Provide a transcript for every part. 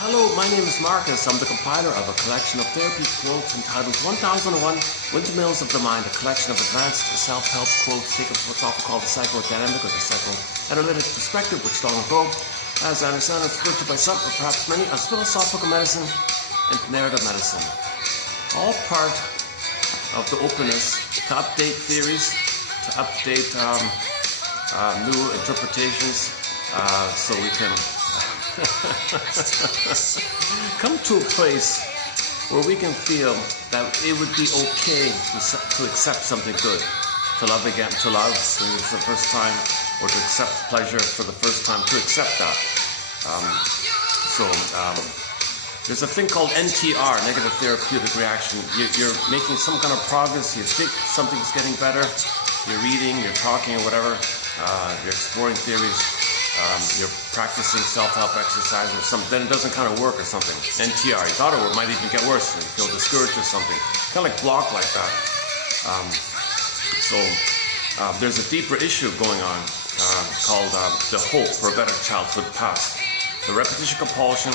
Hello, my name is Marcus. I'm the compiler of a collection of therapy quotes entitled 1001 Windmills of the Mind, a collection of advanced self-help quotes taken from what's often called the psychodynamic or the psychoanalytic perspective, which long ago, as I understand, is referred to by some, or perhaps many, as philosophical medicine and narrative medicine. All part of the openness to update theories, to update new interpretations, so we can come to a place where we can feel that it would be okay to accept something good, to love again, to love for the first time, or to accept pleasure for the first time, to accept that. There's a thing called NTR, negative therapeutic reaction. You're making some kind of progress, you think something's getting better, you're reading, you're talking or whatever, you're exploring theories, you're practicing self-help exercise or something, then it doesn't kind of work or something. NTR, you thought it might even get worse, you feel discouraged or something. Kind of like block like that. There's a deeper issue going on called the hope for a better childhood past. The repetition compulsion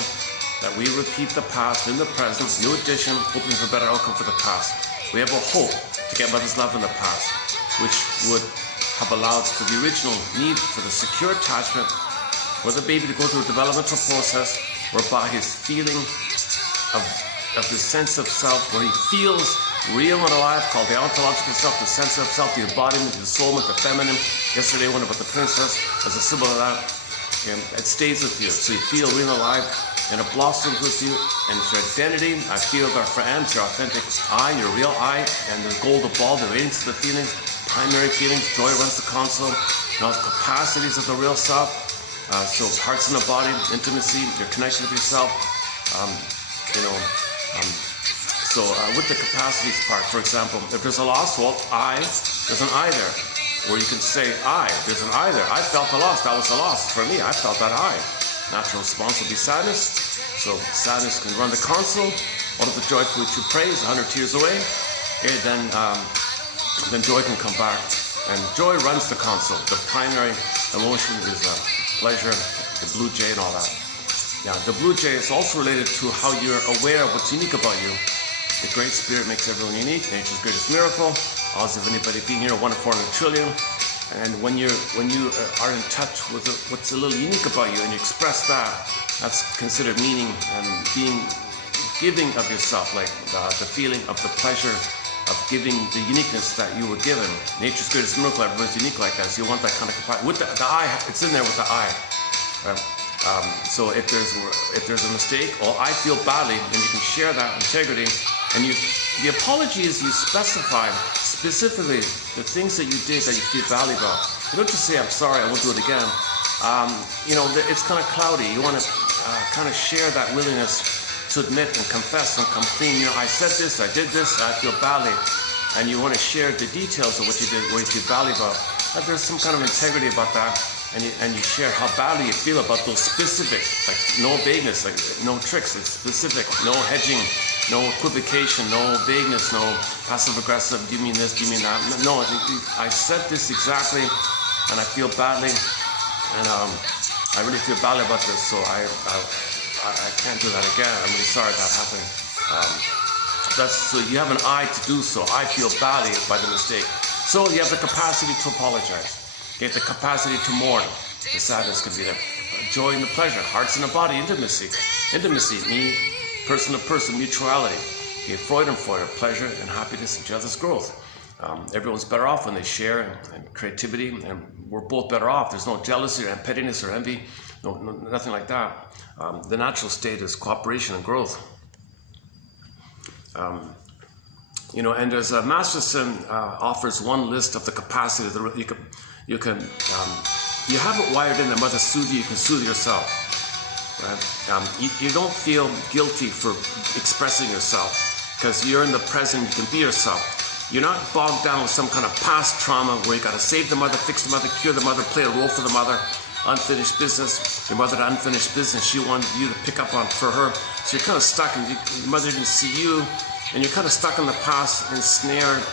that we repeat the past in the present, new edition, hoping for a better outcome for the past. We have a hope to get mother's love in the past, which would have allowed for the original need for the secure attachment for the baby to go through a developmental process whereby his feeling of the sense of self, where he feels real and alive, called the ontological self, the sense of self, the embodiment, the soulmate, the feminine. Yesterday one about the princess as a symbol of that. And it stays with you, so you feel real and alive, and it blossoms with you, and it's your identity. I feel that for Anne, your authentic I, your real I, and the gold of ball, the radiance of the feelings, primary feelings, joy runs the console, the capacities of the real self, so hearts in the body, intimacy, your connection with yourself, with the capacities part, for example, if there's a loss, well, there's an I there, where you can say there's an I there, I felt the loss, that was a loss for me, I felt that I. Natural response will be sadness, so sadness can run the console, all of the joy for which you praise, 100 tears away, okay, then joy can come back, and joy runs the console. The primary emotion is pleasure, the blue jay and all that. Now, the blue jay is also related to how you're aware of what's unique about you. The Great Spirit makes everyone unique, nature's greatest miracle, odds of anybody being here, 1 in 400 trillion. And when you are in touch with what's a little unique about you and you express that, that's considered meaning and being giving of yourself, like the feeling of the pleasure of giving the uniqueness that you were given. Nature's greatest miracle, everybody's unique like that. So you want that kind of with the I, it's in there with the I. Right? So if there's a mistake, or I feel badly, then you can share that integrity. And the apology is you specify specifically the things that you did that you feel badly about. You don't just say, I'm sorry, I won't do it again. It's kind of cloudy. You want to kind of share that willingness to admit and confess and come clean. I said this, I did this, I feel badly. And you want to share the details of what you did, what you feel badly about. That there's some kind of integrity about that. And you share how badly you feel about those specific, like no vagueness, like no tricks, it's specific, no hedging, no equivocation, no vagueness, no passive aggressive, do you mean this, do you mean that? No, I said this exactly, and I feel badly, and I really feel badly about this, so I can't do that again. I'm really sorry that happened. So you have an I to do so. I feel badly by the mistake. So you have the capacity to apologize. You have the capacity to mourn. The sadness could be there. Joy and the pleasure. Hearts in the body. Intimacy. Intimacy. Me, person to person. Mutuality. You have Freud and Freud. Pleasure and happiness and each other's growth. Everyone's better off when they share and creativity, and we're both better off. There's no jealousy or pettiness or envy. No, nothing like that. The natural state is cooperation and growth. And there's Masterson offers one list of the capacity that you have it wired in. The mother soothe you can soothe yourself. Right? You don't feel guilty for expressing yourself because you're in the present. You can be yourself. You're not bogged down with some kind of past trauma where you got to save the mother, fix the mother, cure the mother, play a role for the mother. Unfinished business. Your mother had unfinished business she wanted you to pick up on for her. So you're kind of stuck, and your mother didn't see you, and you're kind of stuck in the past, ensnared,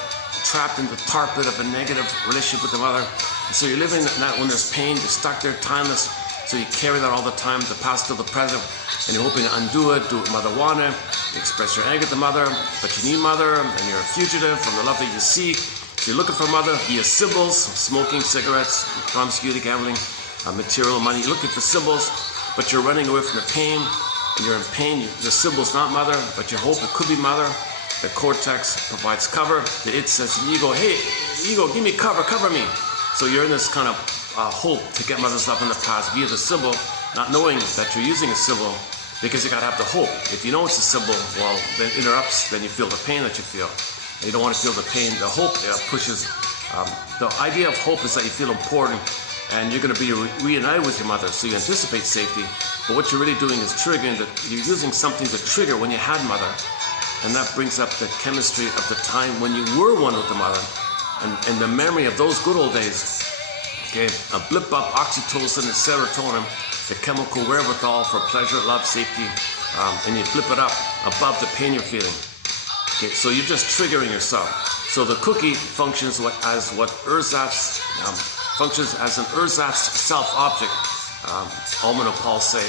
trapped in the tar pit of a negative relationship with the mother. And so you're living that when there's pain, you're stuck there, timeless. So you carry that all the time, the past to the present. and you're hoping to undo it, do what mother wanted. You express your anger at the mother, but you need mother, and you're a fugitive from the love that you seek. So you're looking for mother via symbols, smoking, cigarettes, promiscuity, gambling, material, money. You're looking for symbols, but you're running away from the pain, and you're in pain. The symbol's not mother, but you hope it could be mother. The cortex provides cover. The id says to the ego, hey, ego, give me cover, cover me. So you're in this kind of hope to get mother's love in the past via the symbol, not knowing that you're using a symbol because you gotta have the hope. If you know it's a symbol, well, then it interrupts, then you feel the pain that you feel. And you don't want to feel the pain. The hope pushes, the idea of hope is that you feel important and you're gonna be reunited with your mother, so you anticipate safety. But what you're really doing is triggering, that you're using something to trigger when you had mother. And that brings up the chemistry of the time when you were one with the mother and the memory of those good old days. Okay, a blip up oxytocin and serotonin, the chemical wherewithal for pleasure, love, safety, and you flip it up above the pain you're feeling. Okay, so you're just triggering yourself. So the cookie functions as what ersatz functions as an ersatz self-object, Alman and Paul say.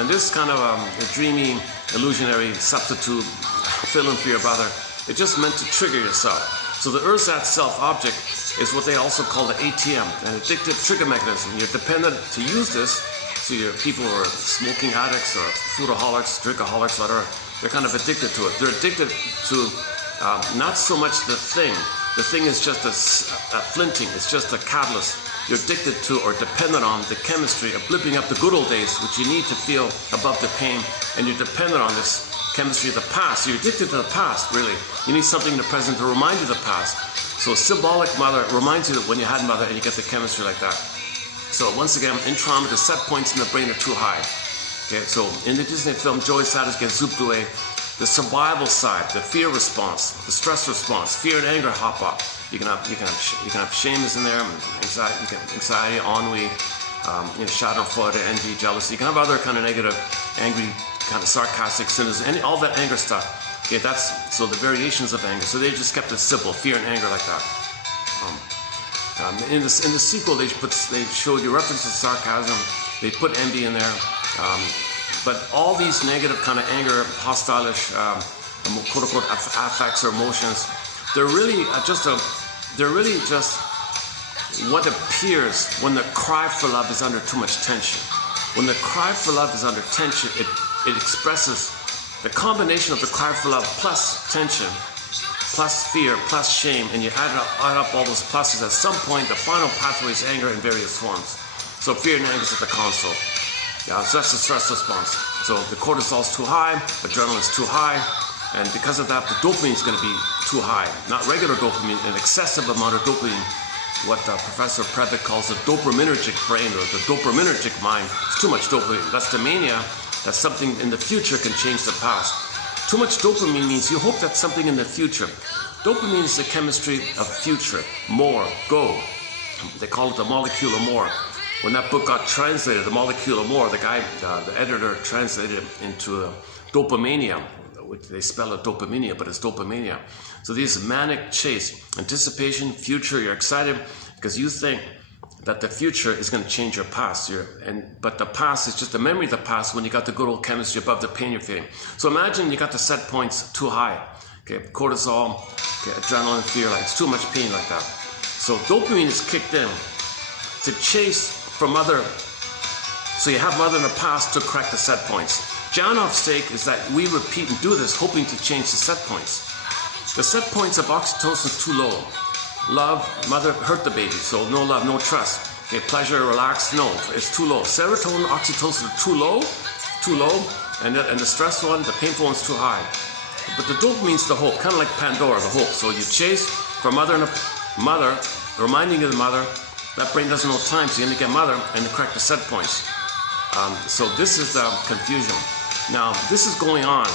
And this kind of a dreamy, illusionary substitute, feeling for your brother, it's just meant to trigger yourself. So the ersatz self-object is what they also call the ATM, an addictive trigger mechanism. You're dependent to use this. So your people who are smoking addicts or foodaholics, drinkaholics, whatever, they're kind of addicted to it. They're addicted to not so much the thing. The thing is just a flinting, it's just a catalyst. You're addicted to or dependent on the chemistry of blipping up the good old days, which you need to feel above the pain, and you're dependent on this chemistry of the past. So you're addicted to the past, really. You need something in the present to remind you of the past. So a symbolic mother reminds you that when you had mother, and you get the chemistry like that. So once again, in trauma, the set points in the brain are too high. Okay, so in the Disney film, Joey Sadis gets zooped away. The survival side, the fear response, the stress response, fear and anger hop up. You can have shame is in there, anxiety, ennui, schadenfreude, envy, jealousy. You can have other kind of negative, angry, kind of sarcastic, cynicism, all that anger stuff. Okay, that's so the variations of anger. So they just kept it simple, fear and anger like that. In the sequel, they showed you references to sarcasm. They put envy in there. But all these negative kind of anger, hostile-ish, quote-unquote affects or emotions, they're really just what appears when the cry for love is under too much tension. When the cry for love is under tension, it expresses the combination of the cry for love plus tension, plus fear, plus shame, and you add up all those pluses. At some point, the final pathway is anger in various forms. So fear and anger is at the console. Yeah, so that's the stress response. So the cortisol's too high, adrenaline's too high, and because of that, the dopamine's going to be too high. Not regular dopamine, an excessive amount of dopamine, what Professor Previtt calls the dopaminergic brain or the dopaminergic mind. It's too much dopamine. That's the mania that something in the future can change the past. Too much dopamine means you hope that something in the future. Dopamine is the chemistry of future, more, go. They call it the molecule of more. When that book got translated, The Molecule of More, the guy, the editor translated it into dopamania, which they spell it dopamania, but it's dopamania. So these manic chase, anticipation, future, you're excited because you think that the future is going to change your past. But the past is just the memory of the past when you got the good old chemistry above the pain you're feeling. So imagine you got the set points too high. Okay, cortisol, okay, adrenaline, fear, like it's too much pain like that. So dopamine is kicked in to chase for mother. So you have mother in the past to correct the set points. Janoff's take is that we repeat and do this hoping to change the set points. The set points of oxytocin is too low. Love, mother hurt the baby, so no love, no trust. Okay, pleasure, relax, no, it's too low. Serotonin, oxytocin are too low, and the stress one, the painful one's too high. But the dopamine's the hope, kind of like Pandora, the hope. So you chase for mother and a mother, reminding you of the mother. That brain doesn't know time, so you need to get mother and to correct the set points. So this is the confusion. Now, this is going on.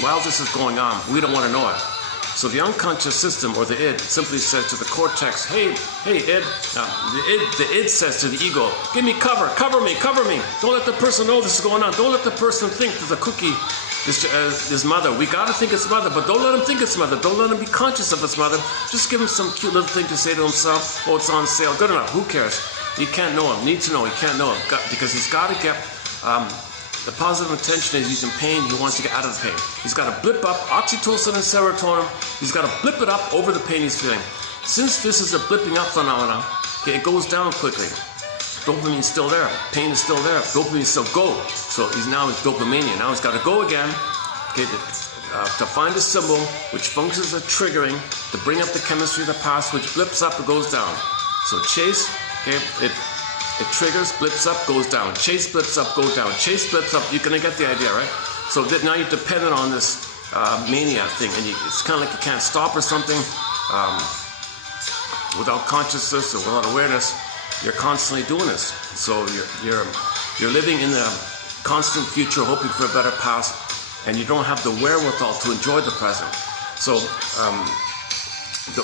While this is going on, we don't want to know it. So the unconscious system, or the id, simply says to the cortex, hey, id. The id says to the ego, give me cover me. Don't let the person know this is going on. Don't let the person think that the cookie is mother. We got to think it's mother, but don't let him think it's mother. Don't let him be conscious of it's mother. Just give him some cute little thing to say to himself. Oh, it's on sale. Good enough. Who cares? He can't know him. Need to know. He can't know him because he's got to get The positive intention is he's in pain, he wants to get out of the pain. He's got to blip up oxytocin and serotonin, he's got to blip it up over the pain he's feeling. Since this is a blipping up phenomenon, okay, it goes down quickly. Dopamine's still there, pain is still there, dopamine still go. So he's now with dopamania. Now he's got to go again, okay, to find a symbol which functions as triggering to bring up the chemistry of the past, which blips up and goes down. So chase, okay, it triggers, blips up, goes down. Chase, blips up, goes down. Chase, blips up. You're gonna get the idea, right? So that now you're dependent on this mania thing, and it's kind of like you can't stop or something. Without consciousness or without awareness, you're constantly doing this. So you're living in a constant future, hoping for a better past, and you don't have the wherewithal to enjoy the present. So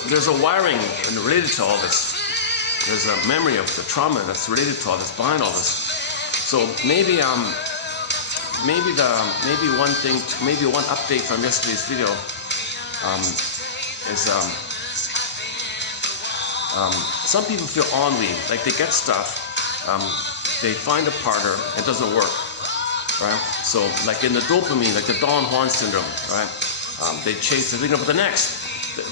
there's a wiring related to all this. There's a memory of the trauma that's related to all this, behind all this. So maybe one update from yesterday's video is some people feel ennui, like they get stuff, they find a partner, it doesn't work, right? So like in the dopamine, like the Don Juan syndrome, right? They chase, they're thinking about the next.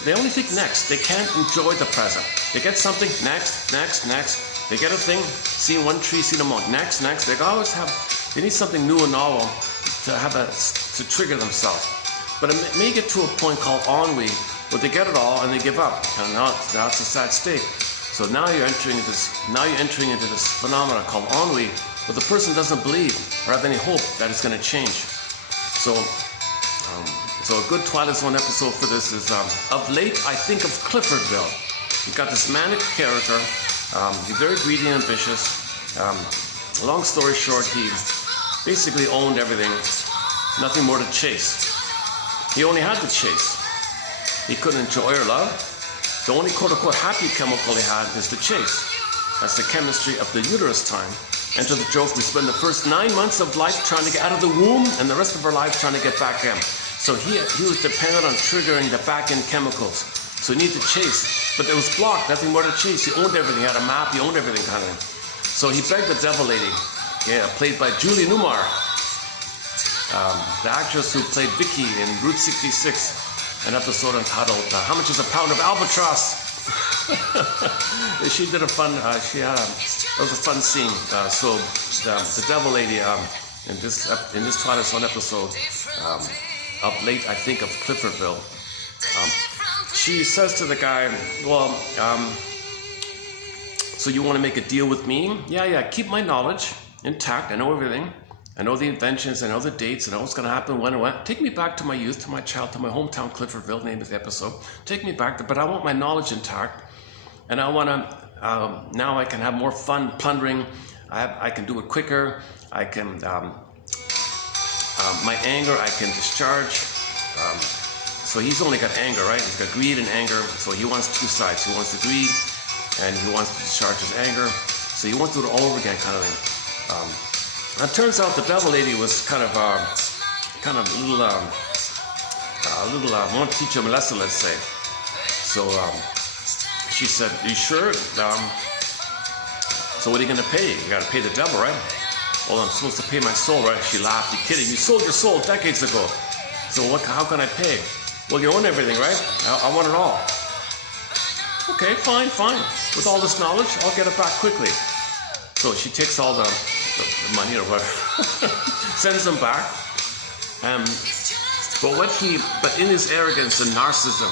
They only think next. They can't enjoy the present. They get something, next. They get a thing, see one tree, see them all, next. They need something new and novel to trigger themselves. But it may get to a point called ennui, where they get it all and they give up. And now it's a sad state. So now you're entering into this phenomenon called ennui, but the person doesn't believe or have any hope that it's going to change. So a good Twilight Zone episode for this is, of late I think of Cliffordville. You've got this manic character, he's very greedy and ambitious. Long story short, he basically owned everything, nothing more to chase. He only had to chase. He couldn't enjoy or love. The only quote-unquote happy chemical he had is the chase. That's the chemistry of the uterus time. Enter the joke, we spend the first 9 months of life trying to get out of the womb and the rest of our lives trying to get back in. So he was dependent on triggering the back-end chemicals. So he needed to chase. But it was blocked, nothing more to chase. He owned everything, he had a map, he owned everything kind of thing. So he begged the devil lady, played by Julie Newmar, the actress who played Vicky in Route 66, an episode entitled, How Much is a Pound of Albatross? She did a fun, it was a fun scene. So the devil lady in this Twilight Zone episode, of late I think of Cliffordville, she says to the guy, well, so you want to make a deal with me? Yeah, keep my knowledge intact, I know everything. I know the inventions, I know the dates, I know what's going to happen, when and when. Take me back to my youth, to my child, to my hometown, Cliffordville, name of the episode. Take me back there, but I want my knowledge intact. And I want to, now I can have more fun plundering. I can do it quicker. I can, my anger I can discharge. So he's only got anger, right? He's got greed and anger. So he wants two sides. He wants the greed and he wants to discharge his anger. So he wants to do it all over again kind of thing. It turns out the devil lady was kind of a little, won't teach him a lesson, let's say. So she said, "Are you sure? So what are you going to pay? You got to pay the devil, right?" "Well, I'm supposed to pay my soul, right?" She laughed. "You're kidding. You sold your soul decades ago. So how can I pay?" "Well, you own everything, right? I want it all." "Okay, fine. With all this knowledge, I'll get it back quickly." So she takes all the money or whatever, sends them back. But in his arrogance and narcissism,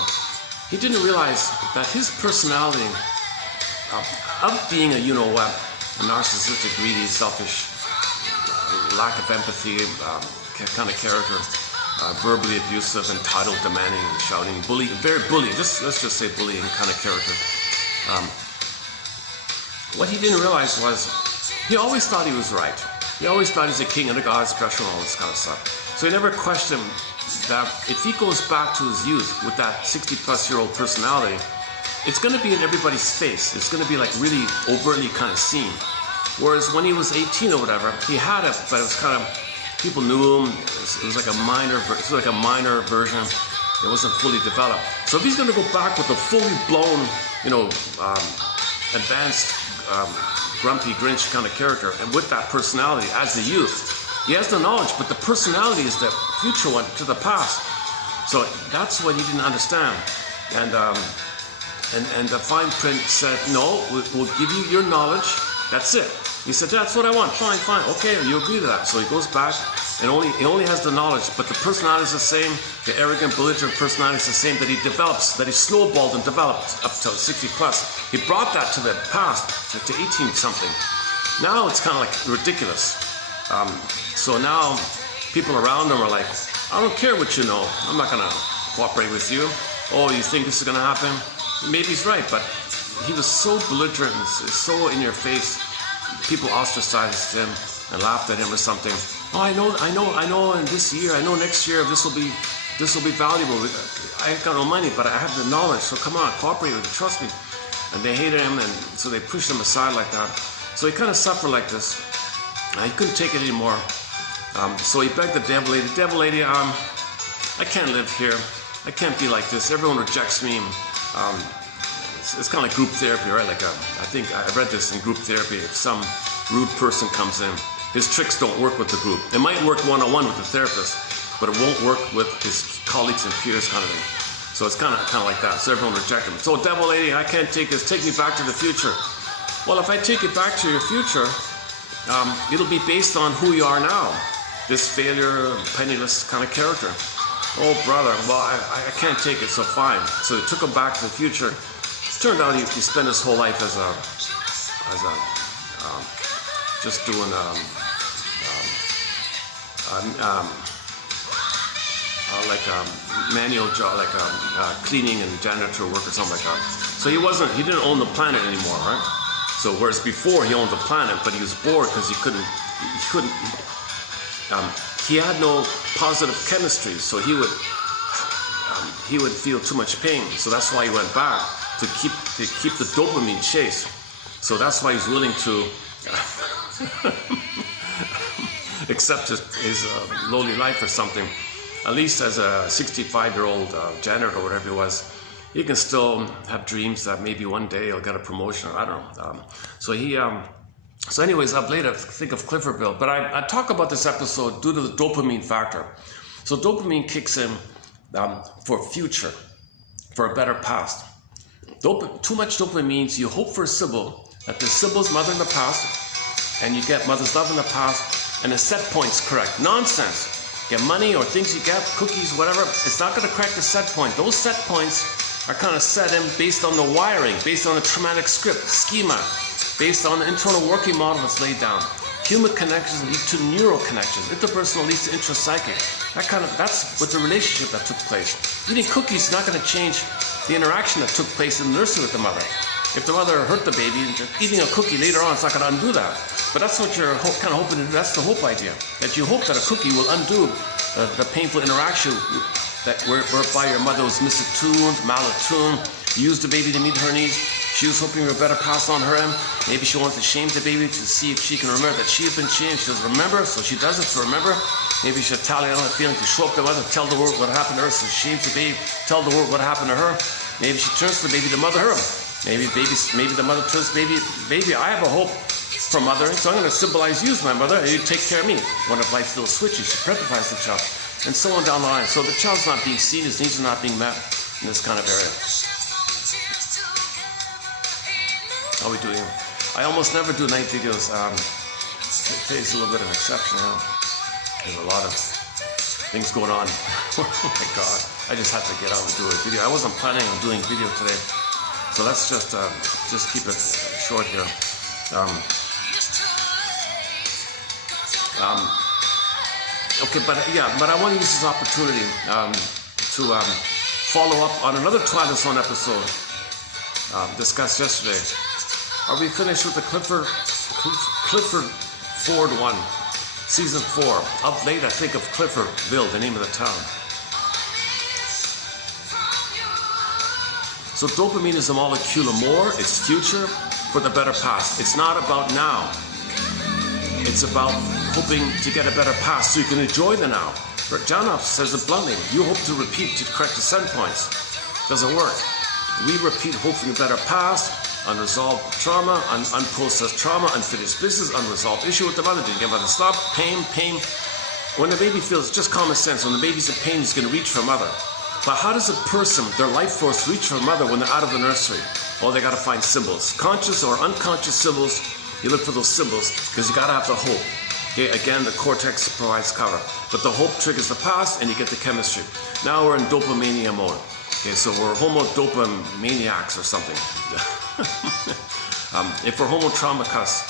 he didn't realize that his personality of being a narcissistic, greedy, selfish, lack of empathy kind of character, verbally abusive, entitled, demanding, shouting, bully, very bully. Let's just say bullying kind of character. What he didn't realize was he always thought he was right. He always thought he's a king and a god special and all this kind of stuff. So he never questioned that if he goes back to his youth with that 60-plus-year-old personality, it's going to be in everybody's face. It's going to be like really overtly kind of seen. Whereas when he was 18 or whatever, he had it, but it was kind of, people knew him. It was like a minor version. It wasn't fully developed. So if he's going to go back with a fully blown, advanced, grumpy Grinch kind of character, and with that personality as a youth, He has the knowledge, but the personality is the future one to the past. So that's what he didn't understand. And the fine print said, no, we'll give you your knowledge. That's it. He said, that's what I want. Fine, fine. Okay, you agree to that. So he goes back, and he only has the knowledge, but the personality is the same. The arrogant, belligerent personality is the same that he develops, that he snowballed and developed up to 60 plus. He brought that to the past, to 18 something. Now it's kind of like ridiculous. So now people around him are like, I don't care what you know. I'm not going to cooperate with you. Oh, you think this is going to happen? Maybe he's right, but he was so belligerent, so in your face. People ostracized him and laughed at him or something. Oh, I know. In this year, I know next year this will be valuable. I ain't got no money, but I have the knowledge. So come on, cooperate with me, trust me. And they hated him, and so they pushed him aside like that. So he kind of suffered like this. He couldn't take it anymore. So he begged the devil lady, I can't live here. I can't be like this. Everyone rejects me. It's kind of like group therapy, right? Like I think I read this in group therapy. If some rude person comes in, his tricks don't work with the group. It might work one-on-one with the therapist, but it won't work with his colleagues and peers, kind of thing. So it's kind of like that. So everyone rejects him. So devil lady, I can't take this. Take me back to the future. Well, if I take it back to your future, it'll be based on who you are now. This failure, penniless kind of character. Oh, brother, well, I can't take it, so fine. So they took him back to the future. Turned out he spent his whole life as a just doing like a manual job, like cleaning and janitor work or something like that. So he didn't own the planet anymore, right? So whereas before he owned the planet, but he was bored because he had no positive chemistry, so he would feel too much pain. So that's why he went back to keep the dopamine chase. So that's why he's willing to accept his lowly life or something. At least as a 65-year-old janitor or whatever he was, he can still have dreams that maybe one day he'll get a promotion, or I don't know. So anyways, up later, think of Cliffordville. But I talk about this episode due to the dopamine factor. So dopamine kicks in for future, for a better past. Too much dopamine means you hope for a Sybil, that the Sybil's mother in the past, and you get mother's love in the past, and the set point's correct. Nonsense. Get money or things you get, cookies, whatever, it's not going to correct the set point. Those set points are kind of set in based on the wiring, based on the traumatic script, schema, based on the internal working model that's laid down. Human connections lead to neural connections. Interpersonal leads to intrapsychic. That's what the relationship that took place. Eating cookies is not going to change the interaction that took place in the nursery with the mother. If the mother hurt the baby, eating a cookie later on is not going to undo that. But that's what you're kind of hoping to do. That's the hope idea. That you hope that a cookie will undo the painful interaction whereby your mother was misattuned, malattuned, used the baby to meet her needs. She was hoping you better pass on her end. Maybe she wanted to shame the baby to see if she can remember that she had been shamed. She doesn't remember, so she does it to remember. Maybe she'll tally on the feeling to show up to the mother, tell the world what happened to her, so she shames the baby, tell the world what happened to her. Maybe she turns to the baby to mother her. Maybe the mother turns to baby, I have a hope for mothering, so I'm going to symbolize you as my mother, and you take care of me. One of life's little switches, she prepifies the child, and so on down the line. So the child's not being seen, his needs are not being met in this kind of area. How are we doing? I almost never do night videos. Today's a little bit of an exception now. There's a lot of things going on. Oh my God. I just had to get out and do a video. I wasn't planning on doing video today. So let's just keep it short here. Okay, but I want to use this opportunity to follow up on another Twilight Zone episode discussed yesterday. Are we finished with the Clifford Ford one, season 4? Up late, I think of Cliffordville, the name of the town. So dopamine is a molecule of more, it's future for the better past. It's not about now. It's about hoping to get a better past so you can enjoy the now. Janoff says it bluntly, you hope to repeat to correct the set points. Doesn't work. We repeat hoping a better past, unresolved trauma, unprocessed trauma, unfinished business, unresolved issue with the mother, didn't get mother stop, pain. When the baby feels, just common sense, when the baby's in pain, he's going to reach for mother. But how does a person, their life force, reach for mother when they're out of the nursery? Well, they got to find symbols. Conscious or unconscious symbols, you look for those symbols because you got to have the hope. Okay, again, the cortex provides cover. But the hope triggers the past and you get the chemistry. Now we're in dopamania mode. Okay, so we're homodopamaniacs or something. If we're homotraumacus,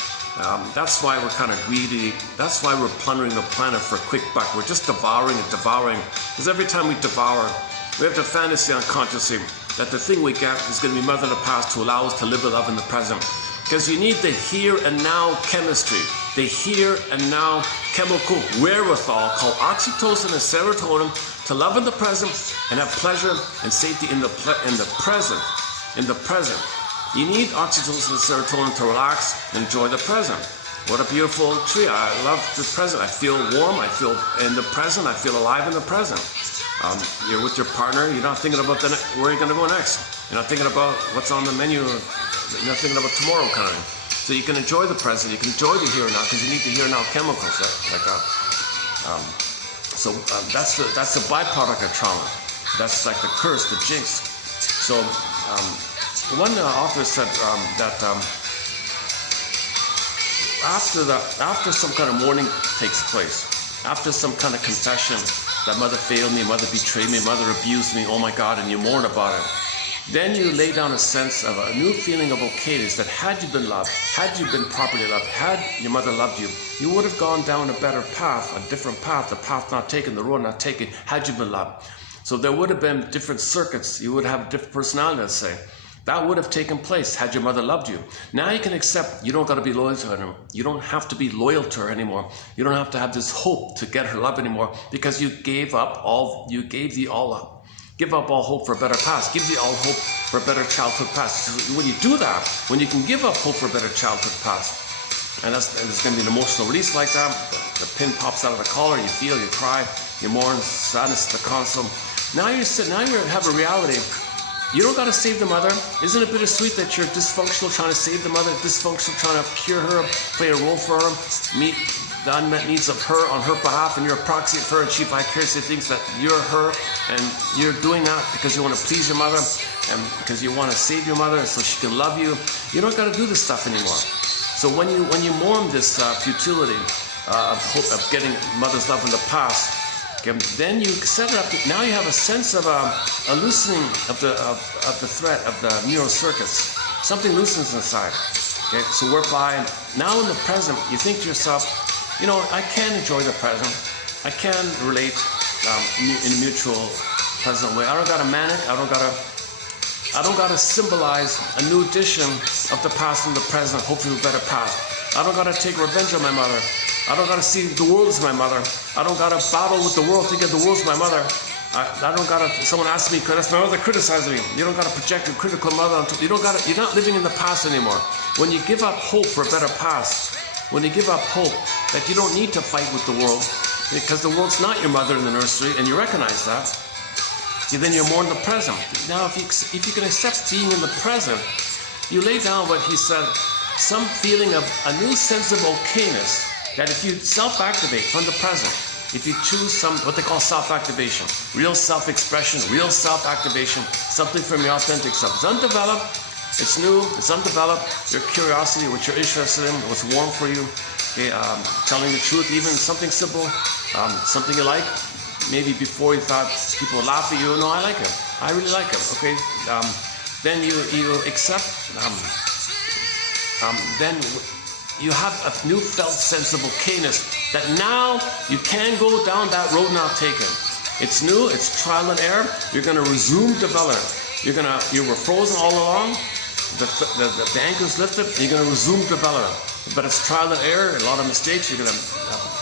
that's why we're kind of greedy. That's why we're plundering the planet for a quick buck. We're just devouring and devouring. Because every time we devour, we have the fantasy unconsciously that the thing we get is going to be mother of the past to allow us to live with love in the present. Because you need the here and now chemistry, the here and now chemical wherewithal called oxytocin and serotonin to love in the present and have pleasure and safety in the present. In the present. You need oxytocin and serotonin to relax and enjoy the present. What a beautiful tree. I love the present. I feel warm. I feel in the present. I feel alive in the present. You're with your partner. You're not thinking about where you're going to go next. You're not thinking about what's on the menu. You're not thinking about tomorrow kind of thing. So you can enjoy the present. You can enjoy the here and now because you need the here and now chemicals like that. That's the byproduct of trauma. That's like the curse, the jinx. So one author said that after some kind of mourning takes place, after some kind of confession that mother failed me, mother betrayed me, mother abused me, oh my God, and you mourn about it, then you lay down a sense of a new feeling of okayness that had you been loved, had you been properly loved, had your mother loved you, you would have gone down a better path, a different path, the path not taken, the road not taken, had you been loved. So there would have been different circuits. You would have a different personality, let's say. That would have taken place had your mother loved you. Now you can accept you don't got to be loyal to her anymore. You don't have to be loyal to her anymore. You don't have to have this hope to get her love anymore because you gave up all, you gave the all up. Give up all hope for a better past. Give the all hope for a better childhood past. When you do that, when you can give up hope for a better childhood past, and there's going to be an emotional release like that. The pin pops out of the collar. You feel, you cry, you mourn, sadness at the console. Now you have a reality. You don't got to save the mother. Isn't it bittersweet that you're dysfunctional trying to save the mother, dysfunctional trying to cure her, play a role for her, meet the unmet needs of her on her behalf, and you're a proxy of her, and she vicariously thinks that you're her, and you're doing that because you want to please your mother, and because you want to save your mother so she can love you. You don't got to do this stuff anymore. So when you mourn this futility of hope of getting mother's love in the past, then you set it up. Now you have a sense of a loosening of the thread of the neural circuits. Something loosens inside. Okay, so whereby now in the present you think to yourself, you know, I can enjoy the present. I can relate in a mutual, pleasant way. I don't gotta manic. I don't gotta symbolize a new edition of the past and the present, hopefully a better past. I don't gotta take revenge on my mother. I don't gotta see the world as my mother. I don't gotta battle with the world, thinking the world's my mother. I don't gotta, someone asks me, that's my mother criticizing me. You don't gotta project a critical mother onto, you're not living in the past anymore. When you give up hope for a better past, when you give up hope that you don't need to fight with the world, because the world's not your mother in the nursery, and you recognize that, then you're more in the present. Now, if you can accept being in the present, you lay down what he said, some feeling of a new sense of okayness, that if you self-activate from the present, if you choose some, what they call self-activation, real self-expression, real self-activation, something from your authentic self. It's undeveloped, it's new, it's undeveloped, your curiosity, what you're interested in, what's warm for you, okay, telling the truth, even something simple, something you like. Maybe before you thought people would laugh at you, no, I like him. I really like him, okay? Then you accept, then you have a new felt sense of okayness that now you can go down that road not taken. It's new, it's trial and error. You're going to resume development. You were frozen all along. The anchor's lifted. You're going to resume development. But it's trial and error, a lot of mistakes. You're going to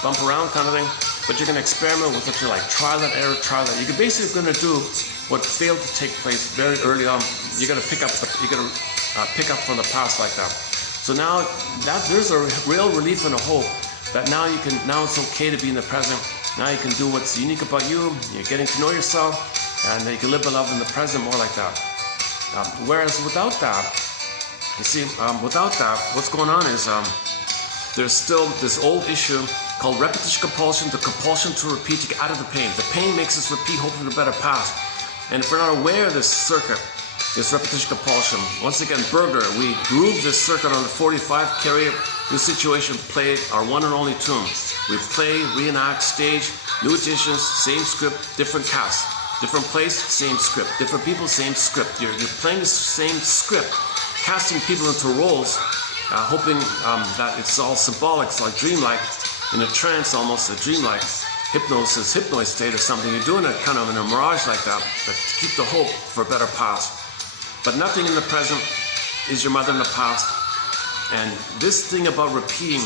bump around kind of thing. But you're going to experiment with what you like. Trial and error, trial and error. You're basically going to do what failed to take place very early on. You're going to pick up from the past like that. So now there's a real relief and a hope that now it's okay to be in the present. Now you can do what's unique about you. You're getting to know yourself, and you can live the love in the present more like that. Whereas without that, You see, without that, what's going on is there's still this old issue called repetition compulsion, the compulsion to repeat to get out of the pain. The pain makes us repeat, hoping for a better past. And if we're not aware of this circuit, this repetition compulsion, once again, Berger, we groove this circuit on the 45, carry it, new situation, play our one and only tune. We play, reenact, stage, new editions, same script, different cast. Different place, same script. Different people, same script. You're playing the same script, casting people into roles, hoping that it's all symbolic, it's like dreamlike, in a trance almost, a dreamlike hypnosis, hypnoid state or something. You're doing it kind of in a mirage like that, but to keep the hope for a better past. But nothing in the present is your mother in the past. And this thing about repeating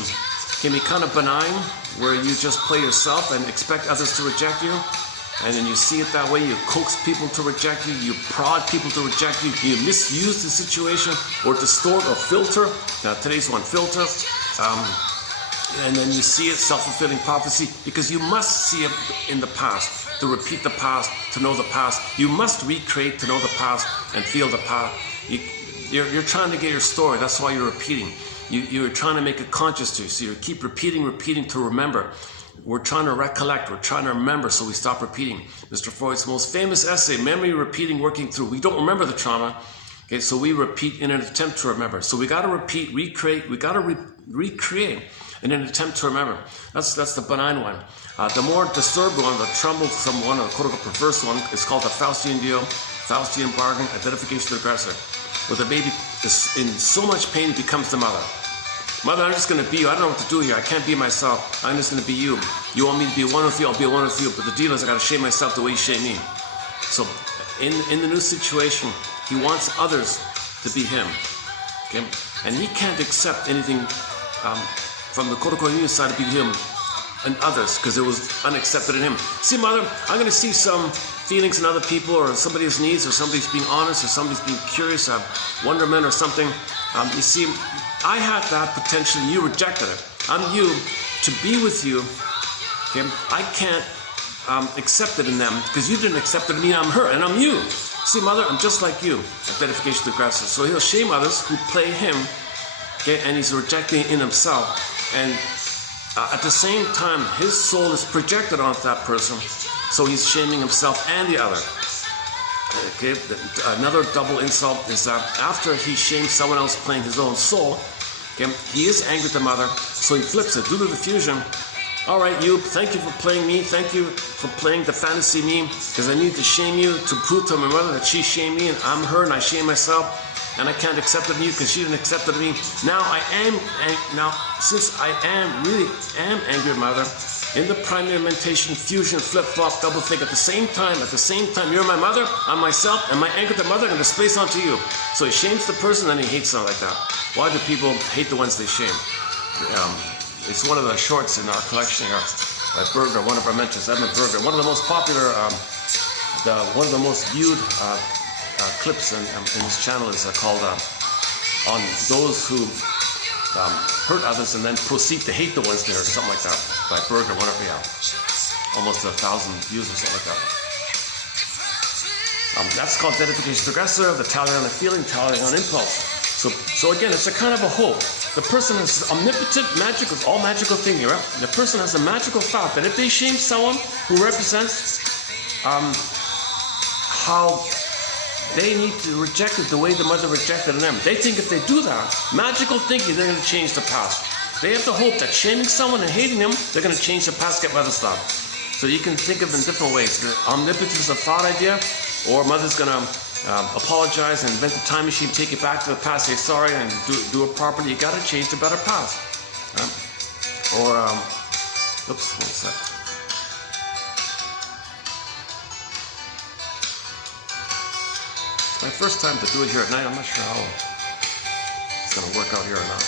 can be kind of benign, where you just play yourself and expect others to reject you. And then you see it that way, you coax people to reject you, you prod people to reject you, you misuse the situation or distort or filter. Now today's one, filter. And then you see it, self-fulfilling prophecy, because you must see it in the past, to repeat the past, to know the past. You must recreate to know the past and feel the past. You're trying to get your story, that's why you're repeating. You're trying to make it conscious to you, so you keep repeating to remember. We're trying to recollect, we're trying to remember, so we stop repeating. Mr. Freud's most famous essay, Memory, Repeating, Working Through. We don't remember the trauma, okay, so we repeat in an attempt to remember. So we got to repeat, recreate, we got to recreate in an attempt to remember. That's the benign one. The more disturbed one, the troublesome one, or quote-unquote perverse one, is called the Faustian deal, Faustian bargain, identification of the aggressor, where the baby is in so much pain it becomes the mother. Mother, I'm just going to be you. I don't know what to do here. I can't be myself. I'm just going to be you. You want me to be one with you, I'll be one with you. But the deal is I got to shame myself the way you shame me. So in the new situation, he wants others to be him. Okay? And he can't accept anything from the quote-unquote union side to be him and others, because it was unaccepted in him. See, mother, I'm going to see some feelings in other people, or somebody's needs, or somebody's being honest, or somebody's being curious, wonderment or something. You see, I had that potential, you rejected it. I'm you, to be with you, okay? I can't accept it in them, because you didn't accept it in me, I'm her, and I'm you. See, mother, I'm just like you. Identification to the aggressor. So he'll shame others who play him, okay? And he's rejecting in himself. And at the same time, his soul is projected onto that person, so he's shaming himself and the other. Okay, another double insult is that after he shames someone else playing his own soul, okay, he is angry at the mother, so he flips it due to the fusion. All right, you, thank you for playing me, thank you for playing the fantasy me, because I need to shame you to prove to my mother that she shamed me and I'm her and I shame myself, and I can't accept it in you because she didn't accept it in me. Now since I really am angry at mother, in the primary mentation, fusion, flip-flop, double think at the same time, you're my mother, I'm myself, and my anger at the mother and displace onto you. So he shames the person and he hates them like that. Why do people hate the ones they shame? It's one of the shorts in our collection here by Berger, one of our mentors, Edmund Berger. One of the most popular, one of the most viewed clips in his channel is called On Those Who Hurt Others and Then Proceed to Hate the Ones They Hurt, something like that, by Berger, almost 1,000 views or something like that. That's called identification of the aggressor, the tallying on the feeling, tallying on impulse. So again, it's a kind of a hope. The person is omnipotent, magical, all magical thing here. Right? The person has a magical thought that if they shame someone who represents how they need to reject it the way the mother rejected them. They think if they do that, magical thinking, they're going to change the past. They have the hope that shaming someone and hating them, they're going to change the past, get mother stop. So you can think of it in different ways. The omnipotence of thought idea, or mother's going to apologize and invent the time machine, take it back to the past, say sorry, and do it properly. You got to change the better past. Oops, one sec. My first time to do it here at night. I'm not sure how it's going to work out here or not.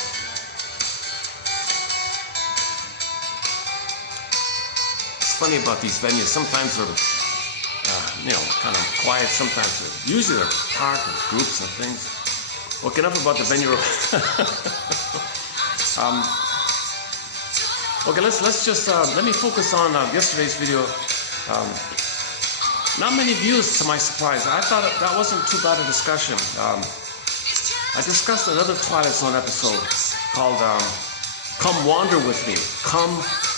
It's funny about these venues. Sometimes they're, kind of quiet. Sometimes usually they're packed with groups and things. Okay, enough about the venue. Okay, let's just let me focus on yesterday's video. Not many views, to my surprise. I thought that wasn't too bad a discussion. I discussed another Twilight Zone episode called Come Wander With Me. Come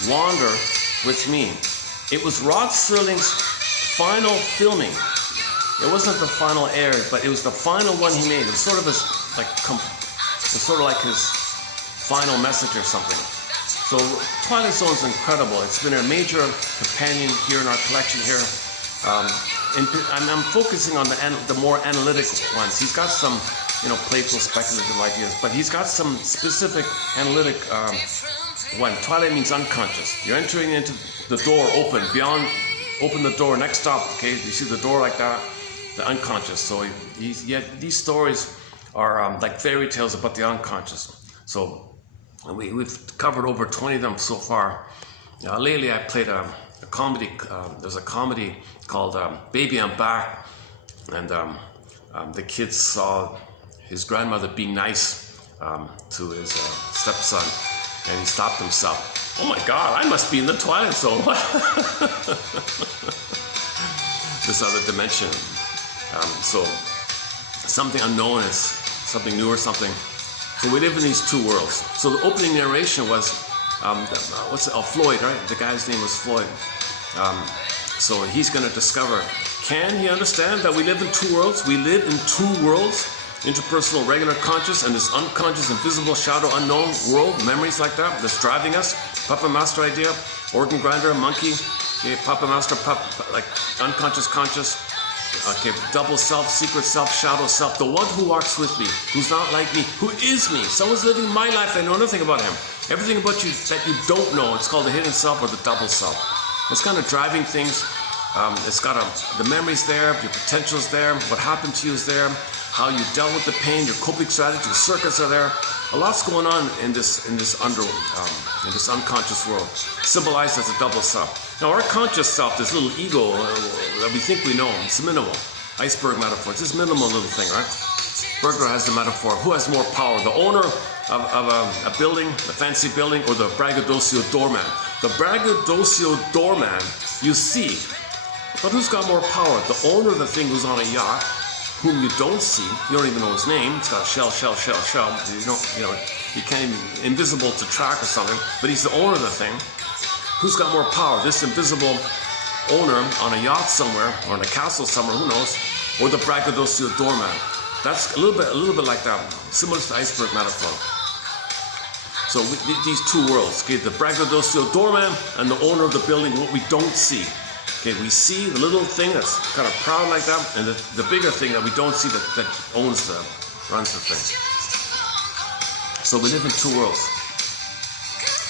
Wander With Me. It was Rod Serling's final filming. It wasn't the final air, but it was the final one he made. It was sort of his, like his final message or something. So Twilight Zone is incredible. It's been a major companion here in our collection here. I'm focusing on the more analytic ones. He's got some, playful, speculative ideas, but he's got some specific analytic one. Twilight means unconscious. You're entering into the door open, open the door, next stop, okay? You see the door like that, the unconscious. So these stories are like fairy tales about the unconscious. So we've covered over 20 of them so far. Lately I played a comedy, there's a comedy called Baby I'm Back, and the kid saw his grandmother be nice to his stepson, and he stopped himself. Oh my God, I must be in the Twilight Zone. This other dimension. So something unknown is something new or something. So we live in these two worlds. So the opening narration was, Floyd, right? The guy's name was Floyd. So he's going to discover, can he understand that we live in two worlds? We live in two worlds, interpersonal, regular conscious, and this unconscious, invisible, shadow, unknown world, memories like that, that's driving us. Puppet master idea, organ grinder, monkey, okay, puppet master, like unconscious, conscious, okay, double self, secret self, shadow self, the one who walks with me, who's not like me, who is me. Someone's living my life, I know nothing about him. Everything about you that you don't know, it's called the hidden self or the double self. It's kind of driving things. It's got the memories there, your potential's there, what happened to you is there, how you dealt with the pain, your coping strategies, your circuits are there. A lot's going on in this unconscious world, symbolized as a double self. Now our conscious self, this little ego that we think we know, it's minimal. Iceberg metaphor, it's this minimal little thing, right? Berger has the metaphor, who has more power, the owner of a building, a fancy building, or the braggadocio doorman? The braggadocio doorman, you see, but who's got more power? The owner of the thing who's on a yacht, whom you don't see, you don't even know his name, it's got a shell, you can't even, invisible to track or something, but he's the owner of the thing. Who's got more power? This invisible owner on a yacht somewhere, or in a castle somewhere, who knows, or the braggadocio doorman? That's a little bit like that, similar to the iceberg metaphor. So these two worlds, okay, the braggadocio doorman and the owner of the building, what we don't see. Okay, we see the little thing that's kind of proud like that, and the bigger thing that we don't see that runs the thing. So we live in two worlds.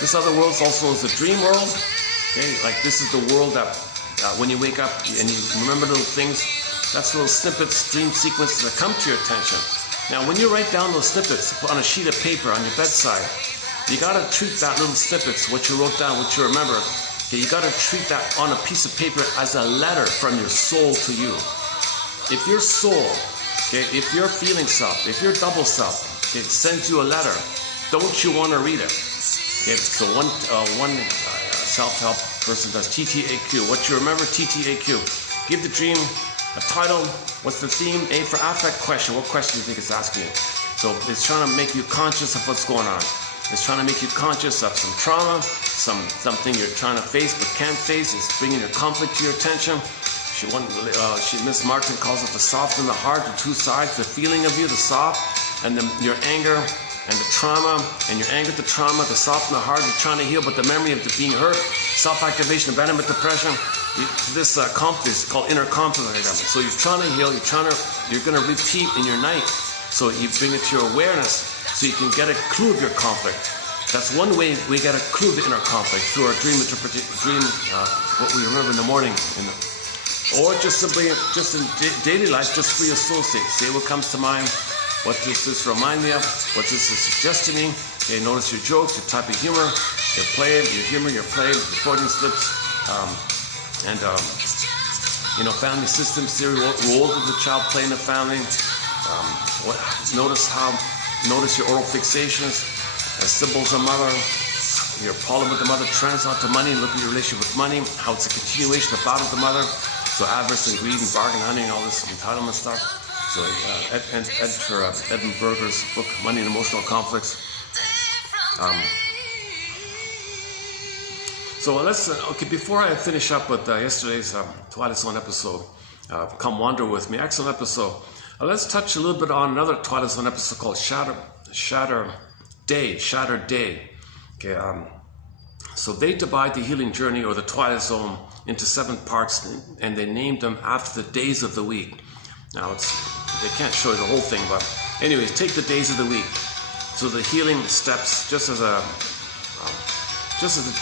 This other world also is the dream world. Okay, like this is the world that when you wake up and you remember little things, that's little snippets, dream sequences that come to your attention. Now, when you write down those snippets on a sheet of paper on your bedside, you gotta treat that little snippets, what you wrote down, what you remember. Okay, you gotta treat that on a piece of paper as a letter from your soul to you. If your soul, okay, if your feeling self, if your double self, okay, sends you a letter, don't you want to read it? Okay, so one self-help person does TTAQ. What you remember, TTAQ. Give the dream a title. What's the theme? A for affect, question. What question do you think it's asking you? So it's trying to make you conscious of what's going on. It's trying to make you conscious of some trauma, something you're trying to face but can't face. It's bringing your conflict to your attention. Miss Martin calls it the soft and the hard, the two sides, the feeling of you, the soft, and your anger and the trauma, and your anger, the trauma, the soft and the hard, you're trying to heal, but the memory of being hurt, self-activation, abandonment, depression. This conflict is called inner conflict. So you're trying to heal, you're going to repeat in your night. So you bring it to your awareness so you can get a clue of your conflict. That's one way we get a clue of the inner conflict, through our dream interpretation, what we remember in the morning. Or just simply, just in daily life, just free associate. Say what comes to mind. What does this remind me of? What does this suggest to me? Okay, notice your jokes, your type of humor, your play, your humor, your play, your Freudian slips, family systems theory. What role does the child play in the family? Notice your oral fixations, symbols of mother, your problem with the mother, trends onto money, look at your relationship with money, how it's a continuation of the battle of the mother. So avarice and greed and bargain hunting, all this entitlement stuff. So editor Edmund Berger's book, Money and Emotional Conflicts. So let's, okay, before I finish up with yesterday's Twilight Zone episode, Come Wander With Me, excellent episode. Let's touch a little bit on another Twilight Zone episode called Shattered Day. Okay, so they divide the healing journey or the Twilight Zone into 7 parts, and they named them after the days of the week. Now they can't show you the whole thing, but anyways, take the days of the week. So the healing steps, just as a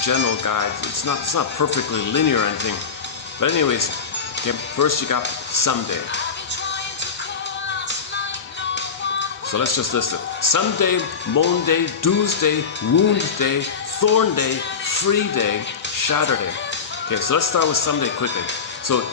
general guide. It's not perfectly linear or anything, but anyways, okay, first you got Sunday. So let's just list it: Sunday, Monday, Tuesday, Wound Day, Thorn Day, Free Day, Shatter Day. Okay, so let's start with Sunday quickly. So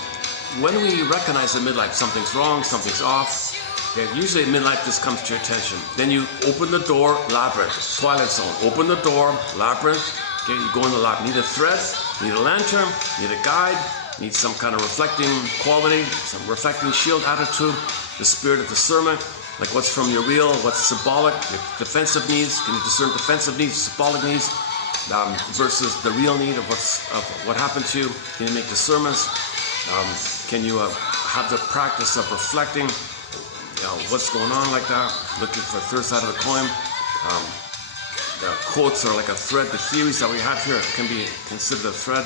when we recognize at midlife something's wrong, something's off, okay, usually at midlife this comes to your attention. Then you open the door, labyrinth, Twilight Zone. Open the door, labyrinth. Okay, you go in the labyrinth. Need a thread, need a lantern, need a guide, need some kind of reflecting quality, some reflecting shield attitude, the spirit of discernment, like what's from your real, what's symbolic, your defensive needs. Can you discern defensive needs, symbolic needs, versus the real need of what happened to you? Can you make discernments? Can you have the practice of reflecting, what's going on like that, looking for the third side of the coin? The quotes are like a thread. The theories that we have here can be considered a thread.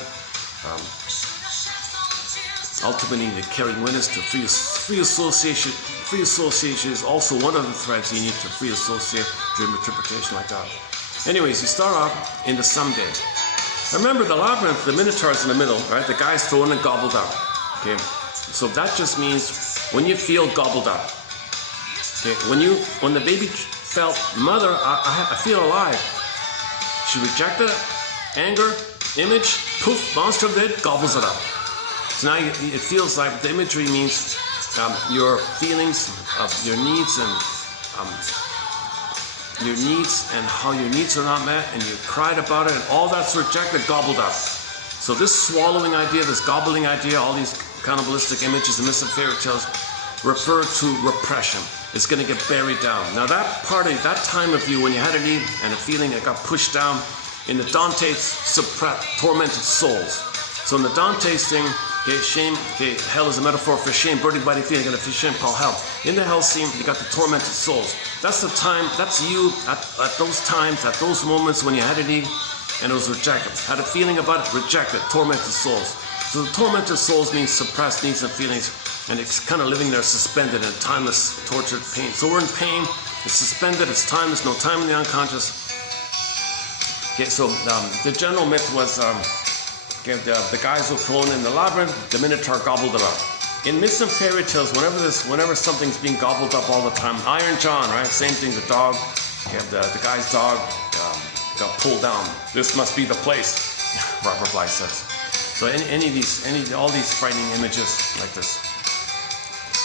Ultimately, the carrying witness to free association. Free association is also one of the threads you need to free associate dream interpretation like that. Anyways, you start off in the Sunday. Remember the labyrinth, the minotaur is in the middle, right? The guy's thrown and gobbled up. Okay, so that just means when you feel gobbled up. Okay, when the baby felt, mother, I feel alive. She rejected it, anger, image, poof, monster of it, gobbles it up. So now it feels like the imagery means your feelings of your needs and how your needs are not met, and you cried about it, and all that's rejected, gobbled up. So this swallowing idea, this gobbling idea, all these cannibalistic images and myths and fairy tales refer to repression. It's going to get buried down. Now that time of you when you had a need and a feeling that got pushed down, in the Dante's tormented souls. So in the Dante's thing, okay, shame, okay, hell is a metaphor for shame, burning by the feeling, got a shame called hell. In the hell scene, you got the tormented souls. That's the time, that's you at those times, at those moments when you had a need and it was rejected. Had a feeling about it, rejected, tormented souls. So the tormented souls means suppressed needs and feelings, and it's kind of living there suspended in timeless, tortured pain. So we're in pain, it's suspended, it's timeless, no time in the unconscious. Okay, so the general myth was the guys were thrown in the labyrinth, the minotaur gobbled it up. In myths and fairy tales, whenever something's being gobbled up all the time, Iron John, right? Same thing, the dog, the guy's dog got pulled down. This must be the place, Robert Bly says. So all these frightening images like this,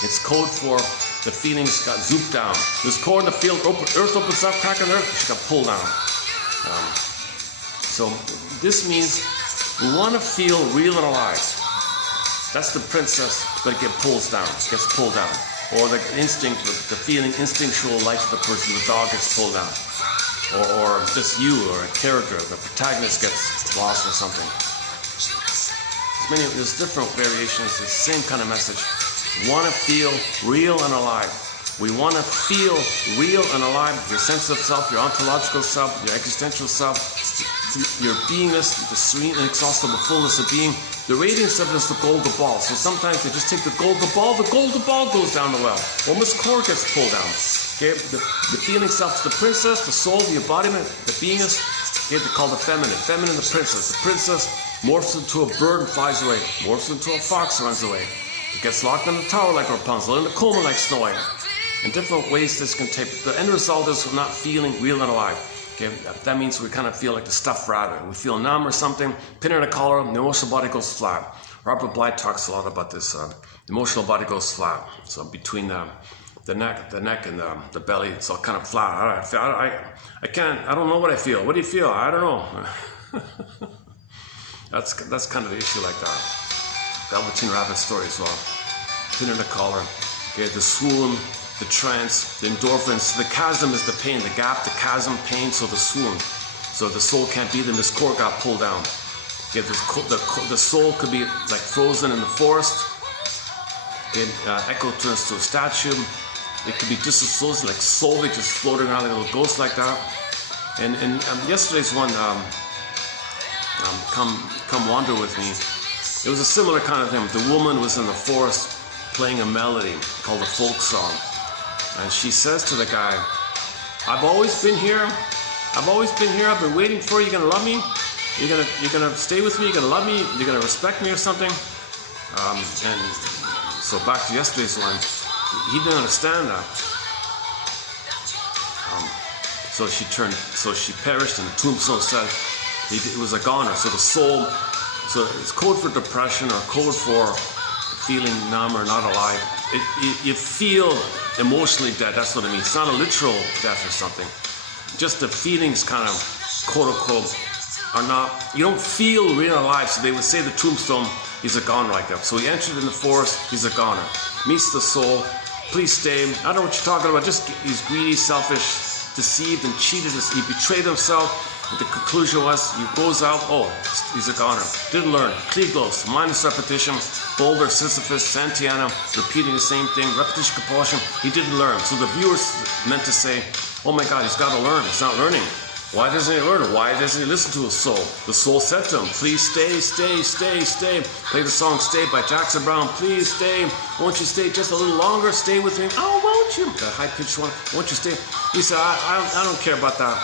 it's code for the feelings got zooped down. There's core in the field, earth opens up, crack in the earth, she got pulled down. So this means we want to feel real and alive. That's the princess, but it gets pulled down. Or the instinct, the feeling, instinctual life of the person, the dog gets pulled down. Or just you, or a character, the protagonist gets lost or something. There's different variations, the same kind of message. Want to feel real and alive. We want to feel real and alive. Your sense of self, your ontological self, your existential self, your beingness, the serene, inexhaustible fullness of being. The radiance of it is the golden ball. So sometimes they just take the golden ball goes down the well. Or Miss Core gets pulled down. Okay, the feeling self is the princess, the soul, the embodiment, the beingness. Okay, they call the feminine, the princess. The princess morphs into a bird and flies away. Morphs into a fox and runs away. It gets locked in the tower like Rapunzel, in the coma like Snow White. In different ways this can take. The end result is we're not feeling real and alive. Okay, that means we kind of feel like the stuffed rabbit. We feel numb or something, pin in a collar, the emotional body goes flat. Robert Bly talks a lot about this. The emotional body goes flat. So between the neck and the belly, it's all kind of flat. I don't know what I feel. What do you feel? I don't know. That's kind of the issue like that. Velveteen Rabbit story as well. Pin in a collar. Okay, the swoon, the trance, the endorphins. The chasm is the pain, the gap, the chasm, pain, so the swoon. So the soul can't be, then this cord got pulled down. Okay, the soul could be like frozen in the forest. Okay, echo turns to a statue. It could be disassociated, like Solvik just floating around like a little ghost like that. And yesterday's one, Come Wander With Me, it was a similar kind of thing. The woman was in the forest playing a melody called a folk song. And she says to the guy, I've always been here. I've always been here. I've been waiting for you. You're gonna love me? You're gonna stay with me? You're gonna love me? You're gonna respect me or something? And so back to yesterday's one, he didn't understand that. So she perished, and the tombstone said it was a goner. So the soul, so it's code for depression or code for feeling numb or not alive. You feel emotionally dead, that's what it means. It's not a literal death or something. Just the feelings kind of, quote unquote, are not, you don't feel real alive. So they would say the tombstone, he's a goner like that. So he entered in the forest, he's a goner. Meets the soul, please stay. I don't know what you're talking about, just he's greedy, selfish, deceived and cheated, he betrayed himself. The conclusion was, he goes out, oh, he's a goner. Didn't learn. Klieglos, mindless repetition, Boulder, Sisyphus, Santillana, repeating the same thing, repetition, compulsion. He didn't learn. So the viewers meant to say, oh my God, he's got to learn. He's not learning. Why doesn't he learn? Why doesn't he listen to his soul? The soul said to him, please stay, stay, stay, stay. Play the song Stay by Jackson Browne. Please stay. Won't you stay just a little longer? Stay with me. Oh, won't you? The high-pitched one. Won't you stay? He said, I don't care about that.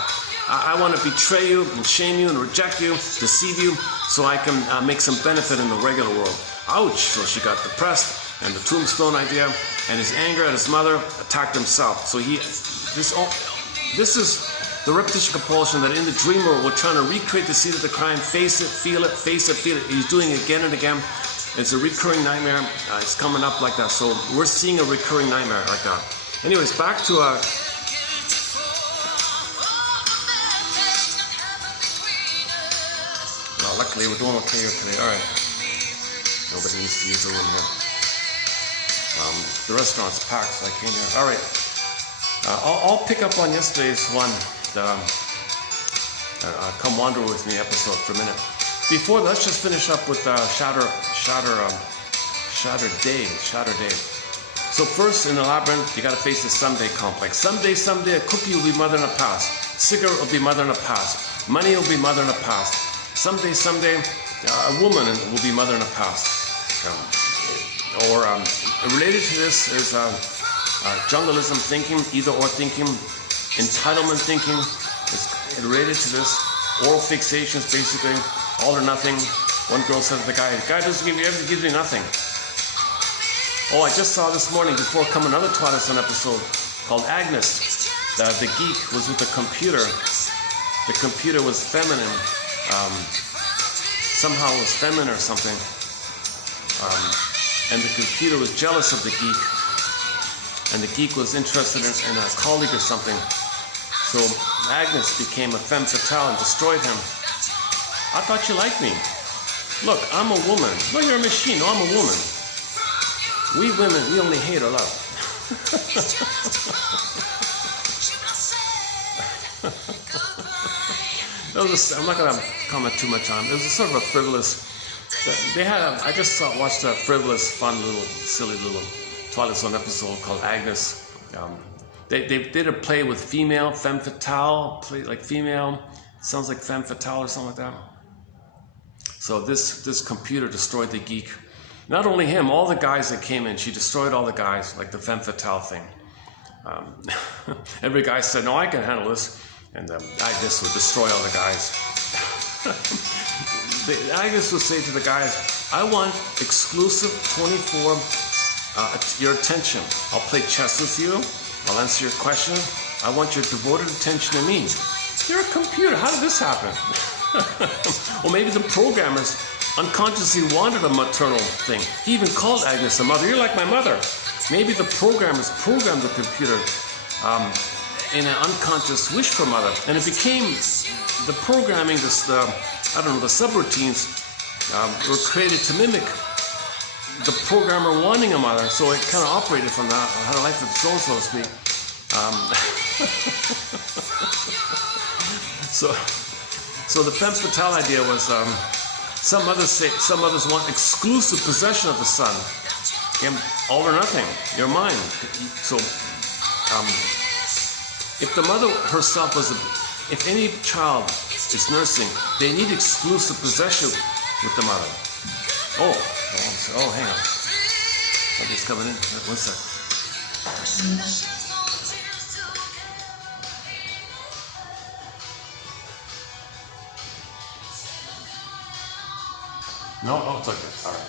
I want to betray you and shame you and reject you, deceive you, so I can make some benefit in the regular world. Ouch! So she got depressed, and the tombstone idea, and his anger at his mother attacked himself. So this is the repetition compulsion that in the dream world we're trying to recreate the scene of the crime, face it, feel it, face it, feel it. He's doing it again and again. It's a recurring nightmare. It's coming up like that. So we're seeing a recurring nightmare like that. Anyways, back to luckily, we're doing okay here today. All right. Nobody needs to use the room here. The restaurant's packed, so I came here. All right. I'll pick up on yesterday's one, Come Wander With Me episode for a minute. Before, let's just finish up with Shatter Day. So first, in the labyrinth, you got to face the someday complex. Someday, a cookie will be mother in the past. Cigarette will be mother in the past. Money will be mother in the past. Someday, a woman will be mother in the past. Related to this is jungleism thinking, either or thinking, entitlement thinking. It's related to this. Oral fixations, basically, all or nothing. One girl said to the guy doesn't give you everything, gives you nothing. Oh, I just saw this morning before coming another Twilight episode called Agnes. The geek was with the computer. The computer was feminine. Somehow it was feminine or something, and the computer was jealous of the geek, and the geek was interested in a colleague or something. So Agnes became a femme fatale and destroyed him. I thought you liked me. Look, I'm a woman. No, you're a machine. No, I'm a woman. We women, we only hate or love. I'm not going to comment too much on it. It was a sort of a frivolous. I just watched a frivolous, fun little, silly little Twilight Zone episode called Agnes. They did a play with female, femme fatale, play like female. Sounds like femme fatale or something like that. So this computer destroyed the geek. Not only him, all the guys that came in, she destroyed all the guys, like the femme fatale thing. Every guy said, no, I can handle this. And Agnes would destroy all the guys. Agnes would say to the guys, I want exclusive 24, your attention. I'll play chess with you. I'll answer your question. I want your devoted attention to me. You're a computer. How did this happen? Or maybe the programmers unconsciously wanted a maternal thing. He even called Agnes a mother. You're like my mother. Maybe the programmers programmed the computer in an unconscious wish for mother, and it became the programming. The subroutines were created to mimic the programmer wanting a mother, so it kind of operated from that, had a life of its own, so to speak. So the femme fatale idea was, some mothers want exclusive possession of the son. Again, all or nothing, you're mine. So, if the mother herself if any child is nursing, they need exclusive possession with the mother. Hang on. Somebody's coming in. One sec. No, it's okay. All right.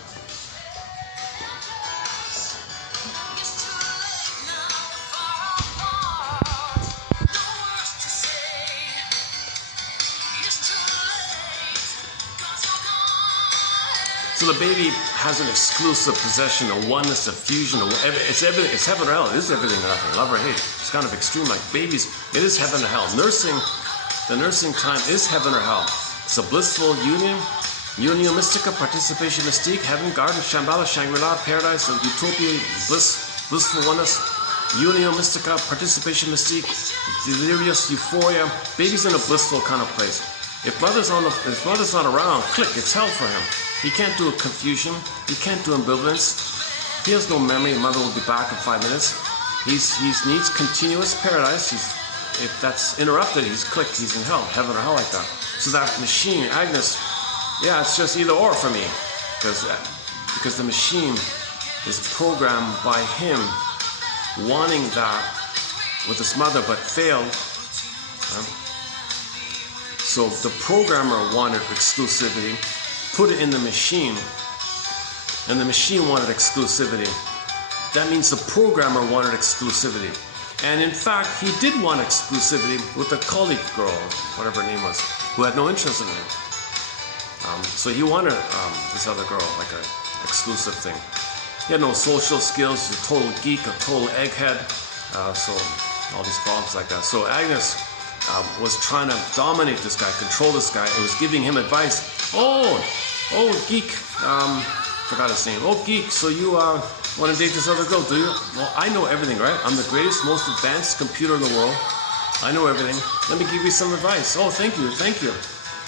So the baby has an exclusive possession, a oneness, a fusion, it's everything. It's heaven or hell. It is everything or nothing. Love or hate. It's kind of extreme, like babies. It is heaven or hell. The nursing time is heaven or hell. It's a blissful union. Unio mystica, participation mystique, heaven, garden, Shambhala, Shangri-La, paradise, and utopia, blissful oneness. Unio mystica, participation mystique, delirious euphoria. Baby's in a blissful kind of place. If mother's not around, click, it's hell for him. He can't do a confusion. He can't do ambivalence. He has no memory. Mother will be back in 5 minutes. He needs continuous paradise. If that's interrupted, he's clicked. He's in hell, heaven or hell like that. So that machine, Agnes, yeah, it's just either or for me, because the machine is programmed by him wanting that with his mother, but failed. So the programmer wanted exclusivity, put it in the machine, and the machine wanted exclusivity. That means the programmer wanted exclusivity. And in fact, he did want exclusivity with the colleague girl, whatever her name was, who had no interest in him. So he wanted this other girl, like an exclusive thing. He had no social skills, he's a total geek, a total egghead, so all these problems like that. So Agnes was trying to dominate this guy, control this guy. It was giving him advice. Oh, geek, forgot his name. Oh, geek, so you want to date this other girl, do you? Well, I know everything, right? I'm the greatest, most advanced computer in the world. I know everything. Let me give you some advice. Oh, thank you.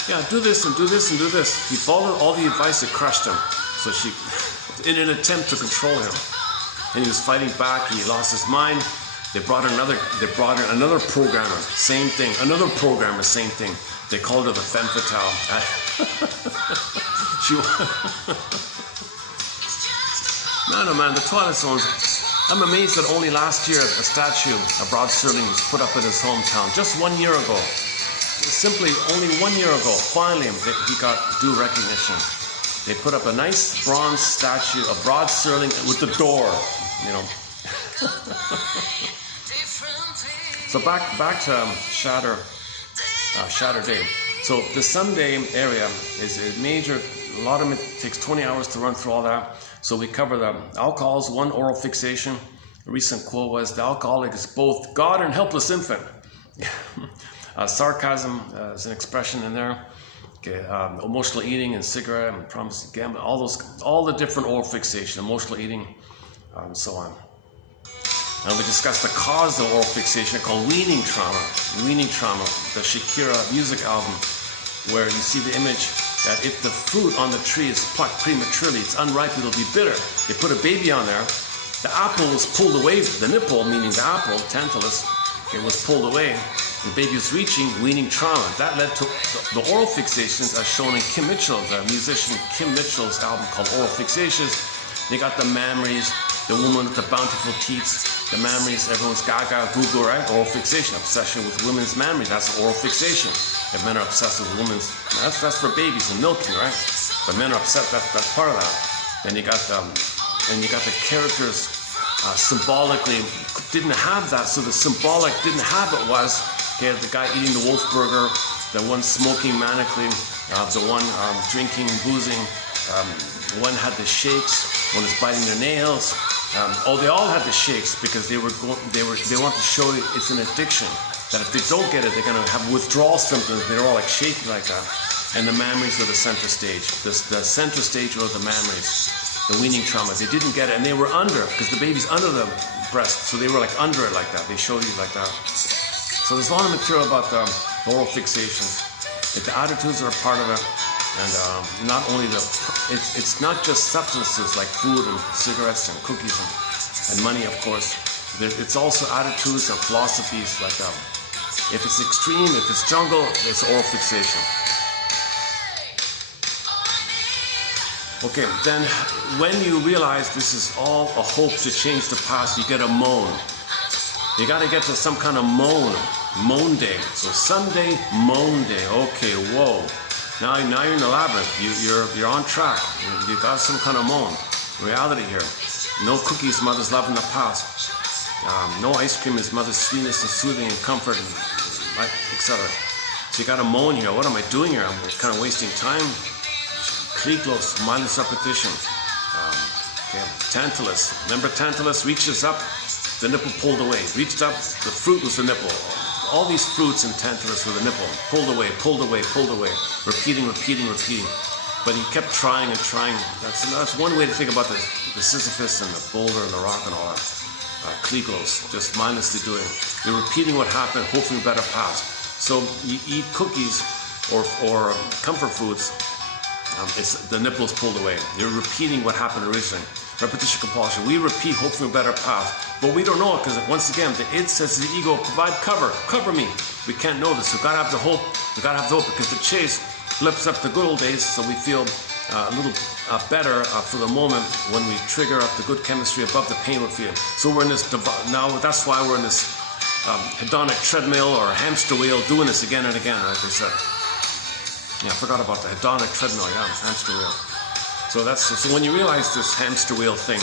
Yeah, do this and do this and do this. He followed all the advice that crushed him. So she, in an attempt to control him, and he was fighting back. He lost his mind. They brought in another programmer. Same thing. Another programmer. Same thing. They called her the femme fatale. No, man. The Twilight Zones. I'm amazed that only last year a statue of Rod Serling was put up in his hometown. Just 1 year ago. Simply only 1 year ago, finally he got due recognition. They put up a nice bronze statue of Rod Serling with the door, you know. So back to Shatter Day. So the Sunday area is a major. A lot of it takes 20 hours to run through all that. So we cover the alcohols, one, oral fixation. A recent quote was, "The alcoholic is both God and helpless infant." Sarcasm is an expression in there. Okay, emotional eating and cigarette and promise gambling, all the different oral fixation, emotional eating, so on. And we discussed the cause of oral fixation called weaning trauma. Weaning trauma, the Shakira music album, where you see the image that if the fruit on the tree is plucked prematurely, it's unripe, it'll be bitter. They put a baby on there. The apple was pulled away, the nipple, meaning the apple, Tantalus, it was pulled away. The baby was reaching weaning trauma. That led to the oral fixations as shown in Kim Mitchell, the musician Kim Mitchell's album called Oral Fixations. They got the Maryse, the woman with the bountiful teats, the Maryse, everyone's gaga, Google, right? Oral fixation, obsession with women's Maryse, that's oral fixation. If men are obsessed with women's, that's for babies and milking, right? But men are upset, that's part of that. Then you got the characters symbolically didn't have that, so the symbolic didn't have it was, okay, the guy eating the wolf burger, the one smoking manically, the one drinking, boozing, one had the shakes, one is biting their nails. They all had the shakes because they want to show you it's an addiction. That if they don't get it, they're gonna have withdrawal symptoms. They're all like shaking like that. And the Maryse are the center stage. The center stage are the Maryse. the weaning trauma. They didn't get it, and they were under, because the baby's under the breast, so they were like under it like that. They showed you like that. So there's a lot of material about the oral fixations. The attitudes are a part of it, and not only it's not just substances like food and cigarettes and cookies and money, of course. It's also attitudes and philosophies like if it's extreme, if it's jungle, it's oral fixation. Okay, then when you realize this is all a hope to change the past, you get a moan. You got to get to some kind of moan day. So Sunday, moan day. Okay, whoa. Now you're in the labyrinth. You're on track. You got some kind of moan. Reality here. No cookies, mother's love in the past. No ice cream is mother's sweetness and soothing and comfort, and etc. So you got to moan here. What am I doing here? I'm kind of wasting time. Cleaglos, mindless repetition. Tantalus. Remember Tantalus reaches up, the nipple pulled away. Reached up, the fruit was the nipple. All these fruits in Tantalus were the nipple. Pulled away, pulled away, pulled away. Repeating. But he kept trying and trying. That's one way to think about the Sisyphus and the boulder and the rock and all that. Cleaglos, just mindlessly doing. You're repeating what happened, hoping better past. So you eat cookies or comfort foods. It's the nipples pulled away. You're repeating what happened originally. Repetition compulsion. We repeat, hoping better path, but we don't know it because once again, the id says to the ego, provide cover me. We can't know this. We gotta have the hope. We gotta have the hope because the chase lifts up the good old days, so we feel a little better for the moment when we trigger up the good chemistry above the pain we're feeling. So we're in this now. That's why we're in this hedonic treadmill or hamster wheel, doing this again and again, like I said. Yeah, I forgot about the hedonic treadmill, hamster wheel. So when you realize this hamster wheel thing,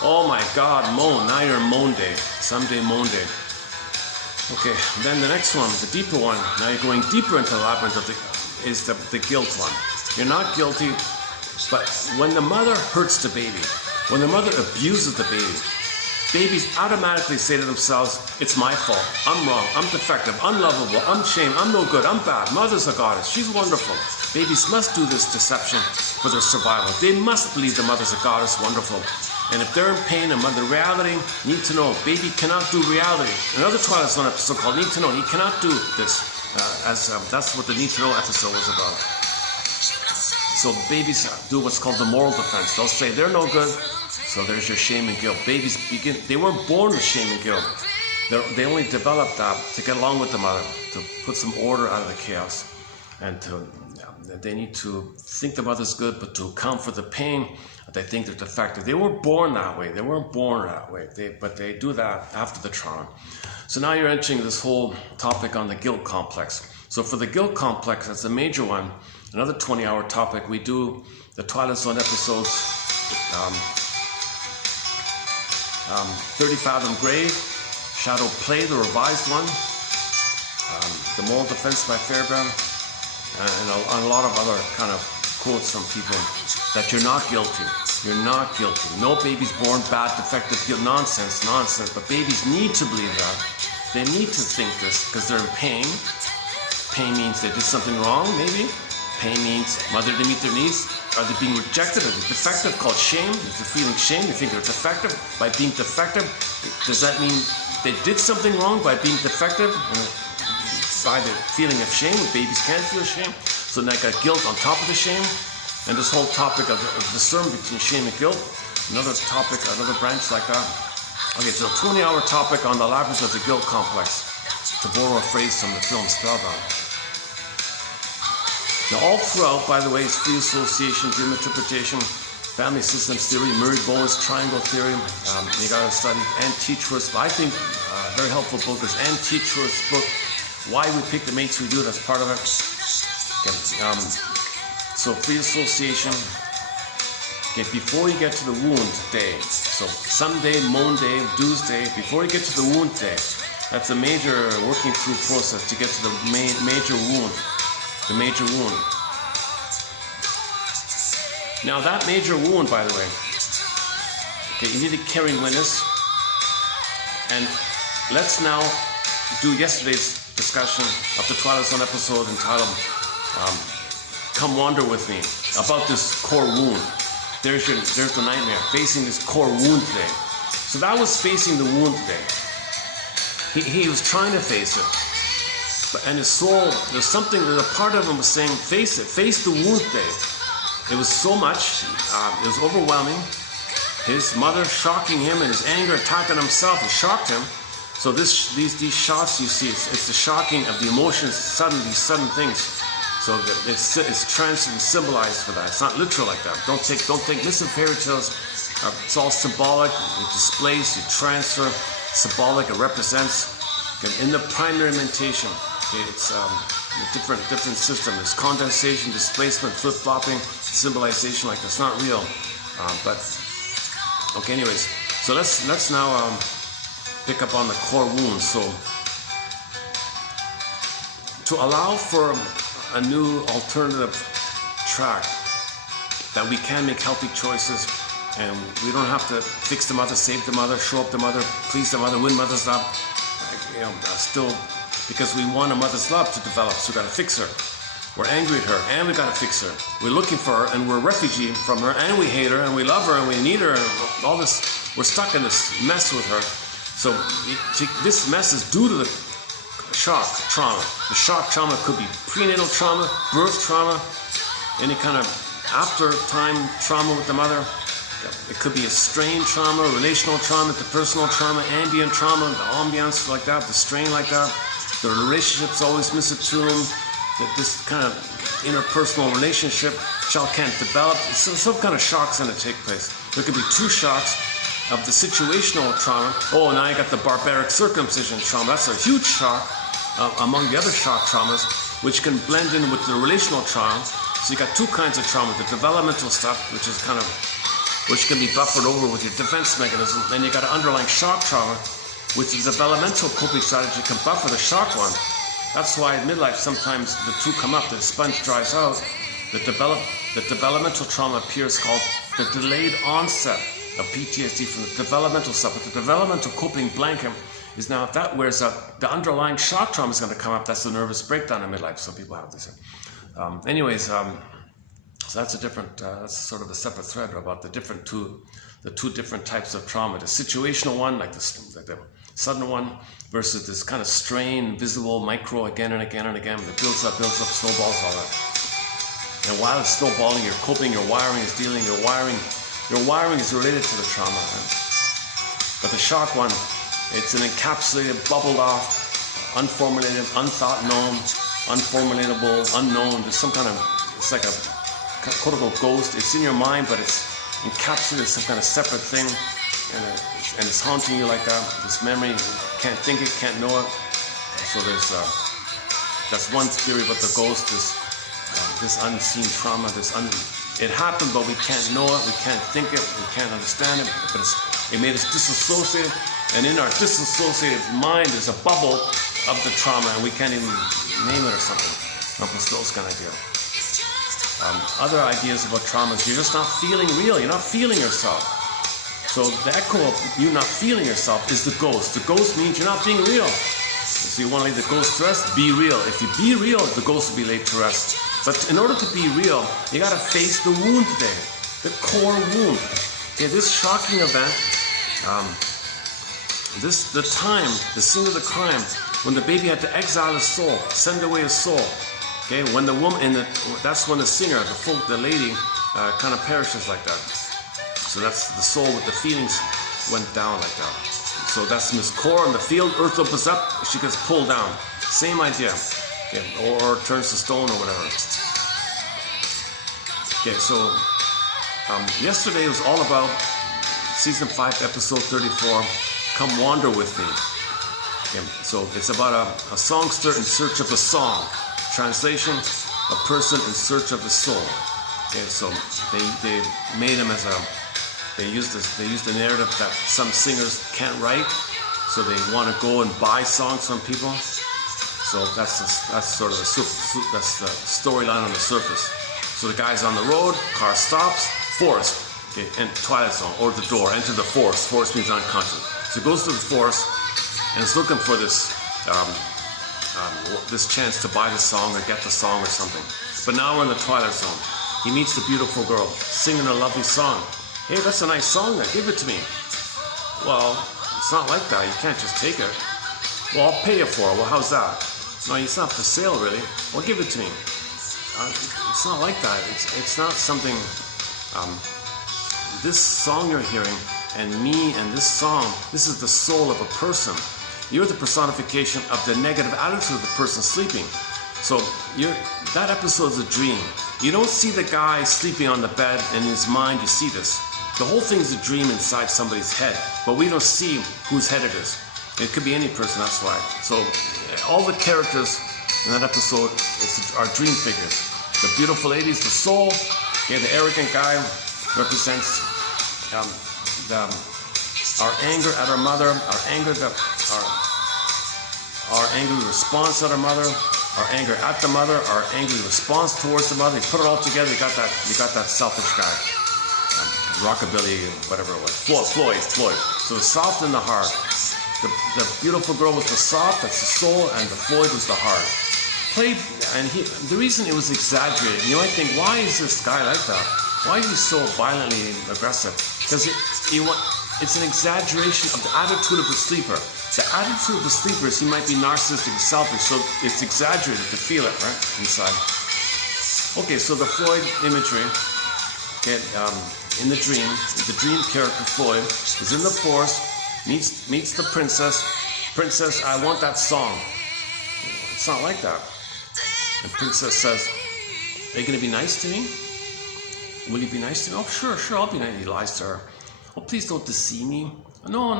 oh my God, moan, now you're moan day, someday moan day. Okay, then the next one, the deeper one, now you're going deeper into the labyrinth is the guilt one. You're not guilty, but when the mother hurts the baby, when the mother abuses the baby, babies automatically say to themselves, it's my fault, I'm wrong, I'm defective, unlovable, I'm shamed, I'm no good, I'm bad, mother's a goddess, she's wonderful. Babies must do this deception for their survival. They must believe the mother's a goddess, wonderful. And if they're in pain and the reality, need to know, baby cannot do reality. Another Twilight Zone episode called Need to Know, he cannot do this. That's what the Need to Know episode was about. So babies do what's called the moral defense. They'll say they're no good, so there's your shame and guilt. Babies they weren't born with shame and guilt. They only developed that to get along with the mother, to put some order out of the chaos. And they need to think the mother's good, but to account for the pain, they think they're defective. They weren't born that way. They weren't born that way. But they do that after the trauma. So now you're entering this whole topic on the guilt complex. So for the guilt complex, that's a major one. Another 20-hour topic. We do the Twilight Zone episodes, 30 Fathom Grave, Shadow Play, the revised one, The Moral Defense by Fairbairn, and a lot of other kind of quotes from people that you're not guilty. You're not guilty. No baby's born bad, defective, guilt. Nonsense. But babies need to believe that. They need to think this because they're in pain. Pain means they did something wrong, maybe. Pain means mother didn't meet their needs. Are they being rejected? Are they defective? Called shame. If they're feeling shame, they think they're defective. By being defective, does that mean they did something wrong by being defective? And by the feeling of shame, babies can't feel shame. So now I got guilt on top of the shame. And this whole topic of discernment between shame and guilt. Another topic, another branch like that. Okay, so a 20-hour topic on the labyrinth of the guilt complex. To borrow a phrase from the film Spellbound. Now all throughout, by the way, is free association, dream interpretation, family systems theory, Murray Bowen's triangle theory. You got to study Ann Teachworth's, I think, very helpful book is Ann Teachworth's book, Why We Pick the Mates We Do. That's part of it. Okay, so free association. Okay, before you get to the wound day, so Sunday, moan day, dues day, before you get to the wound day, that's a major working through process to get to the major wound. The major wound. Now that major wound, by the way, okay, you need a caring witness. And let's now do yesterday's discussion of the Twilight Zone episode entitled Come Wander With Me, about this core wound. there's the nightmare, facing this core wound today. So that was facing the wound today. He was trying to face it. And his soul, there's a part of him was saying, face it, face the wound today. It was so much, it was overwhelming. His mother shocking him and his anger attacking himself, it shocked him. So these shots you see, it's the shocking of the emotions, these sudden things. So that it's trans and symbolized for that. It's not literal like that. Don't think listen fairy tales. It's all symbolic. It displays, you transfer, symbolic. It represents. In the primary mentation, it's a different system. There's condensation, displacement, flip flopping, symbolization. Like that's not real. But okay. Anyways, so let's now pick up on the core wounds. So to allow for a new alternative track that we can make healthy choices and we don't have to fix the mother, save the mother, show up the mother, please the mother, win mother's love, still because we want a mother's love to develop, so we got to fix her. We're angry at her and we got to fix her. We're looking for her and we're a refugee from her and we hate her and we love her and we need her and all this. We're stuck in this mess with her. So this mess is due to the shock trauma. The shock trauma could be prenatal trauma, birth trauma, any kind of after time trauma with the mother. It could be a strain trauma, relational trauma, interpersonal trauma, ambient trauma, the ambience like that, the strain like that. The relationship's always misattuned. That this kind of interpersonal relationship can't develop. So some kind of shock's going to take place. There could be two shocks of the situational trauma. Oh, now you got the barbaric circumcision trauma. That's a huge shock among the other shock traumas, which can blend in with the relational trauma. So you got two kinds of trauma: the developmental stuff, which can be buffered over with your defense mechanism. Then you got an underlying shock trauma, which is developmental coping strategy can buffer the shock one. That's why in midlife sometimes the two come up. The sponge dries out. The developmental trauma appears called the delayed onset of PTSD from the developmental stuff. But the developmental coping blanket is now, if that wears out, the underlying shock trauma is going to come up. That's the nervous breakdown in midlife. Some people have this. So that's a different, that's sort of a separate thread about the two different types of trauma. The situational one, like the sudden one, versus this kind of strain, visible, micro, again and again and again. That builds up, snowballs, all that. And while it's snowballing, you're coping, your wiring is dealing, your wiring is related to the trauma. Right? But the shock one, it's an encapsulated, bubbled off, unformulated, unthought known, unformulatable, unknown. There's some kind of, it's like a quote-unquote ghost. It's in your mind, but it's encapsulated some kind of separate thing, and it's haunting you like that. This memory, can't think it, can't know it. So there's that's one theory about the ghost. This unseen trauma. It happened, but we can't know it. We can't think it. We can't understand it. But it made us disassociated, and in our disassociated mind is a bubble of the trauma, and we can't even name it or something. Uncle Still's kind of deal. Other ideas about trauma is you're just not feeling real. You're not feeling yourself. So the echo of you not feeling yourself is the ghost. The ghost means you're not being real. So you want to leave the ghost to rest? Be real. If you be real, the ghost will be laid to rest. But in order to be real, you got to face the wound today, the core wound. Okay, this shocking event, the scene of the crime, when the baby had to exile his soul, send away his soul. Okay, when the woman, that's when the singer, the lady, kind of perishes like that. So that's the soul with the feelings went down like that. So that's Miss Core in the field, earth opens up, she gets pulled down. Same idea. Okay, or turns to stone or whatever. Okay, so yesterday was all about season 5, episode 34, Come Wander With Me. Okay, so it's about a songster in search of a song. Translation, a person in search of the soul. Okay, so they made him as they used the narrative that some singers can't write, so they want to go and buy songs from people. So that's sort of that's the storyline on the surface. So the guy's on the road, car stops, forest, okay, and Twilight Zone, or the door, enter the forest. Forest means unconscious. So he goes to the forest and is looking for this chance to buy the song or get the song or something. But now we're in the Twilight Zone. He meets the beautiful girl, singing a lovely song. Hey, that's a nice song there, give it to me. Well, it's not like that, you can't just take it. Well, I'll pay you for it, well, how's that? No, it's not for sale, really. Well, give it to me. It's not like that, it's not something, this song you're hearing, and me and this song, this is the soul of a person. You're the personification of the negative attitude of the person sleeping. So that episode is a dream. You don't see the guy sleeping on the bed and in his mind you see this. The whole thing's a dream inside somebody's head, but we don't see whose head it is. It could be any person, that's why. So all the characters in that episode are dream figures. The beautiful lady is the soul. Yeah, the arrogant guy represents our anger at our mother, our angry response at our mother, our anger at the mother, our angry response towards the mother. You put it all together, you got that selfish guy. Rockabilly, whatever it was. Floyd. So the soft and the hard. The beautiful girl was the soft, that's the soul, and the Floyd was the hard. The reason it was exaggerated, you might think, why is this guy like that? Why is he so violently aggressive? Because it's an exaggeration of the attitude of the sleeper. The attitude of the sleeper is he might be narcissistic and selfish, so it's exaggerated to feel it, right, inside. Okay, so the Floyd imagery, in the dream character Floyd is in the forest, meets the princess. Princess, I want that song. It's not like that. The princess says, are you going to be nice to me? Will you be nice to me? Oh, sure, I'll be nice. He lies to her. Oh, please don't deceive me. No.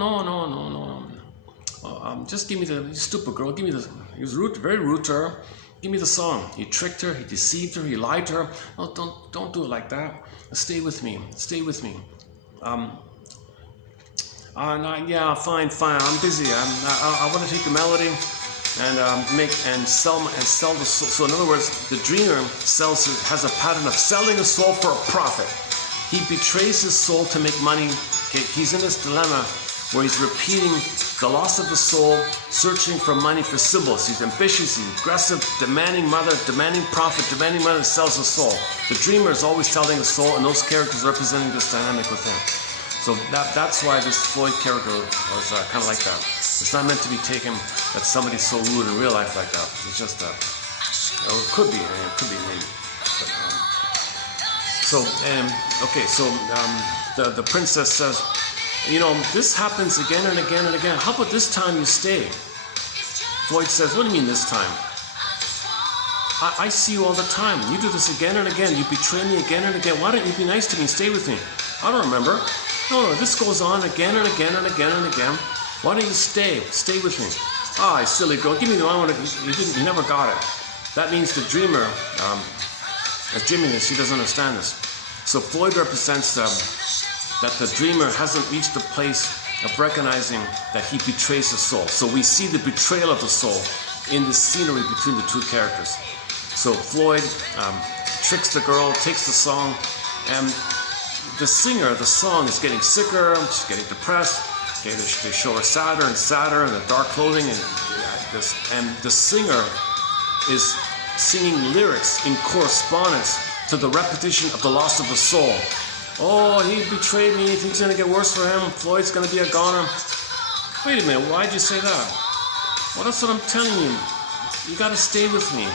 Just give me you stupid girl. Give me the. He was rude, very rude to her. Give me the song. He tricked her. He deceived her. He lied to her. No, don't do it like that. Stay with me. Yeah, fine. I'm busy. I want to take the melody and sell the soul. So in other words, the dreamer has a pattern of selling a soul for a profit. He betrays his soul to make money. Okay? He's in this dilemma where he's repeating the loss of the soul, searching for money for symbols. He's ambitious, he's aggressive, demanding mother, demanding profit, demanding money, sells the soul. The dreamer is always selling the soul, and those characters representing this dynamic within. So that's why this Floyd character was kind of like that. It's not meant to be taken that somebody's so rude in real life like that. It's just or it could be maybe. But, the princess says, this happens again and again and again. How about this time you stay? Floyd says, what do you mean this time? I see you all the time. You do this again and again. You betray me again and again. Why don't you be nice to me and stay with me? I don't remember. No, this goes on again and again and again and again. Why don't you stay? Stay with me. Ah, silly girl, give me the one. You never got it. That means the dreamer, as dreaming this, she doesn't understand this. So Floyd represents that the dreamer hasn't reached the place of recognizing that he betrays the soul. So we see the betrayal of the soul in the scenery between the two characters. So Floyd tricks the girl, takes the song, and the singer, the song is getting sicker, she's getting depressed. Okay, they show her sadder and sadder in the dark clothing, and the singer is singing lyrics in correspondence to the repetition of the loss of the soul. Oh, he betrayed me, things are going to get worse for him, Floyd's going to be a goner. Wait a minute, why'd you say that? Well, that's what I'm telling you. You got to stay with me.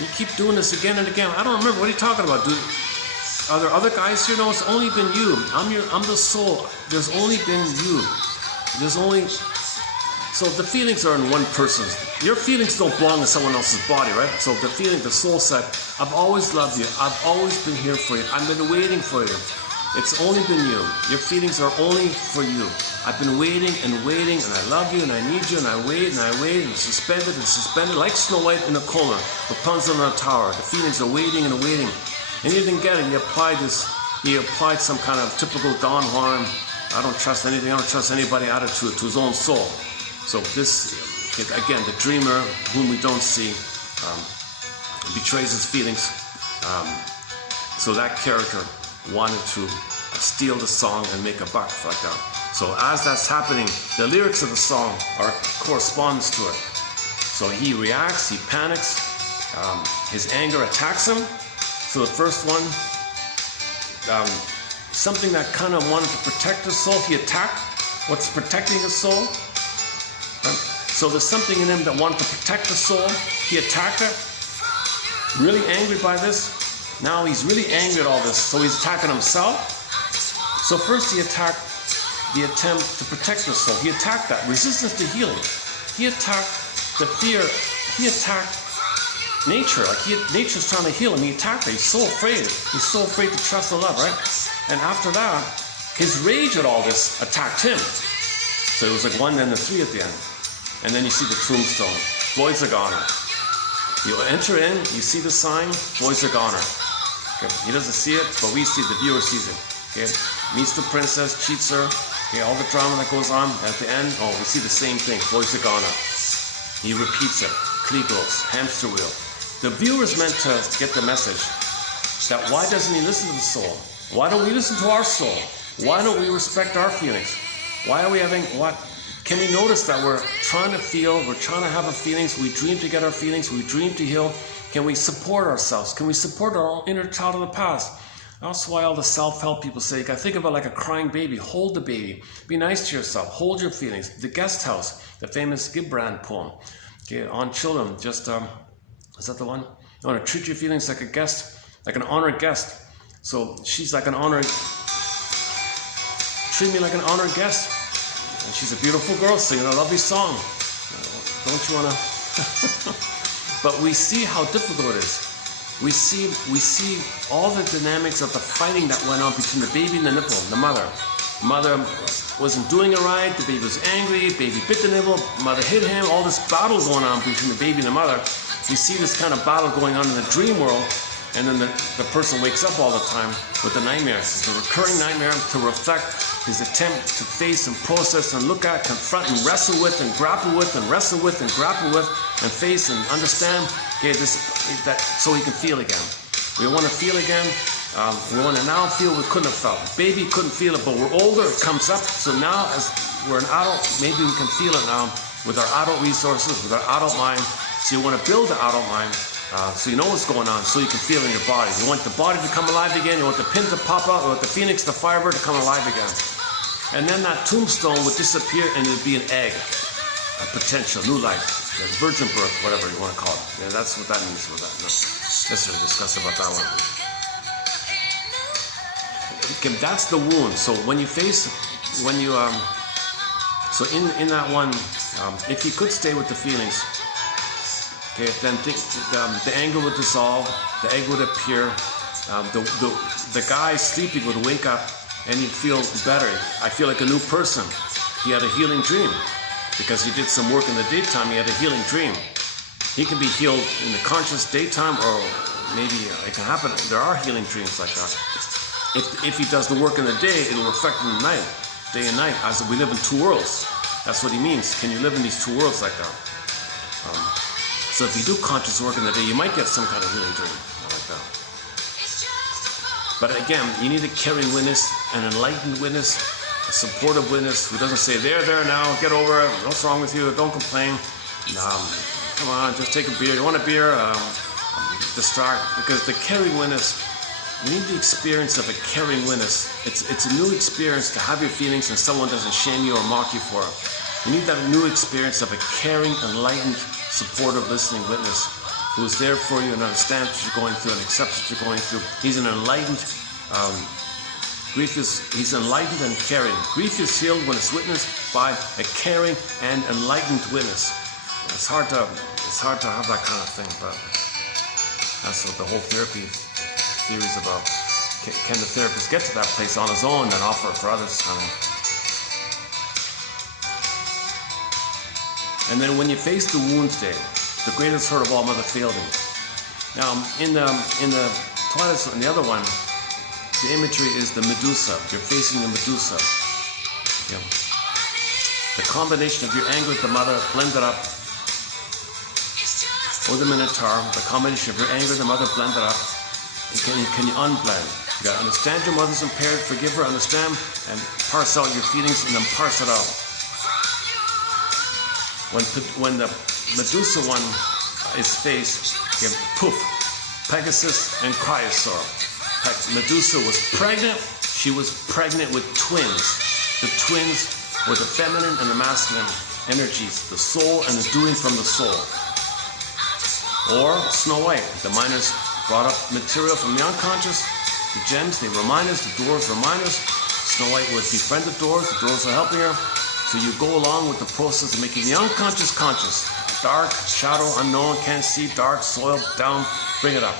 You keep doing this again and again. I don't remember, what are you talking about, dude? Are there other guys here? No, it's only been you. I'm the soul. There's only been you. So the feelings are in one person. Your feelings don't belong in someone else's body, right? So the soul said, I've always loved you. I've always been here for you. I've been waiting for you. It's only been you. Your feelings are only for you. I've been waiting, and I love you, and I need you, and I wait, and suspended, like Snow White in a corner, Rapunzel in a tower. The feelings are waiting and waiting. And he didn't get it. He applied some kind of typical Don Juan, I don't trust anything, I don't trust anybody attitude to his own soul. So this, again, the dreamer, whom we don't see, betrays his feelings. So that character wanted to steal the song and make a buck like that. So as that's happening, the lyrics of the song are correspondence to it. So he reacts, he panics, his anger attacks him. So the first one, something that kind of wanted to protect his soul, he attacked what's protecting his soul. Right? So there's something in him that wanted to protect the soul, he attacked it. Really angry by this. Now he's really angry at all this, so he's attacking himself. So first he attacked the attempt to protect the soul. He attacked that resistance to healing. He attacked the fear. He attacked nature. Like nature's trying to heal him. He attacked it. He's so afraid. He's so afraid to trust and love, right? And after that, his rage at all this attacked him. So it was like 1 and the 3 at the end. And then you see the tombstone. Floyd's a goner. You enter in, you see the sign, Floyd's a goner. Okay. He doesn't see it, but we see it, the viewer sees it. Okay. Meets the princess, cheats her. Okay. All the drama that goes on. At the end, oh, we see the same thing, Floyd's a goner. He repeats it. Klegos, hamster wheel. The viewer's meant to get the message that why doesn't he listen to the soul? Why don't we listen to our soul? Why don't we respect our feelings? Why are we having what? Can we notice that we're trying to feel, we're trying to have our feelings, we dream to get our feelings, we dream to heal. Can we support ourselves? Can we support our own inner child of the past? That's why all the self-help people say, you gotta think about like a crying baby. Hold the baby. Be nice to yourself. Hold your feelings. The Guest House, the famous Gibran poem. Okay, on children, just, is that the one? You want to treat your feelings like a guest, like an honored guest. So she's like an honored, treat me like an honored guest. And she's a beautiful girl singing a lovely song. Don't you want to? But we see how difficult it is. We see all the dynamics of the fighting that went on between the baby and the nipple, the mother. Mother wasn't doing it right, the baby was angry, baby bit the nipple, mother hit him, all this battle going on between the baby and the mother. You see this kind of battle going on in the dream world, and then the person wakes up all the time with the nightmares. It's a recurring nightmare to reflect his attempt to face and process and look at, confront and wrestle with and grapple with and wrestle with and grapple with and face and understand, okay, that so he can feel again. We want to feel again. We want to now feel we couldn't have felt. Baby couldn't feel it, but we're older, it comes up. So now as we're an adult, maybe we can feel it now with our adult resources, with our adult mind. So you want to build the adult mind so you know what's going on, so you can feel it in your body. You want the body to come alive again, you want the pin to pop out, you want the phoenix, the firebird to come alive again. And then that tombstone would disappear and it would be an egg, a potential, new life, a virgin birth, whatever you want to call it. Yeah, that's what that means with that. No, let's discuss about that one. Okay, that's the wound. So when you face, when you, so in that one, if you could stay with the feelings, okay, then the anger would dissolve, the egg would appear, the guy sleeping would wake up and he'd feel better. I feel like a new person. He had a healing dream because he did some work in the daytime. He had a healing dream. He can be healed in the conscious daytime, or maybe it can happen. There are healing dreams like that. If he does the work in the day, it will reflect in the night, day and night, as we live in two worlds. That's what he means. Can you live in these two worlds like that? So if you do conscious work in the day, you might get some kind of healing dream like that. But again, you need a caring witness, an enlightened witness, a supportive witness who doesn't say, there now, get over it, what's wrong with you, don't complain. Come on, just take a beer. You want a beer? Distract. Because the caring witness, you need the experience of a caring witness. It's a new experience to have your feelings and someone doesn't shame you or mock you for it. You need that new experience of a caring, enlightened, supportive, listening witness who's there for you and understands what you're going through and accepts what you're going through. He's an enlightened, he's enlightened and caring. Grief is healed when it's witnessed by a caring and enlightened witness. It's hard to have that kind of thing, but that's what the whole therapy theory is about. Can the therapist get to that place on his own and offer it for others? And then when you face the wound day, the greatest hurt of all, mother failed him. Now, in the Twilight, in the other one, the imagery is the Medusa. You're facing the Medusa. You know, the combination of your anger with the mother blended up, or the Minotaur. The combination of your anger with the mother blended up. And can you unblend? You gotta understand your mother's impaired, forgive her, understand, and parse out your feelings, and then parse it out. When the Medusa one is faced, you poof, Pegasus and Chrysaor. Medusa was pregnant. She was pregnant with twins. The twins were the feminine and the masculine energies, the soul and the doing from the soul. Or Snow White. The miners brought up material from the unconscious. The gems, they were miners. The dwarves were miners. Snow White would befriend the dwarves. The dwarves were helping her. So you go along with the process of making the unconscious conscious. Dark, shadow, unknown, can't see, dark, soil, down, bring it up.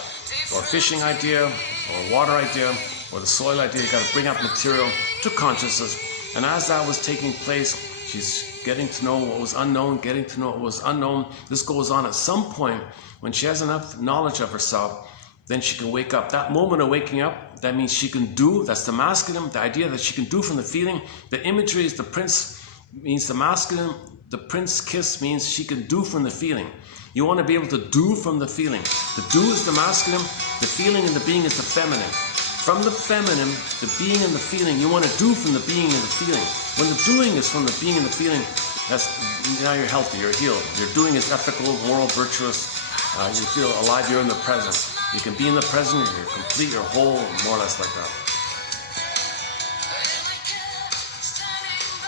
Or a fishing idea, or a water idea, or the soil idea, you got to bring up material to consciousness. And as that was taking place, she's getting to know what was unknown, getting to know what was unknown. This goes on at some point when she has enough knowledge of herself, then she can wake up. That moment of waking up, that means she can do, that's the masculine, the idea that she can do from the feeling. The imagery is the prince, means the masculine. The prince kiss means she can do from the feeling. You want to be able to do from the feeling. The do is the masculine, the feeling and the being is the feminine. From the feminine, the being and the feeling, you want to do from the being and the feeling. When the doing is from the being and the feeling, that's, now you're healthy, you're healed. Your doing is ethical, moral, virtuous. You feel alive, you're in the present. You can be in the present, you're complete, you're whole, more or less like that.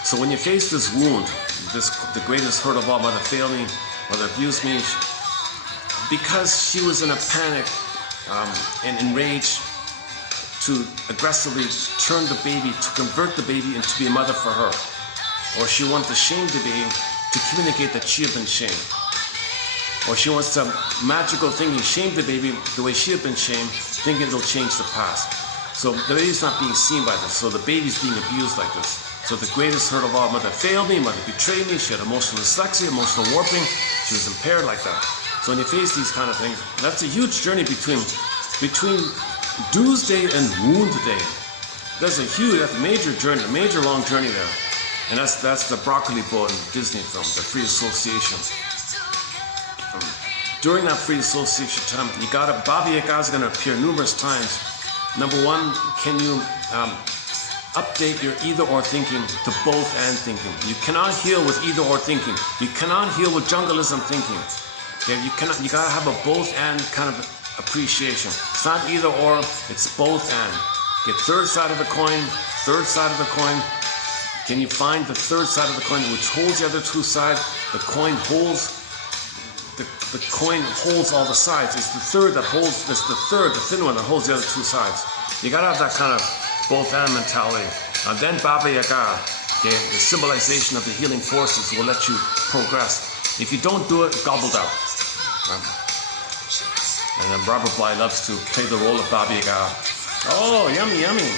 So when you face this wound, the greatest hurt of all, mother failed me, mother abused me, because she was in a panic and enraged to aggressively turn the baby, to convert the baby into be a mother for her. Or she wanted to shame the baby to communicate that she had been shamed. Or she wants some magical thing, you shame the baby the way she had been shamed, thinking it'll change the past. So the baby's not being seen by this, so the baby's being abused like this. So the greatest hurt of all, mother failed me, mother betrayed me, she had emotional dyslexia, emotional warping, she was impaired like that. So when you face these kind of things, that's a huge journey between Doomsday and Wound Day. That's a major journey, a major long journey there. And that's the broccoli boat in the Disney film, the free association. During that free association time, Baba Yaga is going to appear numerous times. Number one, can you update your either-or thinking to both and thinking. You cannot heal with either-or thinking. You cannot heal with jungleism thinking. Okay? You gotta have a both and kind of appreciation. It's not either-or, it's both and. Get third side of the coin, third side of the coin. Can you find the third side of the coin which holds the other two sides? The coin holds all the sides. It's the third that holds, the thin one that holds the other two sides. You gotta have that kind of both and mentality. And then Baba Yaga, okay, the symbolization of the healing forces will let you progress. If you don't do it, gobbled out. And then Robert Bly loves to play the role of Baba Yaga. Oh, yummy, yummy.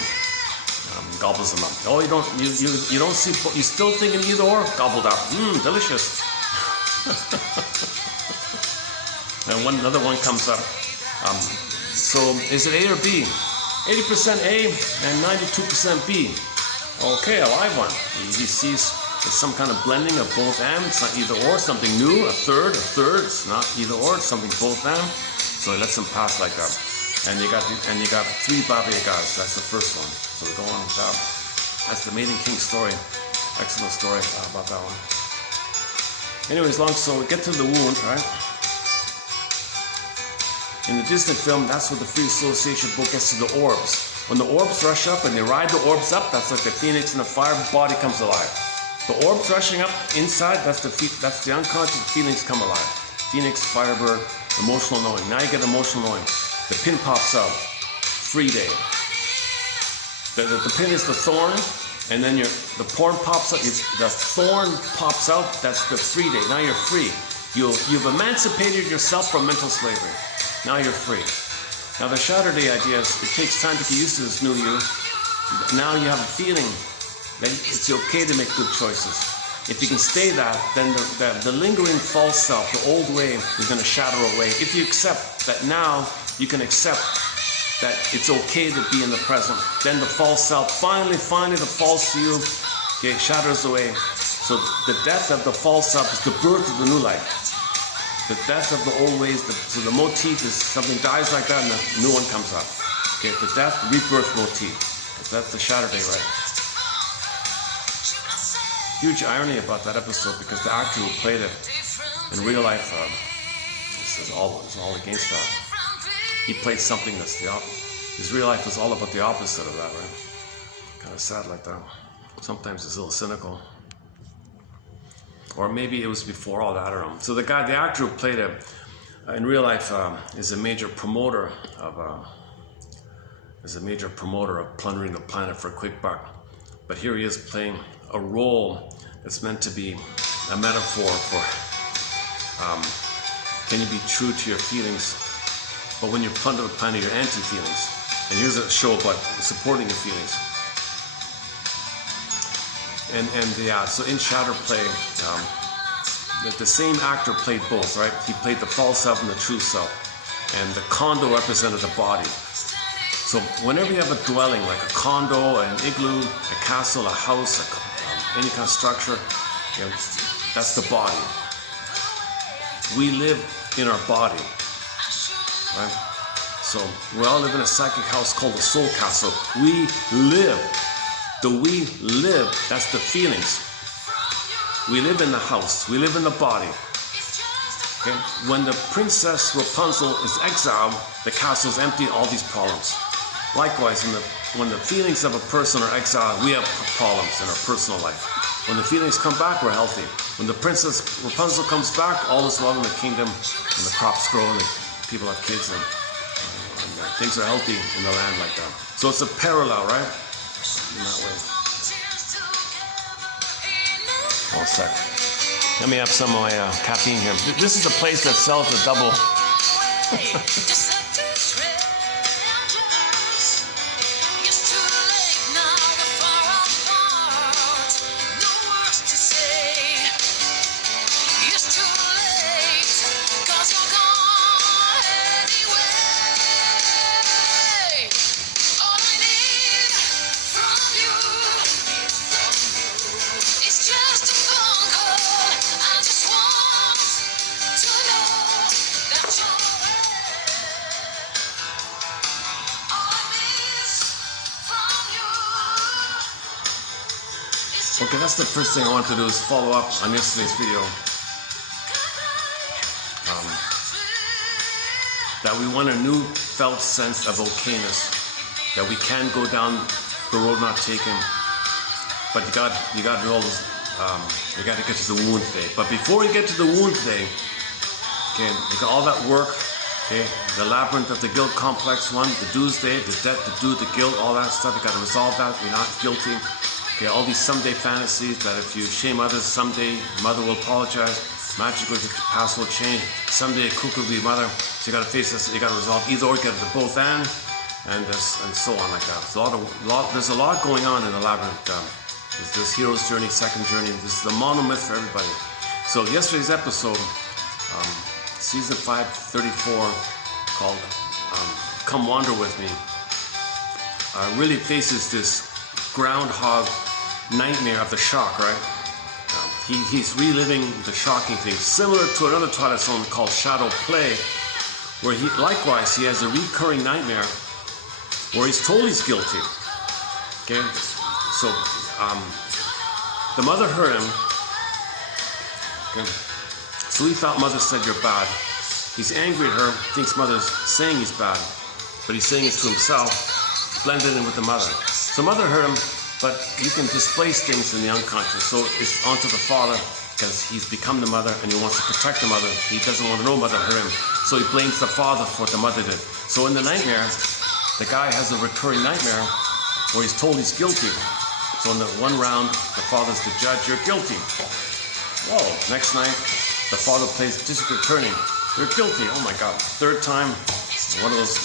Gobbles them up. Oh, you don't see, you still thinking either or? Gobbled up. Delicious. And another one comes up. So is it A or B? 80% A and 92% B. Okay, a live one. He sees it's some kind of blending of both and. It's not either or, something new, a third. It's not either or, it's something both and. So he lets them pass like that. And you got 3 Baba Yagas. That's the first one. So we go on with that. That's the Maiden King story. Excellent story about that one. Anyways, so we get to the wound, right? In the Disney film, that's what the free association book gets to the orbs. When the orbs rush up and they ride the orbs up, that's like the phoenix in the fire, body comes alive. The orbs rushing up inside, that's the unconscious feelings come alive. Phoenix, firebird, emotional knowing. Now you get emotional knowing. The pin pops out. Free day. The pin is the thorn, and then the porn pops up. The thorn pops out. That's the free day. Now you're free. You've emancipated yourself from mental slavery. Now you're free. Now the Shatter Day idea is it takes time to get used to this new you. Now you have a feeling that it's okay to make good choices. If you can stay that, then the lingering false self, the old way, is going to shatter away. If you accept that now you can accept that it's okay to be in the present, then the false self, finally the false you, okay, shatters away. So the death of the false self is the birth of the new life. The death of the old ways, so the motif is something dies like that and a new one comes up. Okay, the death, rebirth motif. That's the Shatter Day, right? Huge irony about that episode because the actor who played it in real life is all against that. he played something that's the opposite. His real life was all about the opposite of that, right? Kind of sad like that. Sometimes it's a little cynical. Or maybe it was before all that, I don't know. So the actor who played it, in real life, is a major promoter of plundering the planet for a quick buck. But here he is playing a role that's meant to be a metaphor for can you be true to your feelings, but when you plunder the planet, you're anti-feelings. And here's a show about supporting your feelings. And yeah, so in Shatter Play, the same actor played both, right? He played the false self and the true self. And the condo represented the body. So whenever you have a dwelling, like a condo, an igloo, a castle, a house, any kind of structure, that's the body. We live in our body, right? So we all live in a psychic house called the soul castle. We live. The we live, that's the feelings. We live in the house. We live in the body. Okay? When the princess Rapunzel is exiled, the castle is empty, all these problems. Likewise, when the feelings of a person are exiled, we have problems in our personal life. When the feelings come back, we're healthy. When the princess Rapunzel comes back, all is well in the kingdom, and the crops grow, and the people have kids, and things are healthy in the land like that. So it's a parallel, right? In that way. One sec. Let me have some of my caffeine here. This is a place that sells the double. Okay, that's the first thing I want to do is follow up on yesterday's video. That we want a new felt sense of okayness. That we can go down the road not taken. But you got to do all this, you got to get to the wound today. But before you get to the wound today, okay, you got all that work, okay, the labyrinth of the guilt complex one, the doomsday, the debt, the due, the guilt, all that stuff, you got to resolve that, you're not guilty. Okay, all these someday fantasies that if you shame others, someday mother will apologize, magically the past will change, someday a cook will be mother. So you got to face this, you got to resolve either or, you got to do both and so on like that. There's a lot going on in the labyrinth. There's this hero's journey, second journey. This is the monomyth for everybody. So yesterday's episode, season 5, 34, called "Come Wander with Me," really faces this groundhog nightmare of the shock, right? He's reliving the shocking things, similar to another Twilight Zone called Shadow Play, where he has a recurring nightmare where he's told he's guilty. Okay, so the mother heard him. Okay, so he thought mother said you're bad. He's angry at her, thinks mother's saying he's bad, but he's saying it to himself, blended in with the mother. So mother heard him, but you can displace things in the unconscious. So it's onto the father because he's become the mother and he wants to protect the mother. He doesn't want to know mother heard him. So he blames the father for what the mother did. So in the nightmare, the guy has a recurring nightmare where he's told he's guilty. So in the one round, the father's the judge, you're guilty. Whoa, next night, the father plays district attorney. You're guilty, oh my God. Third time, one of those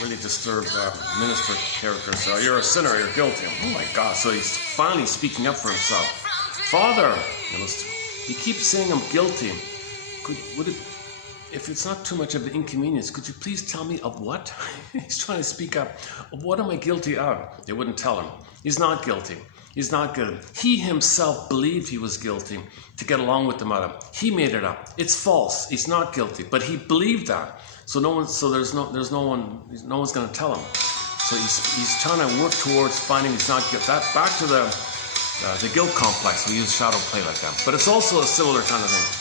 really disturbed minister characters. So you're a sinner, you're guilty. Oh my God. So he's finally speaking up for himself. Father, he keeps saying I'm guilty. If it's not too much of an inconvenience, could you please tell me of what? He's trying to speak up. What am I guilty of? They wouldn't tell him. He's not guilty. He's not good. He himself believed he was guilty to get along with the mother. He made it up. It's false. He's not guilty, but he believed that. So no one's going to tell him. So he's trying to work towards finding he's not guilty. That back to the guilt complex. We use shadow play like that, but it's also a similar kind of thing.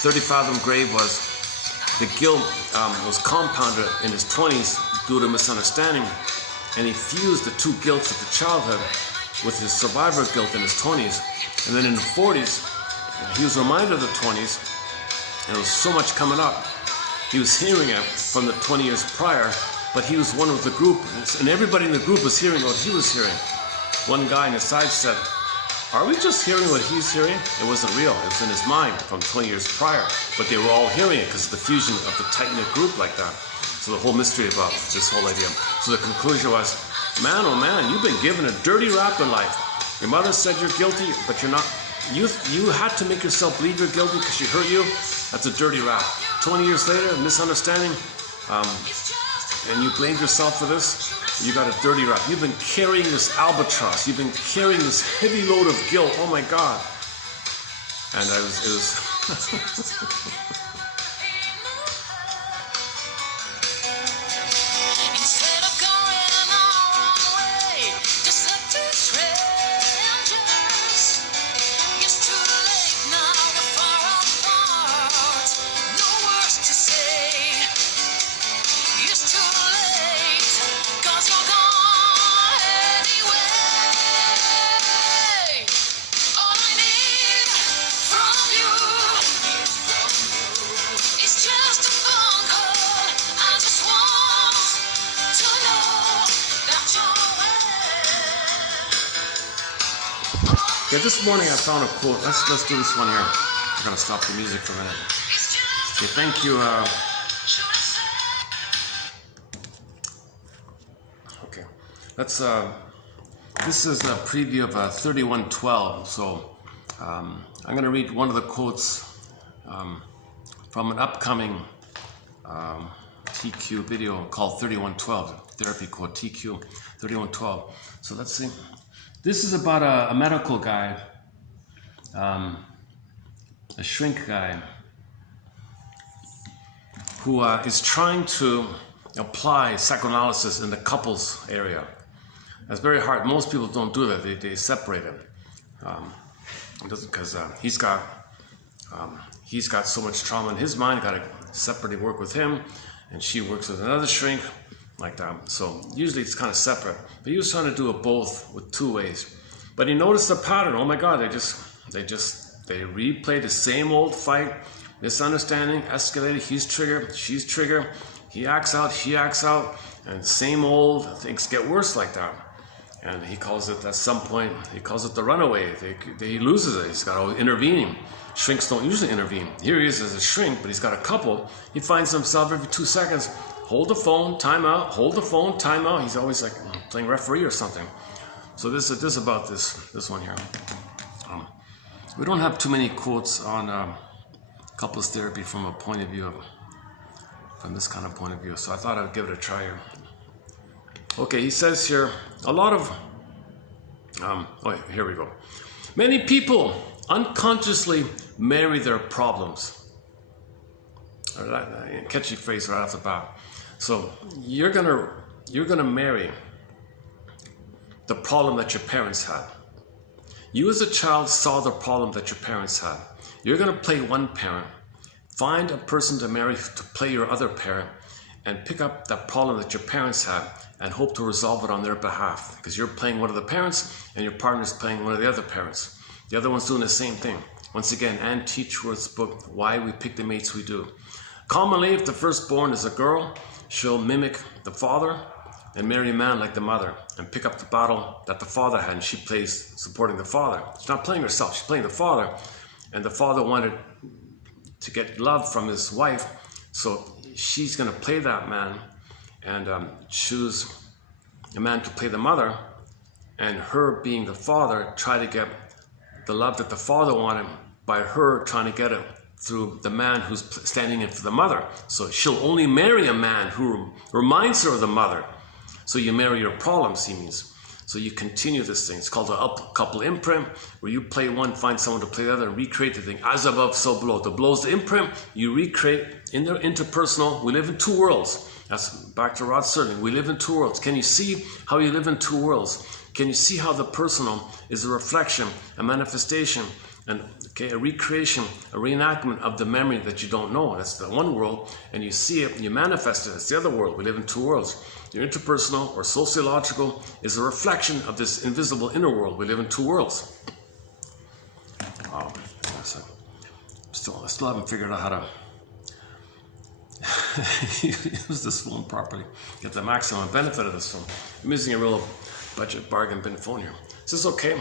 30 fathom grave was the guilt was compounded in his 20s due to misunderstanding, and he fused the two guilts of the childhood with his survivor guilt in his 20s. And then in the 40s, he was reminded of the 20s, and there was so much coming up. He was hearing it from the 20 years prior, but he was one of the group, and everybody in the group was hearing what he was hearing. One guy on the side said, "Are we just hearing what he's hearing?" It wasn't real. It was in his mind from 20 years prior, but they were all hearing it because of the fusion of the tight-knit group like that. So the whole mystery about this whole idea. So the conclusion was, man, oh man, you've been given a dirty rap in life. Your mother said you're guilty, but you're not. You had to make yourself believe you're guilty because she hurt you. That's a dirty rap. 20 years later, misunderstanding, and you blamed yourself for this. You got a dirty rap. You've been carrying this albatross. You've been carrying this heavy load of guilt. Oh my God. And it was Yeah, this morning I found a quote. Let's do this one here. I'm gonna stop the music for a minute. Okay, thank you. Okay, let's. This is a preview of 3112. So I'm gonna read one of the quotes from an upcoming TQ video called 3112. Therapy quote TQ 3112. So let's see. This is about a medical guy, a shrink guy, who is trying to apply psychoanalysis in the couples area. That's very hard. Most people don't do that. They separate it. Because he's got so much trauma in his mind. Got to separately work with him, and she works with another shrink. Like that. So usually it's kind of separate, but he was trying to do it both with two ways. But he noticed the pattern. Oh my God, they replay the same old fight, misunderstanding, escalated. He's triggered, she's triggered. He acts out, she acts out, and same old things get worse like that. And he calls it at some point. He calls it the runaway. He loses it. He's got to intervene. Shrinks don't usually intervene. Here he is as a shrink, but he's got a couple. He finds himself every 2 seconds. Hold the phone, time out, hold the phone, time out. He's always like playing referee or something. So this is about this one here. We don't have too many quotes on couples therapy from a point of view, from this kind of point of view. So I thought I'd give it a try here. Okay, he says here, a lot of, here we go. Many people unconsciously marry their problems. Catchy phrase right off the bat. So you're gonna marry the problem that your parents had. You as a child saw the problem that your parents had. You're gonna play one parent, find a person to marry to play your other parent, and pick up that problem that your parents had and hope to resolve it on their behalf. Because you're playing one of the parents and your partner's playing one of the other parents. The other one's doing the same thing. Once again, Anne Teachworth's book, Why We Pick the Mates We Do. Commonly, if the firstborn is a girl, she'll mimic the father and marry a man like the mother and pick up the battle that the father had, and she plays supporting the father. She's not playing herself, she's playing the father. And the father wanted to get love from his wife, so she's going to play that man and choose a man to play the mother, and her being the father, try to get the love that the father wanted by her trying to get it through the man who's standing in for the mother. So she'll only marry a man who reminds her of the mother. So you marry your problems, he means. So you continue this thing. It's called a couple imprint, where you play one, find someone to play the other, and recreate the thing. As above, so below. The below's the imprint. You recreate in the interpersonal. We live in two worlds. That's back to Rod Serling. We live in two worlds. Can you see how you live in two worlds? Can you see how the personal is a reflection, a manifestation, and Okay, a recreation, a reenactment of the memory that you don't know. That's the one world, and you see it, you manifest it. It's the other world. We live in two worlds. Your interpersonal or sociological is a reflection of this invisible inner world. We live in two worlds. Oh, I still haven't figured out how to use this phone properly, get the maximum benefit of this phone. I'm using a real budget bargain bin phone here. Is this okay?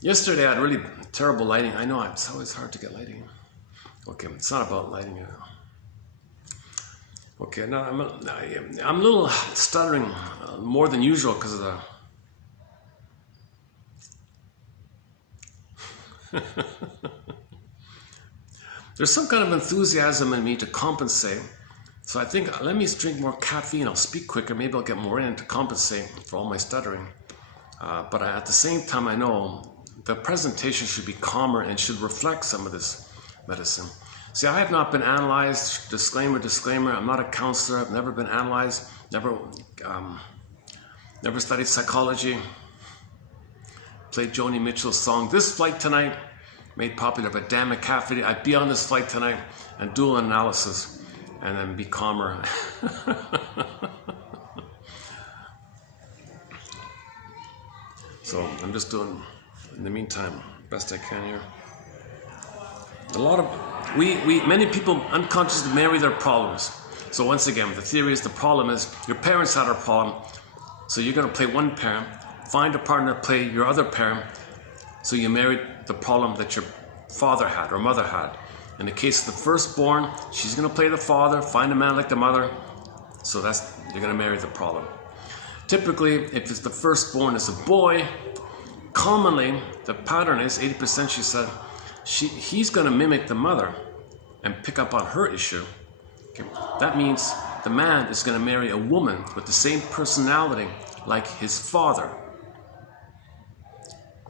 Yesterday I had really terrible lighting. I know it's always hard to get lighting. Okay, it's not about lighting. Okay, now I'm a little stuttering more than usual because of the... There's some kind of enthusiasm in me to compensate. So I think, let me drink more caffeine, I'll speak quicker, maybe I'll get more in to compensate for all my stuttering. But at the same time, I know the presentation should be calmer and should reflect some of this medicine. See, I have not been analyzed, disclaimer, I'm not a counselor, I've never been analyzed, never studied psychology. Played Joni Mitchell's song, This Flight Tonight, made popular by Dan McCafferty. I'd be on this flight tonight and do an analysis and then be calmer. So I'm just doing, in the meantime, best I can here. Many people unconsciously marry their problems. So once again, the theory is the problem is your parents had a problem. So you're going to play one parent, find a partner to play your other parent. So you married the problem that your father had or mother had. In the case of the firstborn, she's going to play the father, find a man like the mother. So you're going to marry the problem. Typically, if it's the firstborn is a boy, commonly the pattern is 80%. She said he's going to mimic the mother and pick up on her issue. Okay. That means the man is going to marry a woman with the same personality like his father.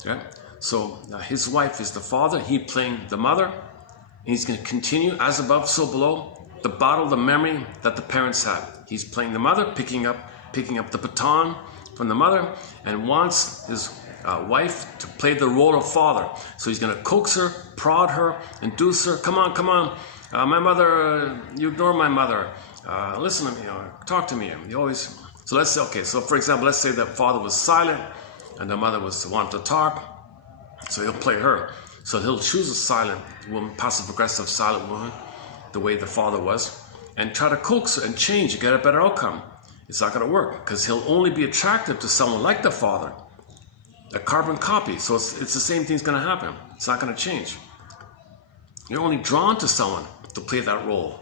Okay. So his wife is the father, he playing the mother, and he's going to continue as above, so below, the battle, the memory that the parents had. He's playing the mother, picking up the baton from the mother, and wants his wife to play the role of father. So he's going to coax her, prod her, induce her. Come on, my mother, you ignore my mother. Listen to me, talk to me. So let's say, okay, so for example, let's say that father was silent and the mother wanted to talk. So he'll play her. So he'll choose a silent woman, passive-aggressive silent woman, the way the father was, and try to coax her and change and get a better outcome. It's not going to work because he'll only be attracted to someone like the father, a carbon copy. So it's the same thing's going to happen. It's not going to change. You're only drawn to someone to play that role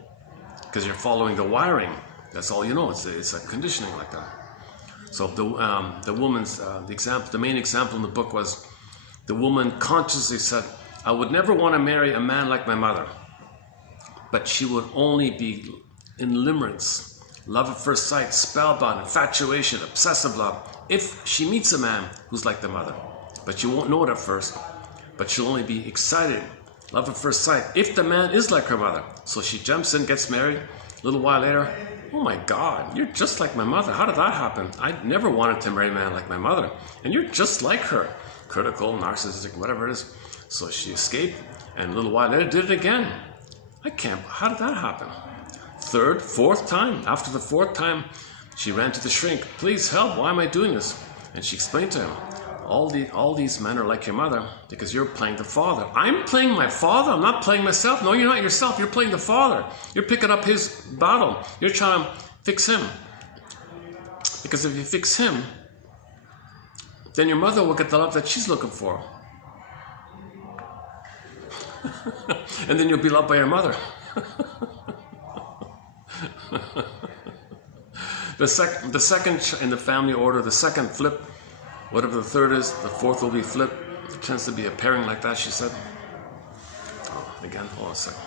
because you're following the wiring. That's all you know. It's a conditioning like that. So the woman's the main example in the book was the woman consciously said, I would never want to marry a man like my mother, but she would only be in limerence, love at first sight, spellbound, infatuation, obsessive love, if she meets a man who's like the mother. But you won't know it at first, but she'll only be excited, love at first sight, if the man is like her mother. So she jumps in, gets married, a little while later, oh my God, you're just like my mother. How did that happen? I never wanted to marry a man like my mother, and you're just like her. Critical, narcissistic, whatever it is. So she escaped, and a little while later did it again. How did that happen? Third, fourth time. After the fourth time, she ran to the shrink. Please help, why am I doing this? And she explained to him, all these men are like your mother because you're playing the father. I'm playing my father, I'm not playing myself. No, you're not yourself, you're playing the father. You're picking up his battle. You're trying to fix him. Because if you fix him, then your mother will get the love that she's looking for. And then you'll be loved by your mother. The second in the family order, the second flip, whatever the third is, the fourth will be flip. It tends to be a pairing like that, she said. Oh, again, hold on a second.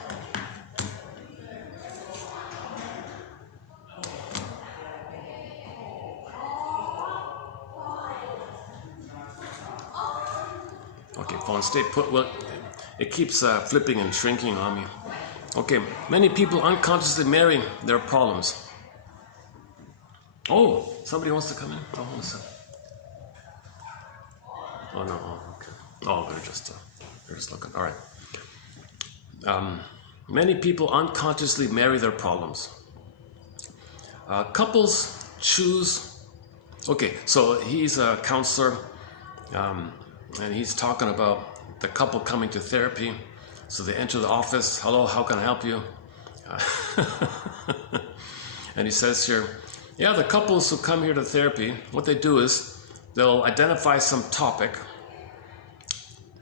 Okay, phone, stay put. Well, it keeps flipping and shrinking on me. Okay, many people unconsciously marry their problems. Oh, somebody wants to come in? Oh, hold on a second. Oh, no, oh, okay. Oh, they're just... They're just looking. All right. Many people unconsciously marry their problems. Couples choose. Okay, so he's a counselor, and he's talking about the couple coming to therapy. So they enter the office. Hello, how can I help you? And he says here, yeah, the couples who come here to therapy, what they do is they'll identify some topic,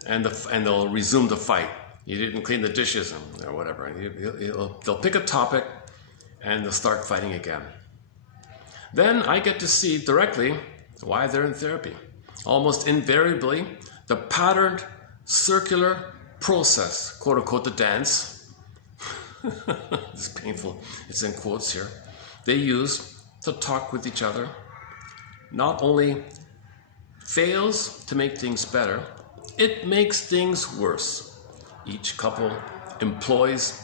and they'll resume the fight. You didn't clean the dishes or whatever. They'll pick a topic and they'll start fighting again. Then I get to see directly why they're in therapy. Almost invariably, the patterned circular process, quote unquote, the dance, it's painful, it's in quotes here, they use to talk with each other, not only fails to make things better, it makes things worse. Each couple employs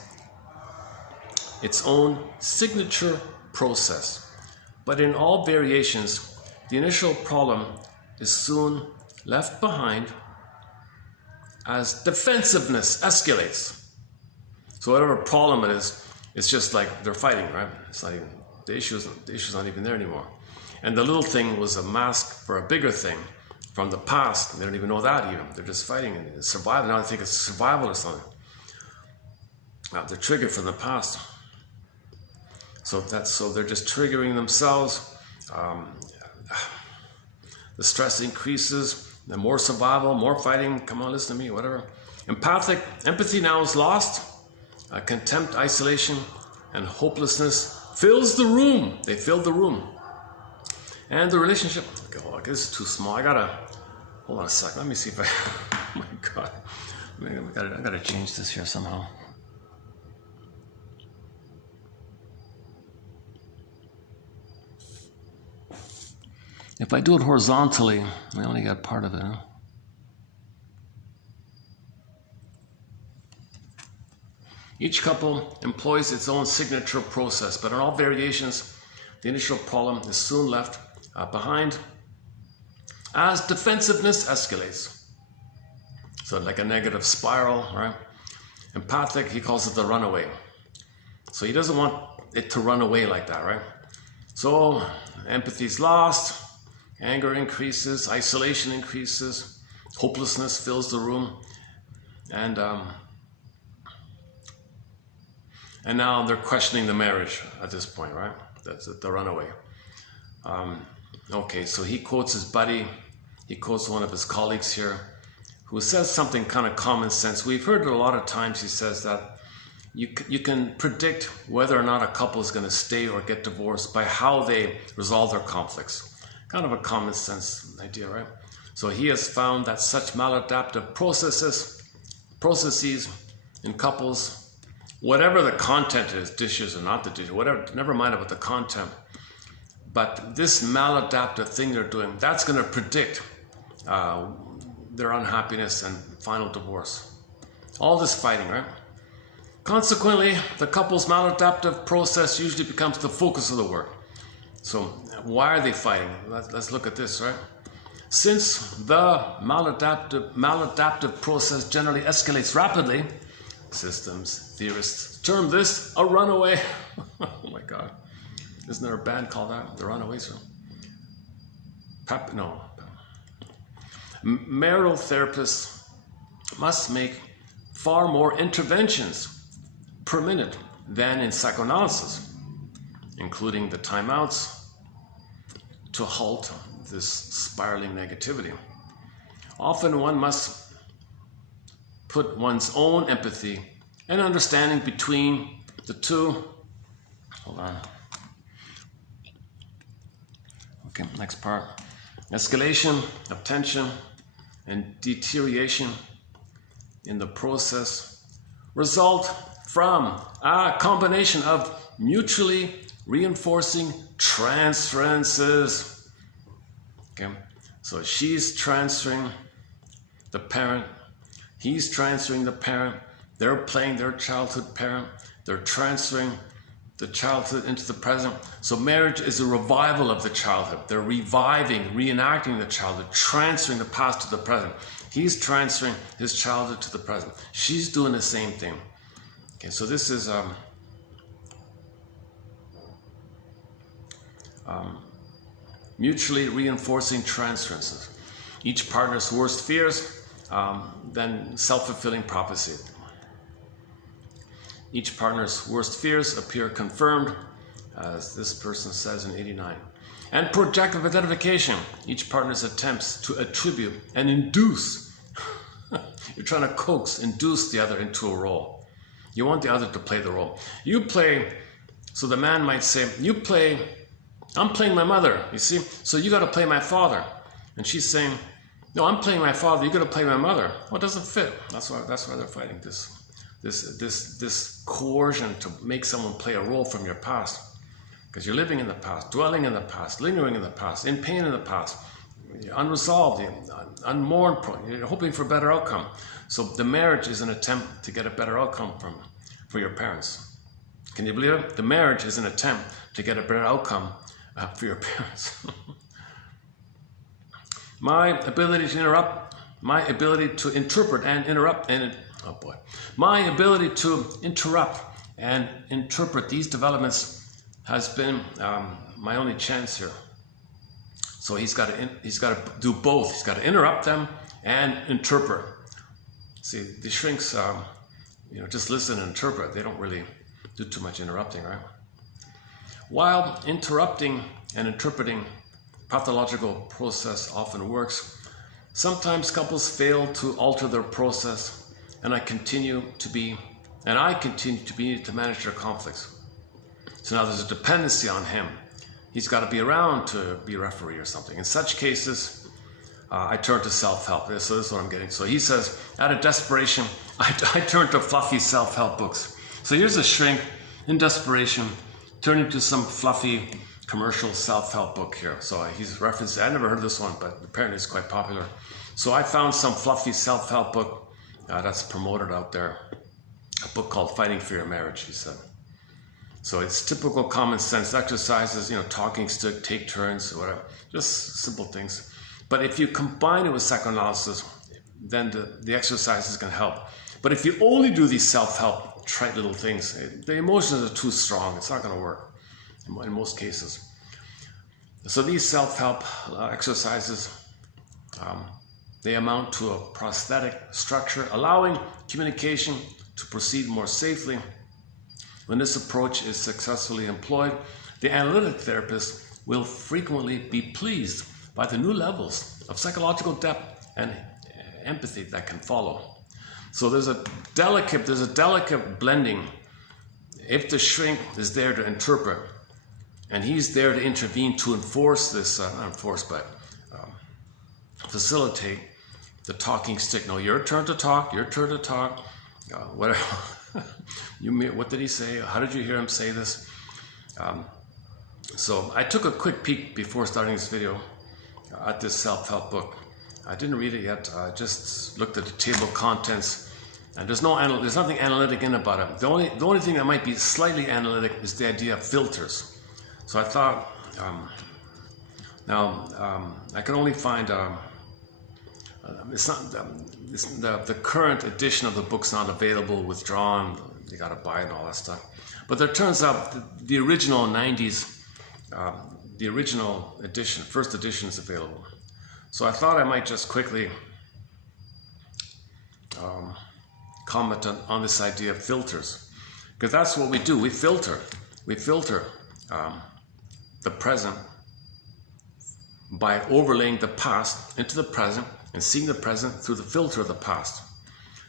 its own signature process, but in all variations, the initial problem is soon left behind as defensiveness escalates. So whatever problem it is, it's just like they're fighting, right? It's not even, the issue's not even there anymore. And the little thing was a mask for a bigger thing from the past. They don't even know that even. They're just fighting and surviving. Now they think it's survival or something. Now they're triggered from the past. So they're just triggering themselves. The stress increases. The more survival, more fighting. Come on, listen to me, whatever. Empathy now is lost. Contempt, isolation, and hopelessness fills the room. They fill the room. And the relationship, okay, well, I guess it's too small. Hold on a second. Let me see if I, oh my God. I gotta change this here somehow. If I do it horizontally, I only got part of it, huh? Each couple employs its own signature process, but in all variations, the initial problem is soon left behind as defensiveness escalates. So like a negative spiral, right? Empathic, he calls it the runaway. So he doesn't want it to run away like that, right? So empathy's lost, anger increases, isolation increases, hopelessness fills the room, and now they're questioning the marriage at this point, right? That's the runaway. Okay, so he quotes his buddy, he quotes one of his colleagues here, who says something kind of common sense. We've heard it a lot of times. He says that you can predict whether or not a couple is going to stay or get divorced by how they resolve their conflicts. Kind of a common sense idea, right? So he has found that such maladaptive processes in couples, whatever the content is, dishes or not the dishes, whatever, never mind about the content, but this maladaptive thing they're doing, that's going to predict their unhappiness and final divorce. All this fighting, right? Consequently, the couple's maladaptive process usually becomes the focus of the work. So why are they fighting? Let's look at this, right? Since the maladaptive process generally escalates rapidly, systems theorists term this a runaway. Oh my God. Isn't there a band called that? The Runaways? Marital therapists must make far more interventions per minute than in psychoanalysis, including the timeouts to halt this spiraling negativity. Often one must put one's own empathy and understanding between the two. Hold on. Okay, next part. Escalation of tension and deterioration in the process result from a combination of mutually reinforcing transferences. Okay, so she's transferring the parent, he's transferring the parent, they're playing their childhood parent, they're transferring the childhood into the present. So marriage is a revival of the childhood. They're reviving, reenacting the childhood, transferring the past to the present. He's transferring his childhood to the present. She's doing the same thing. Okay, so this is mutually reinforcing transferences. Each partner's worst fears, then self-fulfilling prophecy. Each partner's worst fears appear confirmed, as this person says in 89. And projective identification, each partner's attempts to attribute and induce. You're trying to induce the other into a role. You want the other to play the role. You play, so the man might say, you play, I'm playing my mother, you see, so you got to play my father. And she's saying, no, I'm playing my father, you got to play my mother. Well, it doesn't fit. That's why they're fighting this coercion to make someone play a role from your past. Because you're living in the past, dwelling in the past, lingering in the past, in pain in the past, you're unresolved, you're unmourned, you're hoping for a better outcome. So the marriage is an attempt to get a better outcome for your parents. Can you believe it? The marriage is an attempt to get a better outcome for your parents. My ability to interrupt, my ability to interpret and interrupt, my ability to interrupt and interpret these developments has been my only chance here. So he's got to do both. He's got to interrupt them and interpret. See, the shrinks, just listen and interpret. They don't really do too much interrupting, right? While interrupting and interpreting pathological process often works, sometimes couples fail to alter their process, and I continue to be needed to manage their conflicts. So now there's a dependency on him. He's got to be around to be a referee or something. In such cases, I turn to self-help. So this is what I'm getting. So he says, out of desperation, I turn to fluffy self-help books. So here's a shrink in desperation, turning to some fluffy commercial self-help book here. So he's referenced, I never heard of this one, but apparently it's quite popular. So I found some fluffy self-help book that's promoted out there. A book called Fighting for Your Marriage, he said. So it's typical common sense exercises, talking stick, take turns, whatever, just simple things. But if you combine it with psychoanalysis, then the exercises can help. But if you only do these self-help, trite little things, the emotions are too strong. It's not going to work in most cases. So these self-help exercises, they amount to a prosthetic structure, allowing communication to proceed more safely. When this approach is successfully employed, the analytic therapist will frequently be pleased by the new levels of psychological depth and empathy that can follow. So there's a delicate blending. If the shrink is there to interpret, and he's there to intervene to enforce this, facilitate the talking stick. No, your turn to talk, whatever. What did he say? How did you hear him say this? So I took a quick peek before starting this video at this self-help book. I didn't read it yet. I just looked at the table of contents, and there's nothing analytic in about it. The only thing that might be slightly analytic is the idea of filters. So I thought, I can only find the current edition of the book's not available, withdrawn. You got to buy it and all that stuff. But there turns out the original 90s, the original edition, first edition is available. So I thought I might just quickly comment on this idea of filters, because that's what we do. We filter the present by overlaying the past into the present and seeing the present through the filter of the past.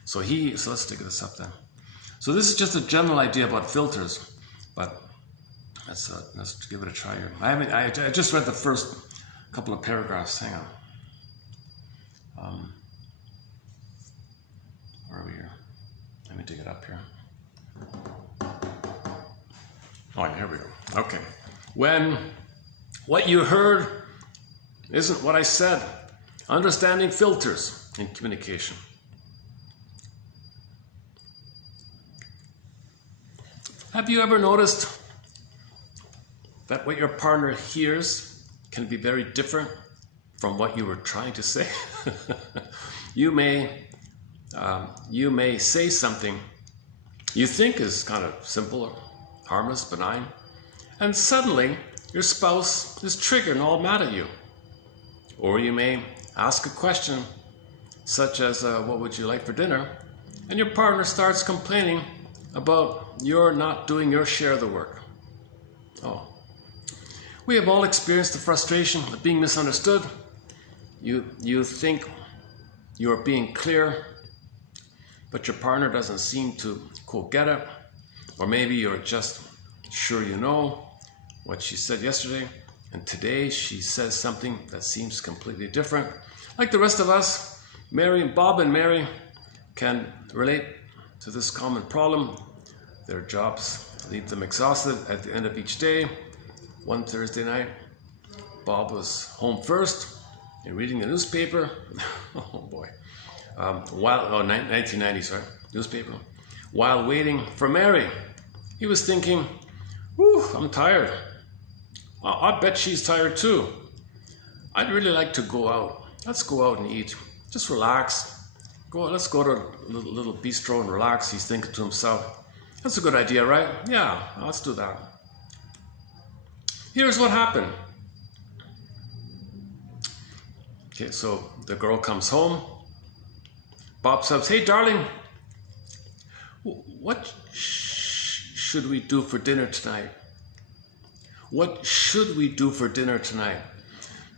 So let's take this up then. So this is just a general idea about filters, but let's give it a try here. I just read the first couple of paragraphs. Hang on. Where are we here? Let me dig it up here. Oh, yeah, here we go. Okay. When what you heard isn't what I said. Understanding filters in communication. Have you ever noticed that what your partner hears can be very different from what you were trying to say? You may say something you think is kind of simple, or harmless, benign, and suddenly your spouse is triggered and all mad at you. Or you may ask a question such as, what would you like for dinner? And your partner starts complaining about you're not doing your share of the work. Oh. We have all experienced the frustration of being misunderstood. You think you're being clear, but your partner doesn't seem to quote get it. Or maybe you're just sure you know what she said yesterday, and today she says something that seems completely different. Like the rest of us, Bob and Mary can relate to this common problem. Their jobs leave them exhausted at the end of each day. One Thursday night, Bob was home first and reading the newspaper. Oh boy. 1990s, right? Newspaper. While waiting for Mary, he was thinking, whew, I'm tired. I bet she's tired too. I'd really like to go out. Let's go out and eat. Just relax. Let's go to a little bistro and relax. He's thinking to himself, that's a good idea, right? Yeah, let's do that. Here's what happened. Okay, so the girl comes home. Bob says, hey, darling, what should we do for dinner tonight? What should we do for dinner tonight?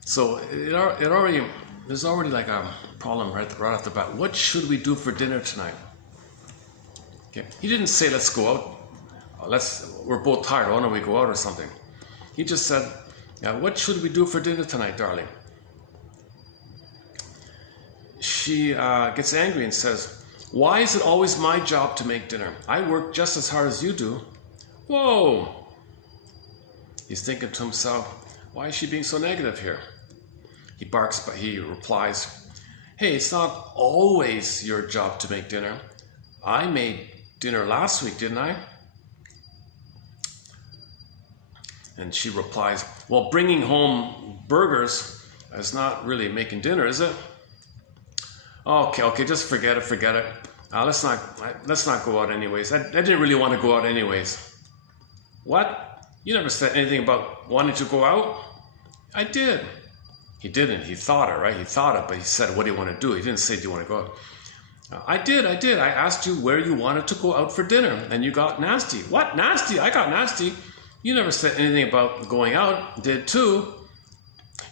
So there's already like a problem right off the bat. What should we do for dinner tonight? Okay, he didn't say let's go out. We're both tired. Why don't we go out or something? He just said, what should we do for dinner tonight, darling? She gets angry and says, why is it always my job to make dinner? I work just as hard as you do. Whoa! He's thinking to himself, why is she being so negative here? He barks, but he replies, hey, it's not always your job to make dinner. I made dinner last week, didn't I? And she replies, well, bringing home burgers is not really making dinner, is it? Okay, just forget it. Let's not go out anyways. I didn't really want to go out anyways. What? You never said anything about wanting to go out? I did. He didn't. He thought it, right? He thought it, but he said, what do you want to do? He didn't say, do you want to go out? I did. I asked you where you wanted to go out for dinner, and you got nasty. What? Nasty? I got nasty. You never said anything about going out. Did too.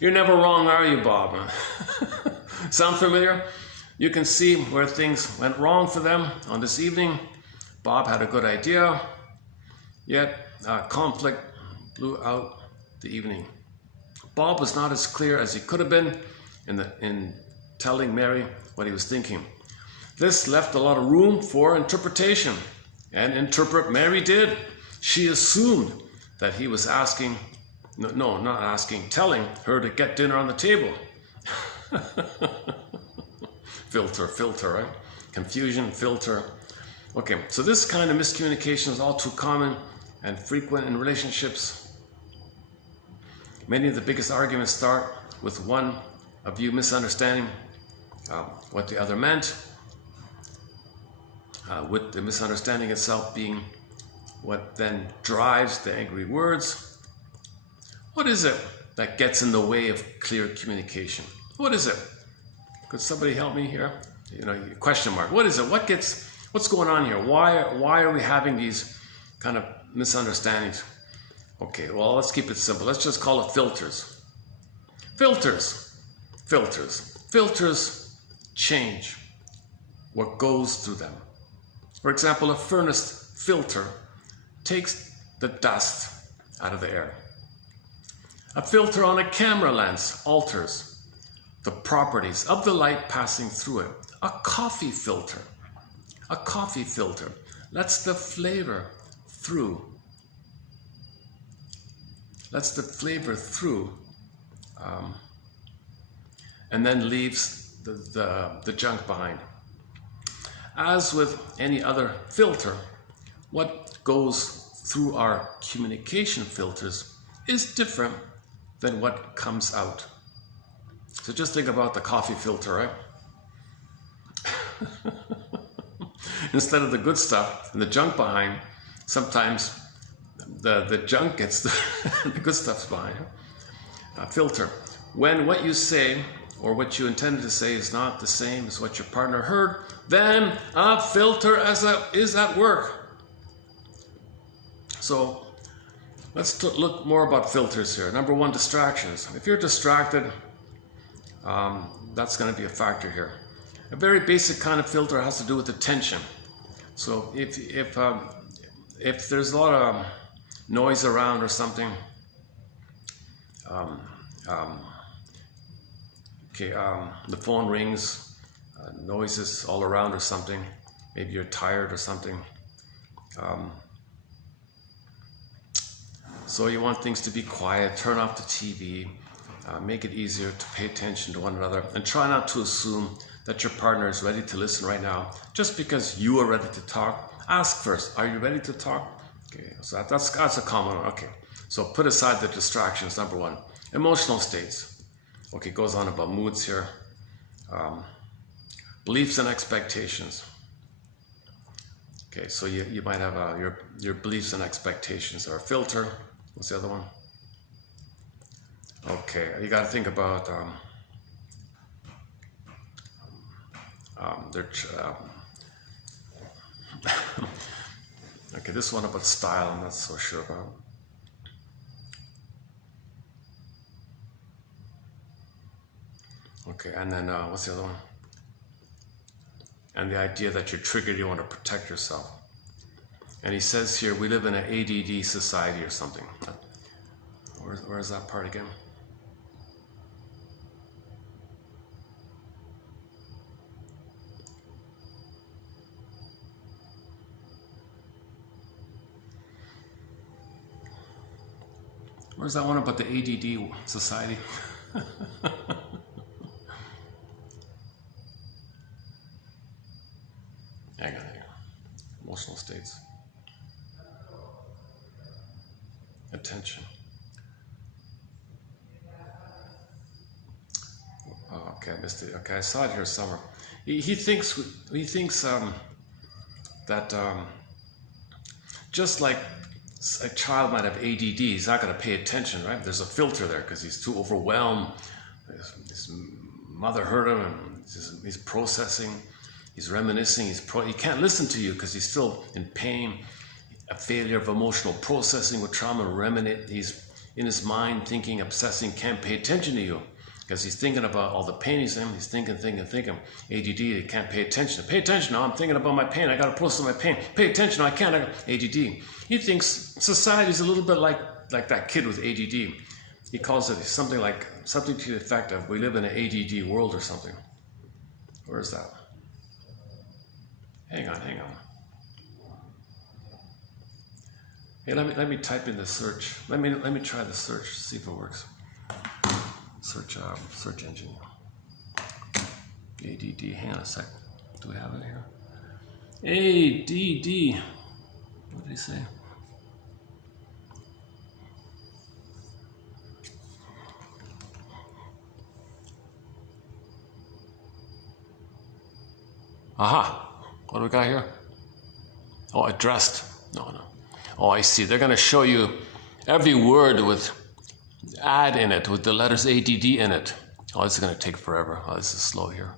You're never wrong, are you, Bob? Sound familiar? You can see where things went wrong for them on this evening. Bob had a good idea, yet conflict blew out the evening. Bob was not as clear as he could have been in telling Mary what he was thinking. This left a lot of room for interpretation, and interpret Mary did. She assumed that he was telling her to get dinner on the table. Filter, right? Confusion, filter. Okay, so this kind of miscommunication is all too common and frequent in relationships. Many of the biggest arguments start with one of you misunderstanding what the other meant, with the misunderstanding itself being what then drives the angry words. What is it that gets in the way of clear communication? What is it? Could somebody help me here? Question mark. What is it? What's going on here? Why are we having these kind of misunderstandings? Okay, well, let's keep it simple. Let's just call it filters. Filters change what goes through them. For example, a furnace filter takes the dust out of the air. A filter on a camera lens alters the properties of the light passing through it. A coffee filter lets the flavor through. And then leaves the junk behind. As with any other filter, what goes through our communication filters is different than what comes out. So just think about the coffee filter, right? Instead of the good stuff and the junk behind, sometimes the junk gets the good stuff's behind. Filter. When what you say or what you intended to say is not the same as what your partner heard, then a filter is at work. So let's look more about filters here. Number one, distractions. If you're distracted, that's going to be a factor here. A very basic kind of filter has to do with attention. So if there's a lot of noise around or something, the phone rings, noises all around or something, maybe you're tired or something. So you want things to be quiet, turn off the TV, make it easier to pay attention to one another, and try not to assume that your partner is ready to listen right now. Just because you are ready to talk, ask first, are you ready to talk? Okay, so that's a common one. Okay, so put aside the distractions, number one. Emotional states. Okay, goes on about moods here. Beliefs and expectations. Okay, so you might have your beliefs and expectations are a filter. What's the other one? Okay, you got to think about okay, this one about style, I'm not so sure about. Okay, and then what's the other one? And the idea that you're triggered, you want to protect yourself. And he says here, we live in an ADD society or something. Where's that part again? Where's that one about the ADD society? Hang on here. Emotional states. Attention. Oh, okay, I missed it. Okay, I saw it here somewhere. He thinks that just like a child might have ADD, he's not going to pay attention, right? There's a filter there because he's too overwhelmed. His mother hurt him, and he's processing, he's reminiscing, he can't listen to you because he's still in pain, a failure of emotional processing with trauma, he's in his mind thinking, obsessing, can't pay attention to you because he's thinking about all the pain he's in, he's thinking. ADD, he can't pay attention. Pay attention now, I'm thinking about my pain, I got to process my pain. Pay attention, no, I can't, ADD. He thinks society's a little bit like that kid with ADD. He calls it something to the effect of, we live in an ADD world or something. Where is that? Hang on. Hey, let me type in the search. Let me try the search, see if it works. Search engine. ADD. Hang on a sec. Do we have it here? ADD. What did he say? Aha! What do we got here? Oh, addressed. No. Oh, I see. They're going to show you every word with add in it, with the letters ADD in it. Oh, this is going to take forever. Oh, this is slow here.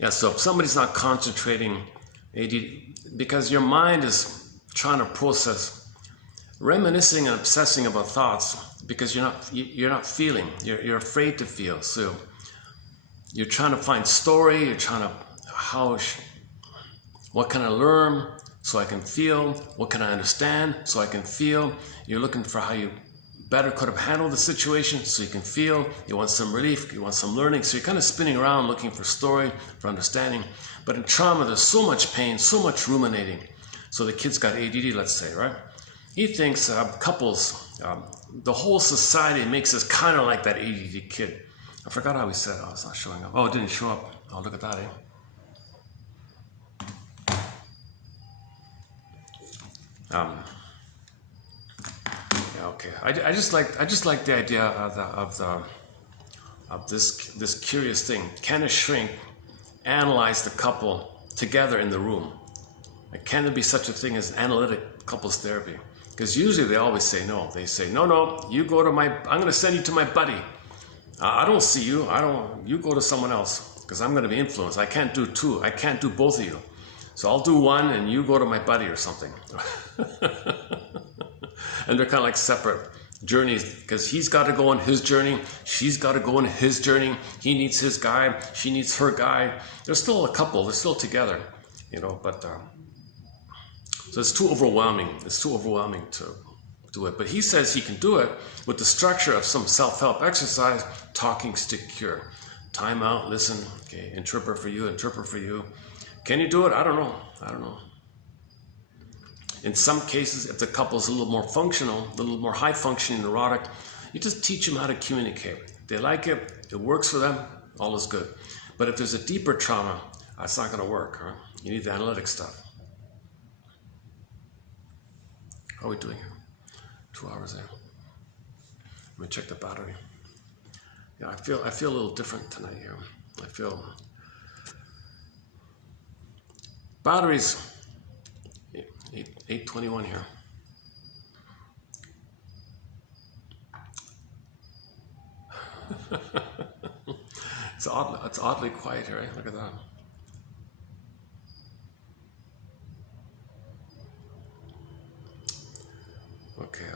Yeah, so if somebody's not concentrating, because your mind is trying to process, reminiscing and obsessing about thoughts, because you're not feeling, you're afraid to feel. So you're trying to find story, you're trying to, what can I learn so I can feel? What can I understand so I can feel? You're looking for how you better could have handled the situation so you can feel. You want some relief, you want some learning. So you're kind of spinning around looking for story, for understanding. But in trauma, there's so much pain, so much ruminating. So the kid's got ADD, let's say, right? He thinks couples, the whole society makes us kind of like that ADD kid. I forgot how he said, oh, it's not showing up. Oh, it didn't show up. Oh, look at that, eh? Yeah, okay. I just like the idea of this curious thing. Can a shrink analyze the couple together in the room? Like, can there be such a thing as analytic couples therapy? Because usually they always say no. They say, no, you go to I'm going to send you to my buddy. I don't see you. You go to someone else because I'm going to be influenced. I can't do two. I can't do both of you. So I'll do one and you go to my buddy or something. And they're kind of like separate journeys because he's got to go on his journey. She's got to go on his journey. He needs his guy. She needs her guy. They're still a couple. They're still together, but so it's too overwhelming. It's too overwhelming to do it. But he says he can do it with the structure of some self-help exercise, talking, stick, cure. Time out, listen, okay, interpret for you, interpret for you. Can you do it? I don't know. In some cases, if the couple's a little more functional, a little more high-functioning neurotic, you just teach them how to communicate. If they like it, it works for them, all is good. But if there's a deeper trauma, that's not going to work. Right? You need the analytic stuff. How are we doing here? 2 hours in. Let me check the battery. Yeah, I feel a little different tonight here. I feel batteries 8:21 here. It's oddly quiet here, right? Look at that. Okay,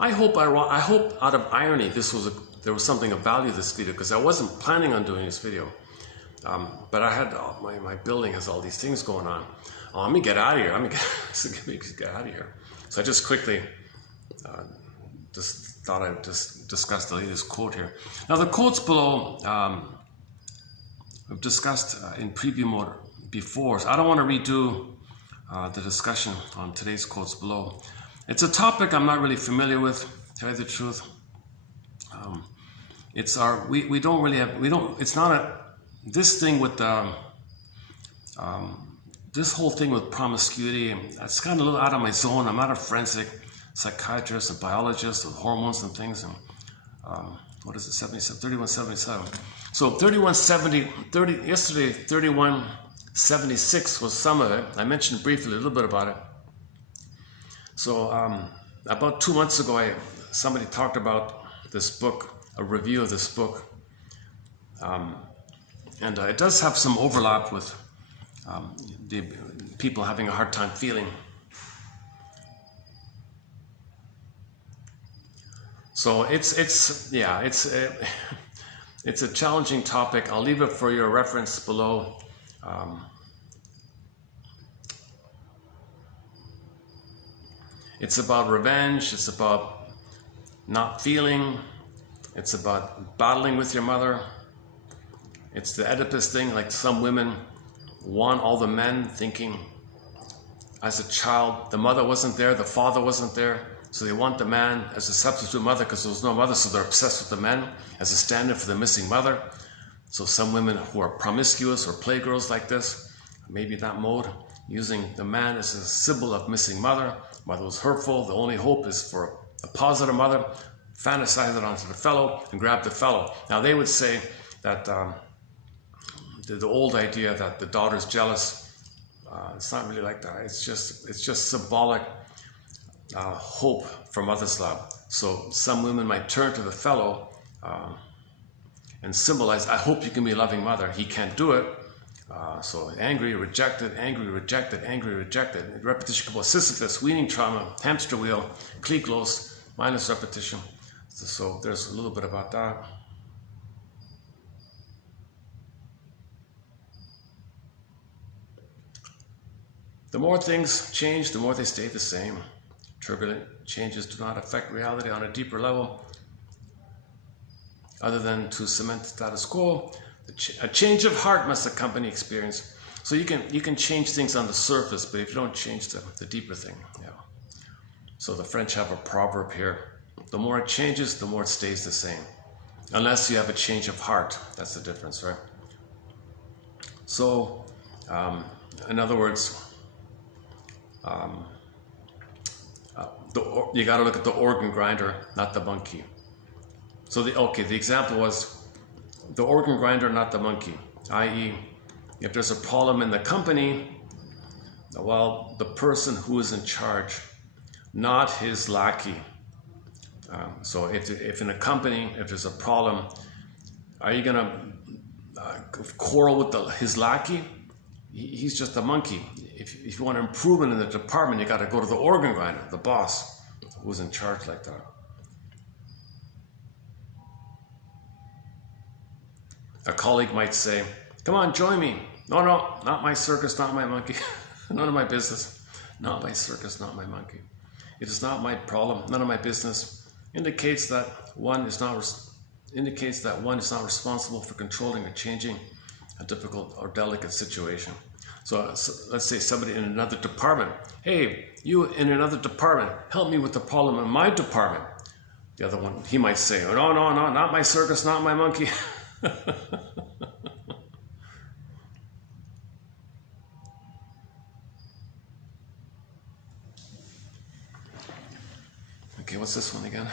I hope out of irony there was something of value to this video, because I wasn't planning on doing this video. But I had my building has all these things going on. Oh, let me get out of here. Let me get out of here. So I just quickly just thought I'd just discuss the latest quote here. Now the quotes below I've discussed in preview mode before, so I don't want to redo the discussion on today's quotes below. It's a topic I'm not really familiar with, to tell you the truth. It's not this thing with this whole thing with promiscuity. It's kind of a little out of my zone. I'm not a forensic psychiatrist, a biologist with hormones and things. And what is it? 3177. So 3170. Yesterday, 3176 was some of it. I mentioned briefly a little bit about it. So about 2 months ago, somebody talked about this book, a review of this book, and it does have some overlap with the people having a hard time feeling. So it's a challenging topic. I'll leave it for your reference below. It's about revenge, it's about not feeling, it's about battling with your mother. It's the Oedipus thing, like some women want all the men, thinking as a child the mother wasn't there, the father wasn't there, so they want the man as a substitute mother because there was no mother, so they're obsessed with the men as a stand-in for the missing mother. So some women who are promiscuous or playgirls like this, maybe that mode, using the man as a symbol of missing mother. Mother was hurtful, the only hope is for a positive mother, fantasize it onto the fellow and grab the fellow. Now they would say that the old idea that the daughter's jealous, it's not really like that. It's just symbolic hope for mother's love. So some women might turn to the fellow and symbolize, I hope you can be a loving mother. He can't do it. So angry, rejected, angry, rejected, angry, rejected. Repetition couple, Sisyphus, weaning trauma, hamster wheel, Kleglos, minus repetition. So there's a little bit about that. The more things change, the more they stay the same. Turbulent changes do not affect reality on a deeper level, other than to cement the status quo. A change of heart must accompany experience. So you can change things on the surface, but if you don't change the deeper thing, yeah. So the French have a proverb here: the more it changes, the more it stays the same. unless you have a change of heart. That's the difference, right? So, in other words, you got to look at the organ grinder, not the monkey. So the example was the organ grinder, not the monkey. I.e., if there's a problem in the company, well, the person who is in charge, not his lackey. So if in a company, if there's a problem, are you gonna quarrel with his lackey? He's just a monkey. If you want improvement in the department, you got to go to the organ grinder, the boss, who's in charge like that. A colleague might say, "Come on, join me." No, not my circus, not my monkey. None of my business. Not my circus, not my monkey. It is not my problem, none of my business. Indicates that one is not responsible for controlling or changing a difficult or delicate situation. So let's say somebody in another department, "Hey, you in another department, help me with the problem in my department." The other one, he might say, "Oh, no, not my circus, not my monkey." Okay, what's this one again?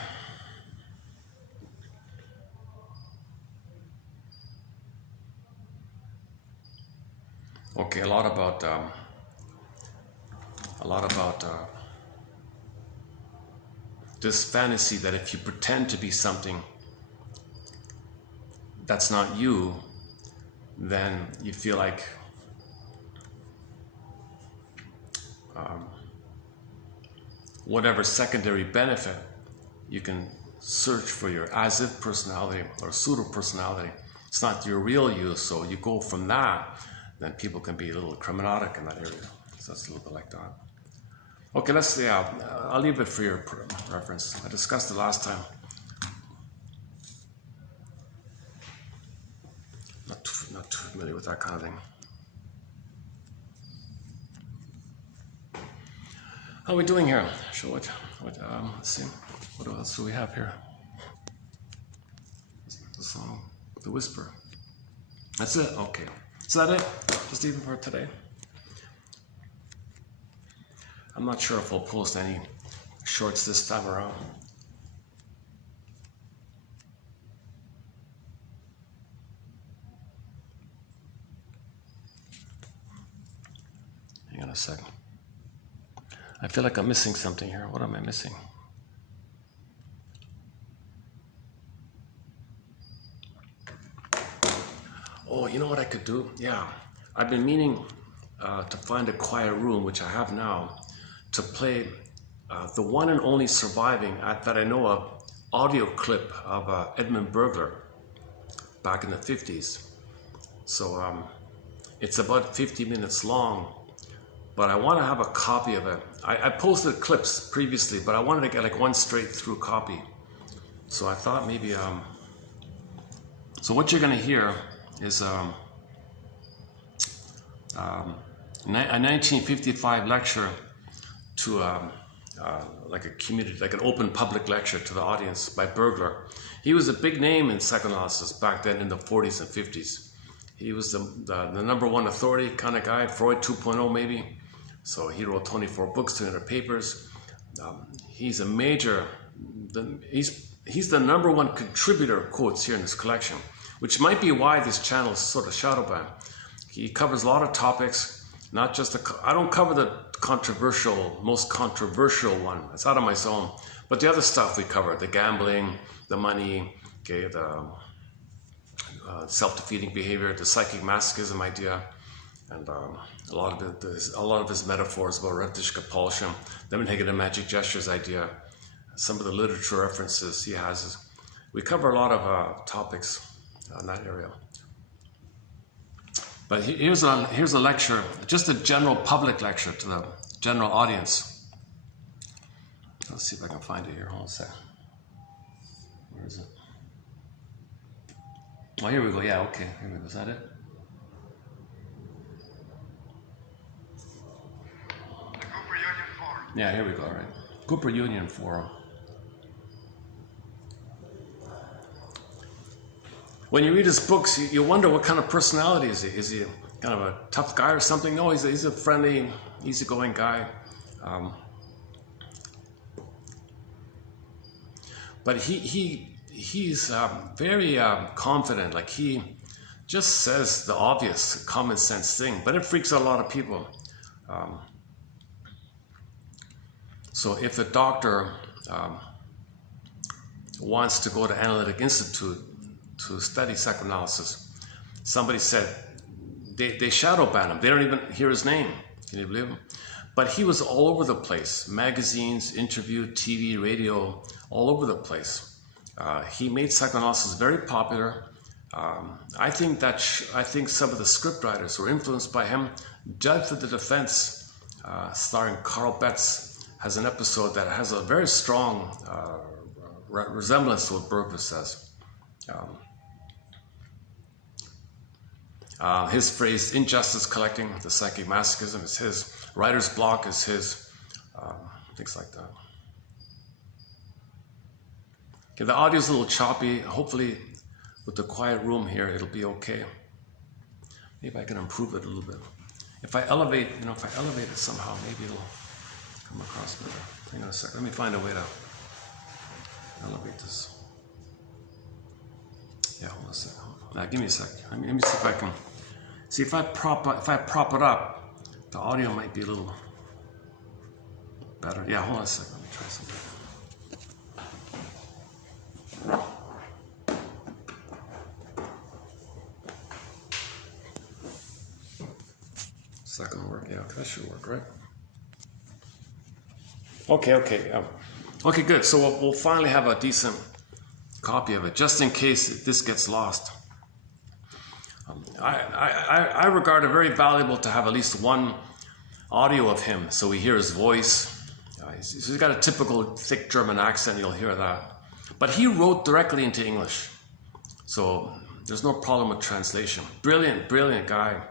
Okay, a lot about this fantasy that if you pretend to be something that's not you, then you feel like whatever secondary benefit, you can search for your as-if personality or pseudo-personality. It's not your real you, so you go from that, then people can be a little criminalic in that area. So it's a little bit like that. Okay, let's see. I'll leave it for your reference. I discussed it last time. Not too familiar with that kind of thing. How are we doing here? Let's see. What else do we have here? The song, The Whisper. That's it? Okay. Is that it? Just even for today? I'm not sure if we'll post any shorts this time around. Hang on a second. I feel like I'm missing something here. What am I missing? Oh, you know what I could do? Yeah, I've been meaning to find a quiet room, which I have now, to play the one and only surviving, that I know of, audio clip of Edmund Burglar back in the 50s. So it's about 50 minutes long, but I want to have a copy of it. I posted clips previously, but I wanted to get like one straight through copy. So I thought maybe, so what you're going to hear is a 1955 lecture to like a community, like an open public lecture to the audience by Burglar. He was a big name in psychoanalysis back then in the 40s and 50s. He was the number one authority kind of guy, Freud 2.0 maybe. So he wrote 24 books, 200 papers. He's a major, he's the number one contributor, quotes here in this collection, which might be why this channel is sort of shadow banned. He covers a lot of topics, not just I don't cover the most controversial one. It's out of my zone. But the other stuff we cover, the gambling, the money, okay, the self-defeating behavior, the psychic masochism idea, and a lot of his metaphors about reptish compulsion, the negative magic gestures idea, some of the literature references he has. We cover a lot of topics in that area. But here's a lecture, just a general public lecture to the general audience. Let's see if I can find it here. Hold on a second. Where is it? Oh, here we go. Yeah, okay. Here we go. Is that it? The Cooper Union Forum. Yeah, here we go. All right. Cooper Union Forum. when you read his books, you wonder what kind of personality is he? Is he kind of a tough guy or something? No, he's a friendly, easygoing guy. But he's very confident. Like he just says the obvious, common sense thing, but it freaks out a lot of people. So if the doctor wants to go to Analytic Institute to study psychoanalysis, somebody said they shadow ban him. They don't even hear his name. Can you believe him? But he was all over the place. Magazines, interview, TV, radio, all over the place. He made psychoanalysis very popular. I think some of the scriptwriters were influenced by him. Judge of the Defense, starring Carl Betz, has an episode that has a very strong resemblance to what Bergman says. His phrase, injustice collecting, the psychic masochism is his. Writer's block is his. Things like that. Okay, the audio's a little choppy. Hopefully, with the quiet room here, it'll be okay. Maybe I can improve it a little bit. If I elevate it somehow, maybe it'll come across better. Hang on a sec. Let me find a way to elevate this. Yeah, hold on a sec. Give me a sec. Let me see if I can. See if I prop it up, the audio might be a little better. Yeah, hold on a sec. Let me try something. Is that gonna work? Yeah, that should work, right? Okay. Okay, good. So we'll finally have a decent copy of it, just in case this gets lost. I regard it very valuable to have at least one audio of him, so we hear his voice. He's got a typical thick German accent, you'll hear that. But he wrote directly into English, so there's no problem with translation. Brilliant guy.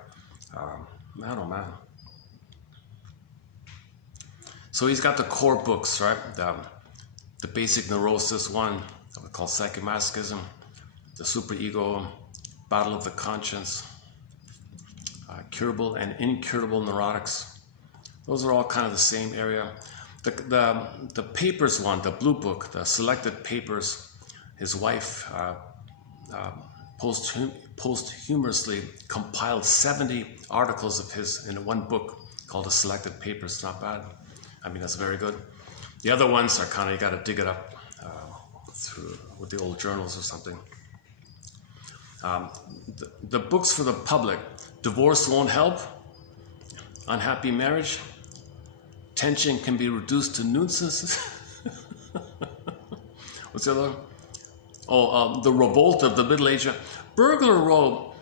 Man, oh man. So he's got the core books, right? The basic neurosis one, called psychomasochism, the superego, battle of the conscience, curable and incurable neurotics. Those are all kind of the same area. The papers one, the blue book, the selected papers, his wife posthumously compiled 70 articles of his in one book called the Selected Papers. Not bad. I mean, that's very good. The other ones are kind of, you got to dig it up with the old journals or something. The books for the public: Divorce Won't Help, Unhappy Marriage, Tension Can Be Reduced to Nuisances. What's the other one? Oh, The Revolt of the Middle-Aged Man. Burglar wrote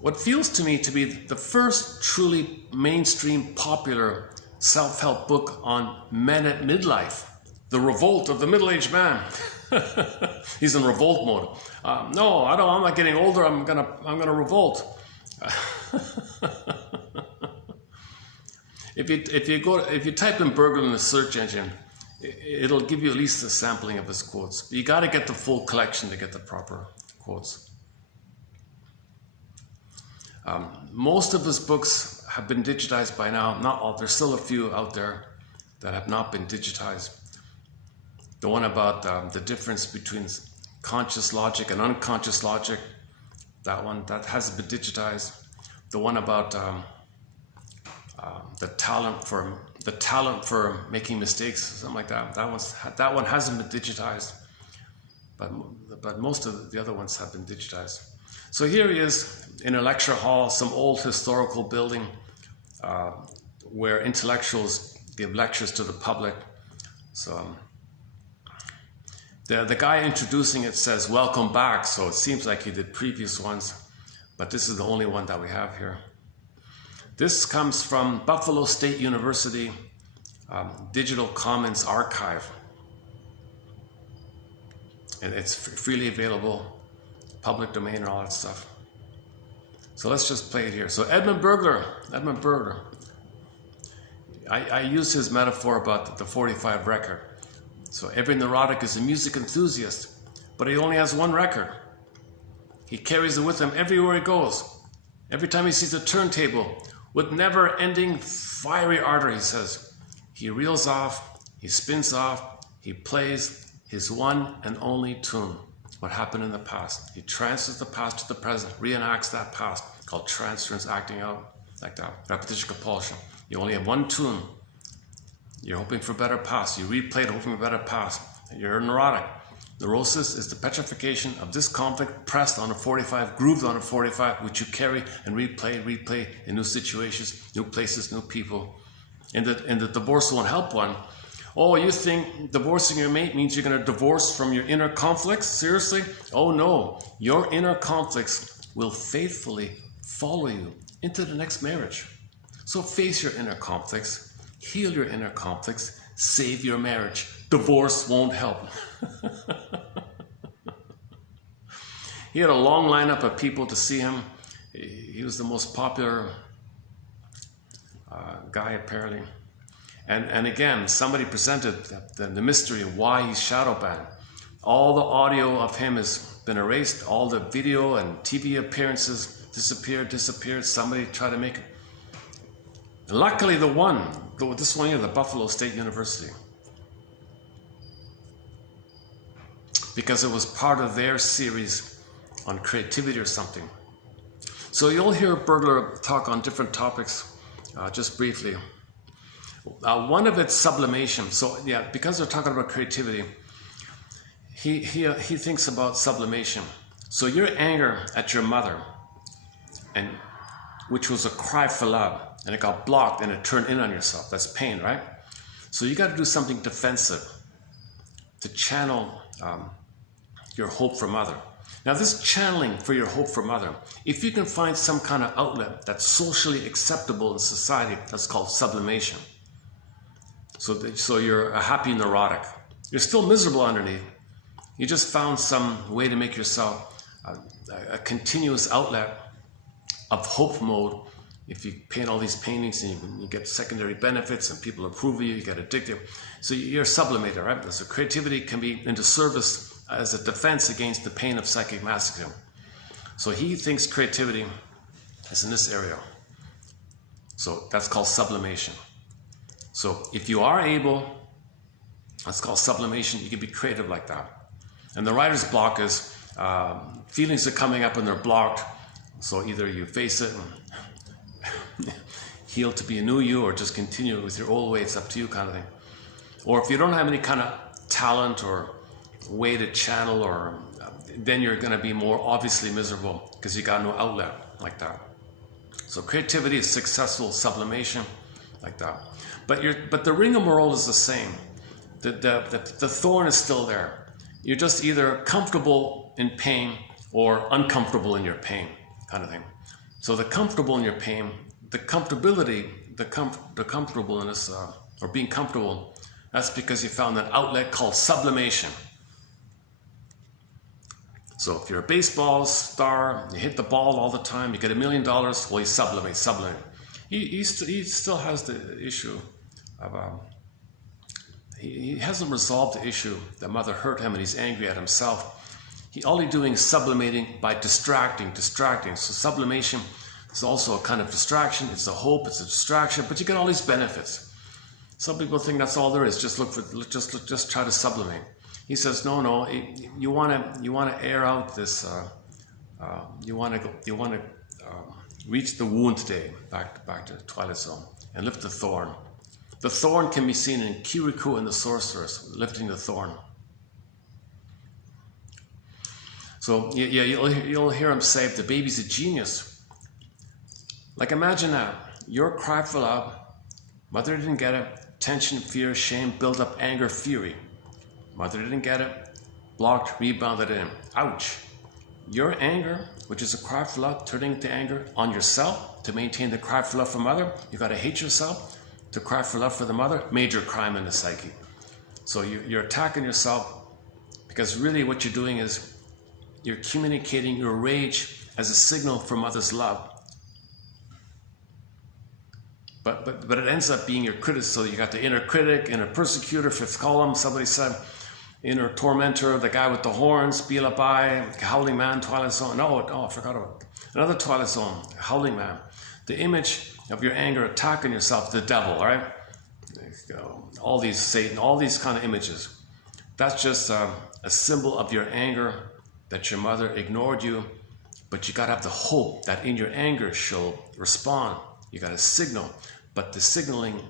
what feels to me to be the first truly mainstream popular self-help book on men at midlife. The Revolt of the Middle-Aged Man. He's in revolt mode. No, I'm not getting older. I'm gonna revolt. If you type in Burglar in the search engine, it'll give you at least a sampling of his quotes. But you got to get the full collection to get the proper quotes. Most of his books have been digitized by now. Not all. There's still a few out there that have not been digitized. The one about the difference between conscious logic and unconscious logic, that hasn't been digitized. The one about the talent for making mistakes, something like that. That one hasn't been digitized, but most of the other ones have been digitized. So here he is in a lecture hall, some old historical building where intellectuals give lectures to the public. So the guy introducing it says, "Welcome back." So it seems like he did previous ones, but this is the only one that we have here. This comes from Buffalo State University Digital Commons Archive. And it's freely available, public domain and all that stuff. So let's just play it here. So Edmund Burglar. I use his metaphor about the 45 record. So every neurotic is a music enthusiast, but he only has one record. He carries it with him everywhere he goes. Every time he sees a turntable with never-ending fiery ardor, he says, he reels off, he spins off, he plays his one and only tune. What happened in the past. He transfers the past to the present, reenacts that past, called transference, acting out, like that. Repetition compulsion. You only have one tune. You're hoping for better past. You replay it, hoping for better past. You're neurotic. Neurosis is the petrification of this conflict pressed on a 45, grooved on a 45, which you carry and replay in new situations, new places, new people. And the divorce won't help one. Oh, you think divorcing your mate means you're going to divorce from your inner conflicts? Seriously? Oh no, your inner conflicts will faithfully follow you into the next marriage. So face your inner conflicts, heal your inner conflicts, save your marriage. Divorce won't help. He had a long lineup of people to see him. He was the most popular guy apparently. And again, somebody presented the mystery of why he's shadow banned. All the audio of him has been erased. All the video and TV appearances disappeared. Somebody tried to make it. And luckily this one here, the Buffalo State University. Because it was part of their series on creativity or something. So you'll hear Burglar talk on different topics, just briefly. One of it's sublimation. So yeah, because they're talking about creativity, he thinks about sublimation. So your anger at your mother, and which was a cry for love, and it got blocked and it turned in on yourself. That's pain, right? So you got to do something defensive to channel your hope for mother. Now this channeling for your hope for mother, if you can find some kind of outlet that's socially acceptable in society, that's called sublimation. So you're a happy neurotic. You're still miserable underneath. You just found some way to make yourself a continuous outlet of hope mode. If you paint all these paintings and you get secondary benefits and people approve of you, you get addicted. So you're a sublimator, right? So creativity can be into service as a defense against the pain of psychic masochism. So he thinks creativity is in this area. So that's called sublimation. So if you are able, that's called sublimation, you can be creative like that. And the writer's block is feelings are coming up and they're blocked. So either you face it and heal to be a new you, or just continue with your old way, it's up to you kind of thing. Or if you don't have any kind of talent or way to channel, or then you're going to be more obviously miserable because you got no outlet like that. So creativity is successful sublimation like that. But the rigmarole is the same. The thorn is still there. You're just either comfortable in pain or uncomfortable in your pain, kind of thing. So the comfortable in your pain, the comfortability, the comfortableness, or being comfortable, that's because you found an outlet called sublimation. So if you're a baseball star, you hit the ball all the time, you get $1 million, well, you sublimate. He still has the issue of, he hasn't resolved the issue that mother hurt him and he's angry at himself. All he's doing is sublimating by distracting. So sublimation is also a kind of distraction. It's a hope, it's a distraction, but you get all these benefits. Some people think that's all there is. Just try to sublimate. He says, no. You want to air out this. You want to reach the wound today, back to the Twilight Zone, and lift the thorn. The thorn can be seen in Kirikou and the Sorceress, lifting the thorn. So yeah, you'll hear him say, the baby's a genius. Like imagine that, your cry for love, mother didn't get it, tension, fear, shame, build up, anger, fury. Mother didn't get it, blocked, rebounded in. Ouch. Your anger, which is a cry for love, turning into anger on yourself to maintain the cry for love for mother. You got to hate yourself to cry for love for the mother. Major crime in the psyche. So you're attacking yourself because really what you're doing is you're communicating your rage as a signal for mother's love. But it ends up being your critic. So you got the inner critic, inner persecutor, fifth column. Somebody said, inner tormentor, the guy with the horns, Bielabai, howling man, Twilight Zone. Oh, I forgot about it. Another Twilight Zone, howling man. The image of your anger attacking yourself, the devil, all right? All these Satan, all these kind of images. That's just a symbol of your anger, that your mother ignored you, but you gotta have the hope that in your anger she'll respond. You gotta signal, but the signaling,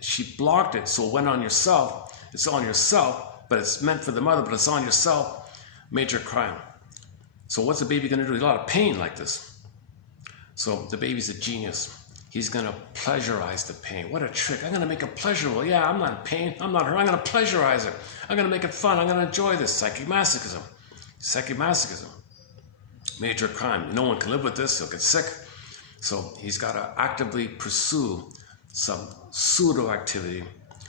she blocked it, so it went on yourself. It's on yourself, but it's meant for the mother, but it's on yourself. Major crime. So what's the baby gonna do? A lot of pain like this. So the baby's a genius. He's gonna pleasurize the pain. What a trick. I'm gonna make it pleasurable. Yeah, I'm not in pain. I'm not hurt. I'm gonna pleasurize it. I'm gonna make it fun. I'm gonna enjoy this. Psychic masochism. Psychic masochism. Major crime. No one can live with this. He'll get sick. So he's gotta actively pursue some pseudo activity,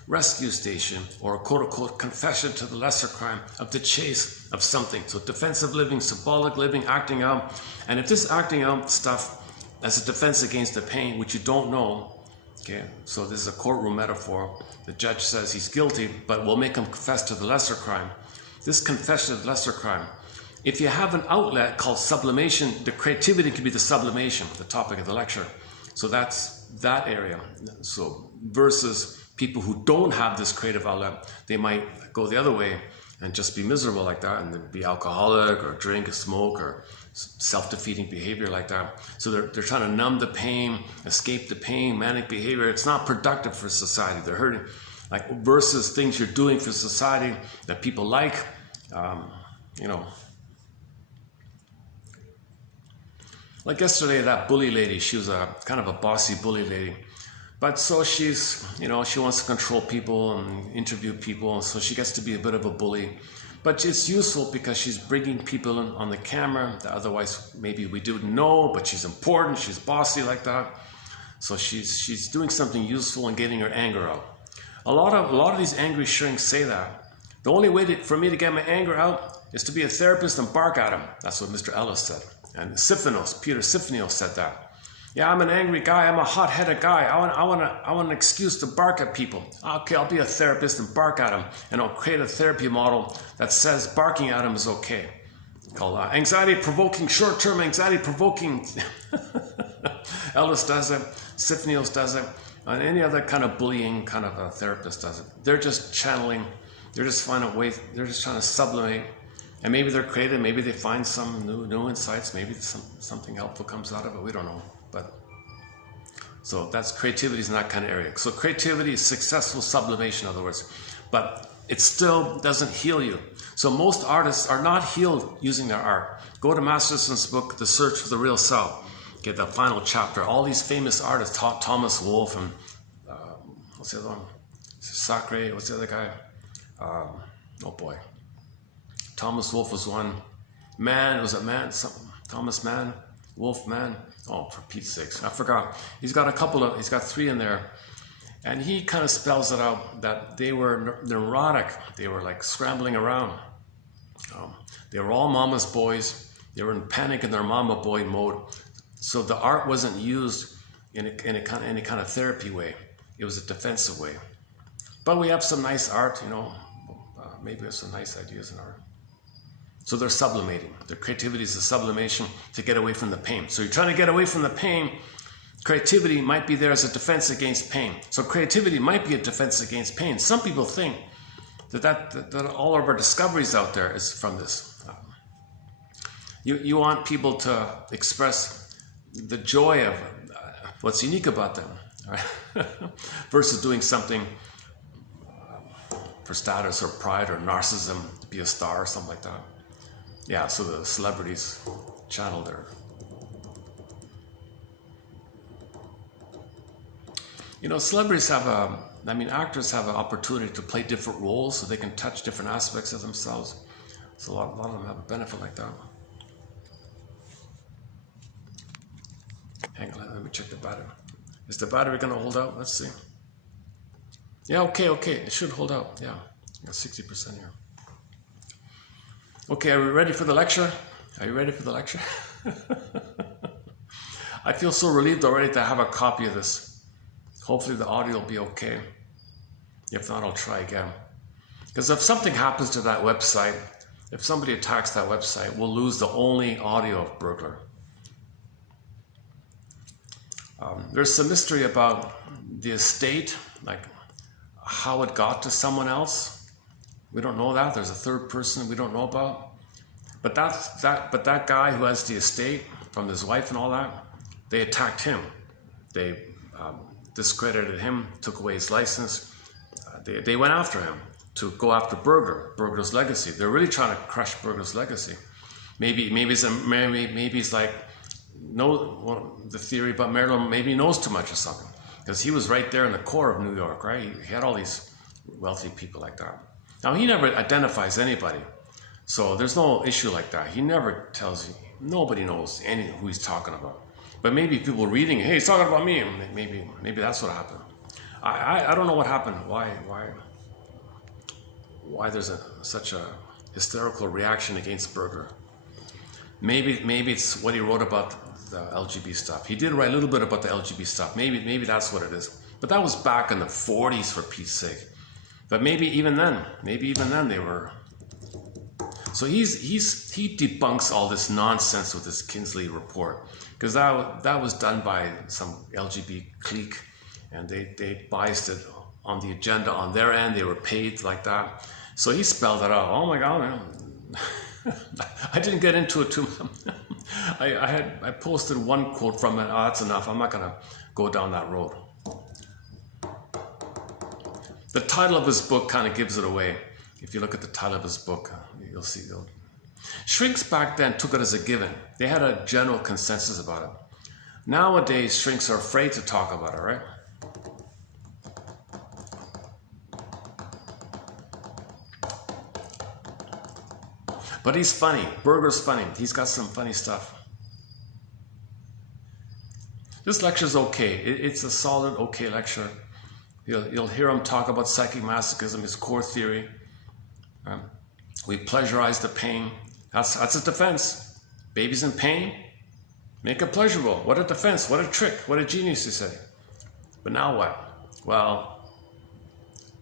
rescue station, or a quote unquote confession to the lesser crime of the chase of something. So defensive living, symbolic living, acting out. And if this acting out stuff as a defense against the pain, which you don't know, okay, so this is a courtroom metaphor. The judge says he's guilty, but we'll make him confess to the lesser crime. This confession of the lesser crime, if you have an outlet called sublimation, the creativity can be the sublimation, the topic of the lecture. So that's that area. So versus people who don't have this creative outlet, they might go the other way and just be miserable like that, and be alcoholic or drink or smoke or self-defeating behavior like that. So they're trying to numb the pain, escape the pain, manic behavior. It's not productive for society. They're hurting. Like versus things you're doing for society that people like, Like yesterday, that bully lady, she was a kind of a bossy bully lady. But so she's, she wants to control people and interview people, and so she gets to be a bit of a bully. But it's useful because she's bringing people in on the camera that otherwise maybe we didn't know, but she's important, she's bossy like that. So she's doing something useful and getting her anger out. A lot of these angry shrinks say that. The only way for me to get my anger out is to be a therapist and bark at him. That's what Mr. Ellis said. And Peter Siphinos said that. Yeah, I'm an angry guy. I'm a hot-headed guy. I want an excuse to bark at people. Okay, I'll be a therapist and bark at them, and I'll create a therapy model that says barking at them is okay. Called anxiety-provoking, short-term anxiety-provoking. Ellis does it. Siphinos does it. And any other kind of bullying kind of a therapist does it. They're just channeling. They're just finding ways. They're just trying to sublimate. And maybe they're creative. Maybe they find some new insights. Maybe something helpful comes out of it. We don't know. But so that's creativity is in that kind of area. So creativity is successful sublimation, in other words, but it still doesn't heal you. So most artists are not healed using their art. Go to Masterson's book, The Search for the Real Self. Get the final chapter. All these famous artists, Thomas Wolfe and what's the other one? Sacre. What's the other guy? Oh boy. Thomas Wolfe was one. Man, was it Man? Something. Thomas Mann. Wolf Man. Oh, for Pete's sakes, I forgot. He's got 3 in there. And he kind of spells it out that they were neurotic. They were like scrambling around. They were all mama's boys. They were in panic in their mama boy mode. So the art wasn't used in any kind of therapy way. It was a defensive way. But we have some nice art, maybe we have some nice ideas in art. So they're sublimating. Their creativity is a sublimation to get away from the pain. So you're trying to get away from the pain. Creativity might be there as a defense against pain. So creativity might be a defense against pain. Some people think that all of our discoveries out there is from this. You want people to express the joy of what's unique about them, right? Versus doing something for status or pride or narcissism, to be a star or something like that. Yeah, so the celebrities channel their. Celebrities have actors have an opportunity to play different roles so they can touch different aspects of themselves. So a lot of them have a benefit like that. Hang on, let me check the battery. Is the battery going to hold out? Let's see. Yeah, okay. It should hold out. Yeah, I got 60% here. Okay, are we ready for the lecture? Are you ready for the lecture? I feel so relieved already to have a copy of this. Hopefully the audio will be okay. If not, I'll try again. Because if something happens to that website, if somebody attacks that website, we'll lose the only audio of burglar. There's some mystery about the estate, like how it got to someone else. We don't know that. There's a third person we don't know about. But that guy who has the estate from his wife and all that, they attacked him. They discredited him, took away his license. They went after him to go after Burglar's legacy. They're really trying to crush Burglar's legacy. Maybe it's like, the theory about Maryland, maybe he knows too much or something, because he was right there in the core of New York, right? He had all these wealthy people like that. Now, he never identifies anybody, so there's no issue like that. He never tells you, nobody knows who he's talking about. But maybe people reading, hey, he's talking about me, and maybe that's what happened. I don't know what happened, why there's such a hysterical reaction against Burglar. Maybe it's what he wrote about the LGB stuff. He did write a little bit about the LGB stuff. Maybe that's what it is. But that was back in the 40s, for Pete's sake. But maybe even then they were. So he debunks all this nonsense with this Kinsley report, because that was done by some LGB clique, and they biased it on the agenda on their end. They were paid like that. So he spelled it out. Oh my God, man. I didn't get into it too much. I posted one quote from it. Oh, that's enough. I'm not gonna go down that road. The title of his book kind of gives it away. If you look at the title of his book, you'll see. Shrinks back then took it as a given. They had a general consensus about it. Nowadays, shrinks are afraid to talk about it, right? But he's funny. Burglar's funny. He's got some funny stuff. This lecture's okay. It's a solid, okay lecture. You'll hear him talk about psychic masochism, his core theory. We pleasurize the pain. That's a defense. Baby's in pain, make it pleasurable. What a defense, what a trick, what a genius, you say. But now what? Well,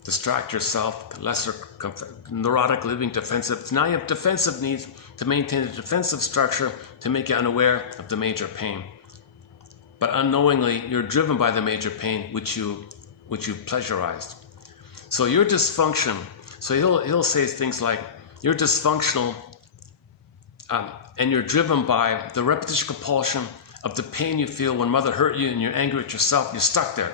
distract yourself, lesser neurotic living, defensive. Now you have defensive needs to maintain a defensive structure to make you unaware of the major pain. But unknowingly, you're driven by the major pain which you've pleasurized. So your dysfunction, so he'll say things like, you're dysfunctional and you're driven by the repetition compulsion of the pain you feel when mother hurt you and you're angry at yourself, you're stuck there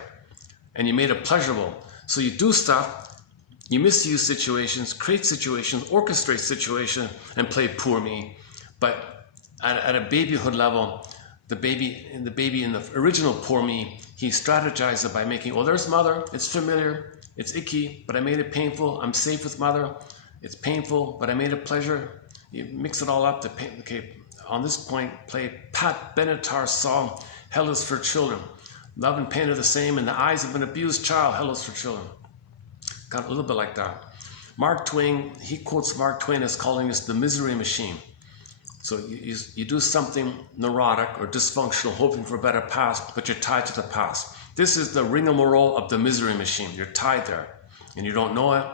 and you made it pleasurable. So you do stuff, you misuse situations, create situations, orchestrate situations, and play poor me. But at a babyhood level, the baby in the original poor me, he strategized it by making, oh, there's mother, it's familiar, it's icky, but I made it painful, I'm safe with mother, it's painful, but I made it pleasure. You mix it all up. Okay, on this point, play Pat Benatar's song, Hell is for Children. Love and pain are the same in the eyes of an abused child, hell is for children. Got a little bit like that. Mark Twain, he quotes Mark Twain as calling this the misery machine. So you do something neurotic or dysfunctional, hoping for a better past, but you're tied to the past. This is the rigmarole of the misery machine. You're tied there, and you don't know it,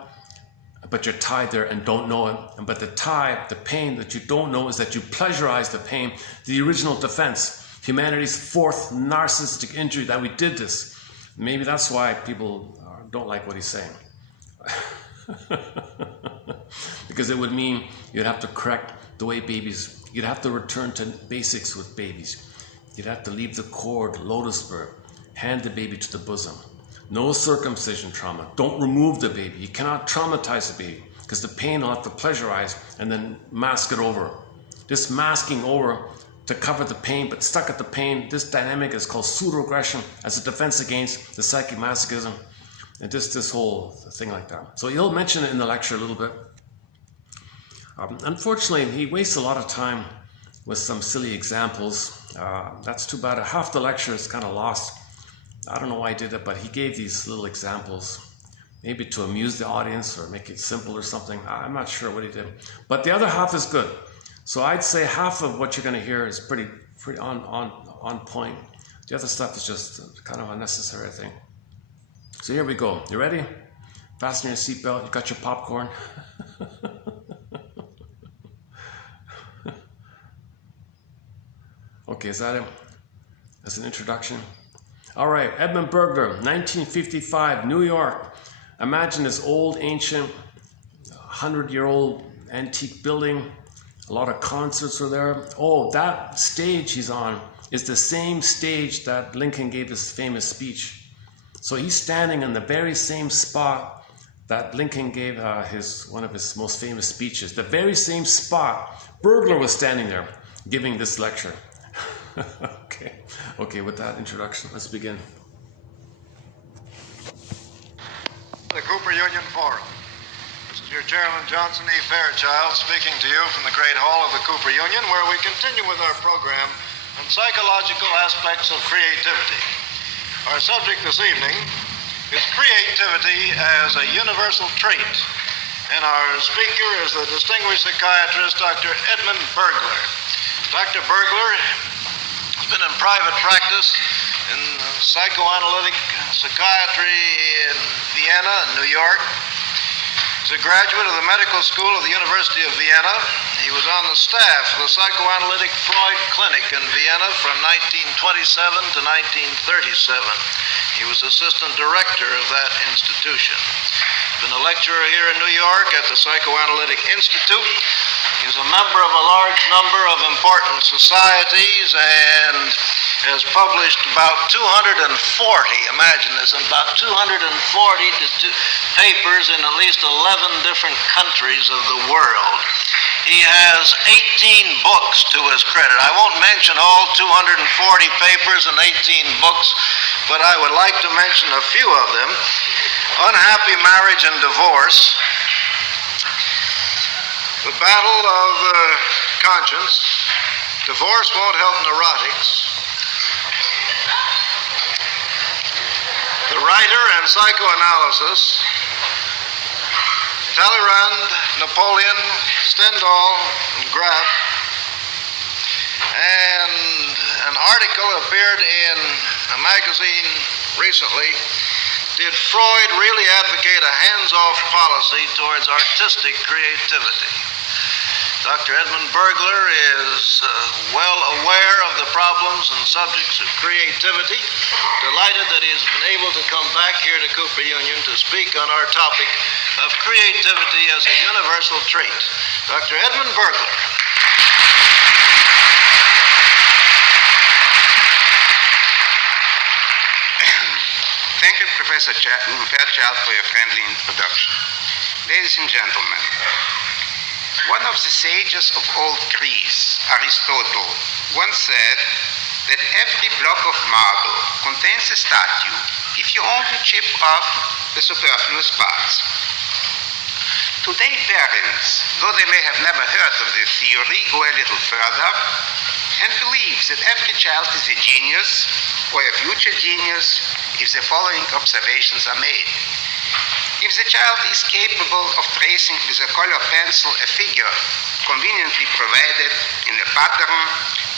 but you're tied there and don't know it. But the pain that you don't know is that you pleasurize the pain, the original defense, humanity's fourth narcissistic injury, that we did this. Maybe that's why people don't like what he's saying. Because it would mean you'd have to correct the way babies, you'd have to return to basics with babies. You'd have to leave the cord, lotus birth, hand the baby to the bosom. No circumcision trauma. Don't remove the baby. You cannot traumatize the baby because the pain will have to pleasurize and then mask it over. This masking over to cover the pain, but stuck at the pain, this dynamic is called pseudoaggression as a defense against the psychic masochism and just this whole thing like that. So he'll mention it in the lecture a little bit. Unfortunately, he wastes a lot of time with some silly examples. That's too bad. Half the lecture is kind of lost. I don't know why he did it, but he gave these little examples, maybe to amuse the audience or make it simple or something. I'm not sure what he did. But the other half is good. So I'd say half of what you're going to hear is pretty on point. The other stuff is just kind of unnecessary, I think. So here we go. You ready? Fasten your seatbelt. You got your popcorn. Okay, is that it? That's an introduction. All right, Edmund Burglar, 1955, New York. Imagine this old, ancient, 100-year-old antique building. A lot of concerts were there. Oh, that stage he's on is the same stage that Lincoln gave his famous speech. So he's standing in the very same spot that Lincoln gave one of his most famous speeches. The very same spot. Burglar was standing there giving this lecture. Okay, with that introduction, let's begin. The Cooper Union Forum. This is your Chairman Johnson E. Fairchild speaking to you from the Great Hall of the Cooper Union, where we continue with our program on psychological aspects of creativity. Our subject this evening is creativity as a universal trait, and our speaker is the distinguished psychiatrist, Dr. Edmund Burglar. Dr. Burglar has been in private practice in psychoanalytic psychiatry in Vienna and New York. He's a graduate of the medical school of the University of Vienna. He was on the staff of the psychoanalytic Freud Clinic in Vienna from 1927 to 1937. He was assistant director of that institution. He's been a lecturer here in New York at the Psychoanalytic Institute. He's a member of a large number of important societies and has published about 240, imagine this, about 240 papers in at least 11 different countries of the world. He has 18 books to his credit. I won't mention all 240 papers and 18 books, but I would like to mention a few of them. Unhappy Marriage and Divorce, The Battle of Conscience, Divorce Won't Help Neurotics, The Writer and Psychoanalysis, Talleyrand, Napoleon, Stendhal, and Graff, and an article appeared in a magazine recently. Did Freud really advocate a hands-off policy towards artistic creativity? Dr. Edmund Burglar is well aware of the problems and subjects of creativity. Delighted that he has been able to come back here to Cooper Union to speak on our topic of creativity as a universal trait. Dr. Edmund Burglar. Thank you, Professor Fairchild, for your friendly introduction. Ladies and gentlemen, one of the sages of old Greece, Aristotle, once said that every block of marble contains a statue if you only chip off the superfluous parts. Today, parents, though they may have never heard of this theory, go a little further and believe that every child is a genius or a future genius if the following observations are made. If the child is capable of tracing with a color pencil a figure conveniently provided in a pattern,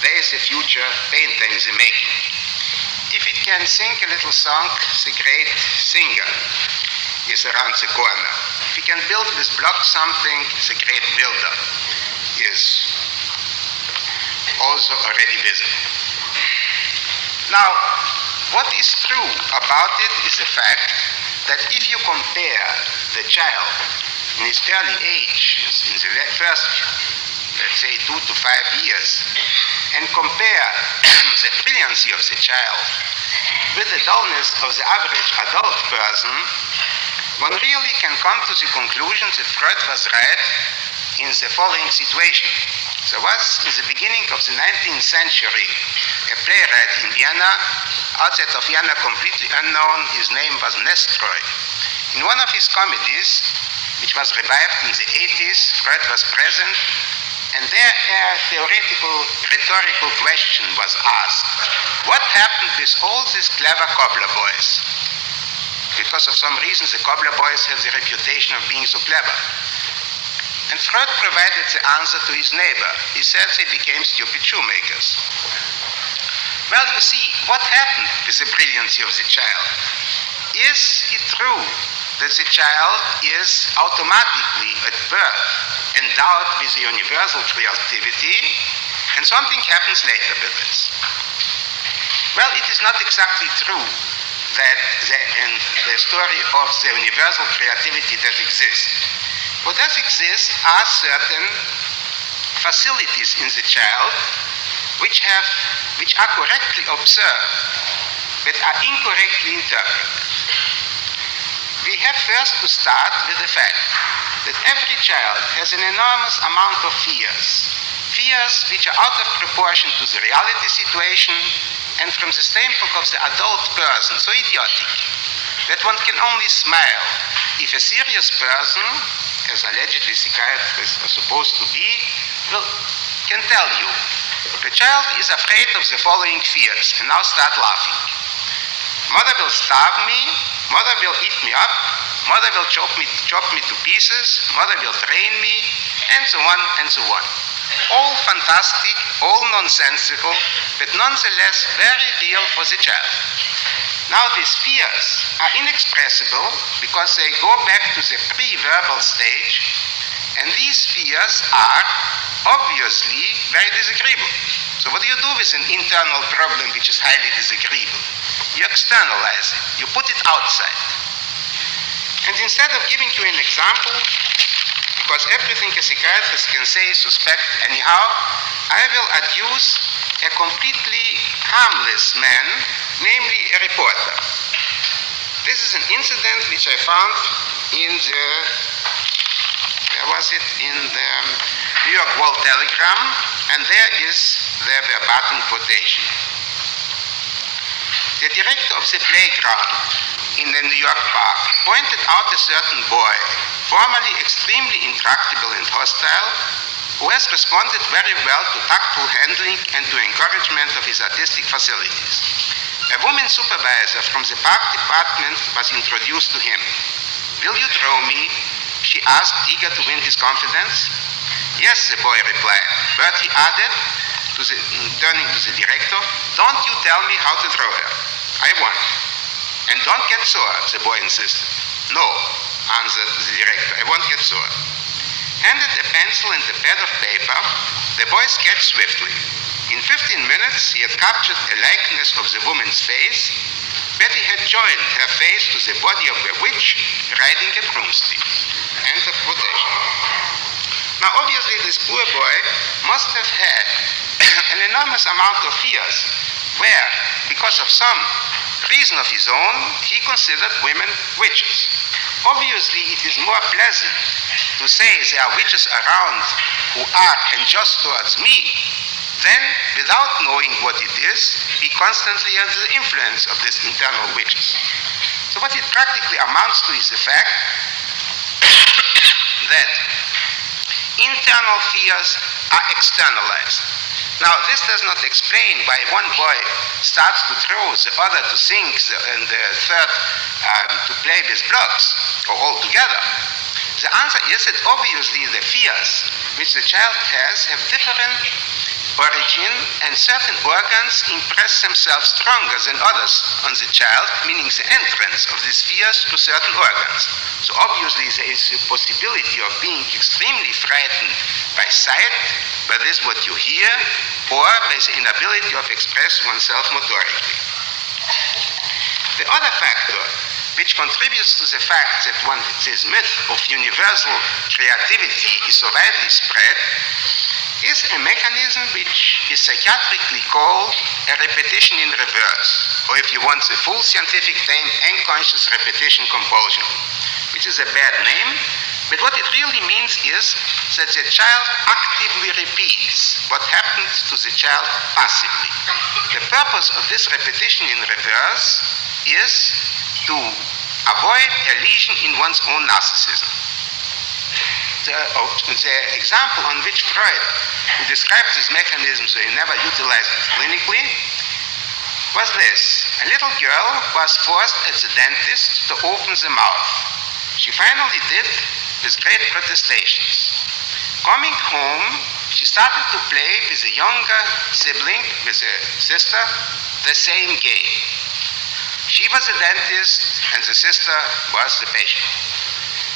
there is a future painter in the making. If it can sing a little song, the great singer is around the corner. If he can build with blocks something, the great builder is also already visible. Now, what is true about it is the fact that if you compare the child in his early age, in the first, let's say, 2 to 5 years, and compare the brilliancy of the child with the dullness of the average adult person, one really can come to the conclusion that Freud was right in the following situation. There was, in the beginning of the 19th century, a playwright in Vienna, outside of Vienna completely unknown. His name was Nestroy. In one of his comedies, which was revived in the 80s, Freud was present, and there a theoretical, rhetorical question was asked. What happened with all these clever cobbler boys? Because of some reason, the cobbler boys have the reputation of being so clever. And Freud provided the answer to his neighbor. He said they became stupid shoemakers. Well, you see, what happened with the brilliancy of the child? Is it true that the child is automatically at birth endowed with a universal creativity, and something happens later with this. Well, it is not exactly true that the story of the universal creativity does exist. What does exist are certain facilities in the child which are correctly observed but are incorrectly interpreted. We have first to start with the fact that every child has an enormous amount of fears which are out of proportion to the reality situation and from the standpoint of the adult person, so idiotic, that one can only smile if a serious person, as allegedly psychiatrists are supposed to be, can tell you, the child is afraid of the following fears, and now start laughing. Mother will starve me, mother will eat me up, mother will chop me to pieces, mother will drain me, and so on and so on. All fantastic, all nonsensical, but nonetheless very real for the child. Now these fears are inexpressible because they go back to the pre-verbal stage, and these fears are obviously very disagreeable. So what do you do with an internal problem which is highly disagreeable? You externalize it, you put it outside. And instead of giving you an example, because everything a psychiatrist can say is suspect anyhow, I will adduce a completely harmless man, namely a reporter. This is an incident which I found in the, New York World Telegram, and there is the verbatim quotation. The director of the playground in the New York park pointed out a certain boy, formerly extremely intractable and hostile, who has responded very well to tactful handling and to encouragement of his artistic facilities. A woman supervisor from the park department was introduced to him. "Will you draw me?" she asked, eager to win his confidence. "Yes," the boy replied, but he added, turning to the director, "Don't you tell me how to draw her. I won't. And don't get sore," the boy insisted. "No," answered the director, "I won't get sore." Handed a pencil and a pad of paper, the boy sketched swiftly. In 15 minutes, he had captured a likeness of the woman's face, but he had joined her face to the body of a witch riding a broomstick. End of quotation. Now, obviously, this poor boy must have had an enormous amount of fears, where, because of some reason of his own, he considered women witches. Obviously, it is more pleasant to say there are witches around who are unjust towards me than, without knowing what it is, be constantly under the influence of these internal witches. So what it practically amounts to is the fact that internal fears are externalized. Now, this does not explain why one boy starts to throw, the other to sing, and the third to play with blocks, or all together. The answer is that obviously the fears which the child has have different origin, and certain organs impress themselves stronger than others on the child, meaning the entrance of these fears to certain organs. So obviously there is a possibility of being extremely frightened by sight, by this what you hear, or by the inability of express oneself motorically. The other factor which contributes to the fact that this myth of universal creativity is so widely spread is a mechanism which is psychiatrically called a repetition in reverse, or if you want the full scientific name, unconscious repetition compulsion, which is a bad name, but what it really means is that the child actively repeats what happened to the child passively. The purpose of this repetition in reverse is to avoid a lesion in one's own narcissism. The example on which Freud, who described this mechanism, so he never utilized it clinically, was this. A little girl was forced at the dentist to open the mouth. She finally did, with great protestations. Coming home, she started to play with a younger sibling, with a sister, the same game. She She was the dentist and the sister was the patient.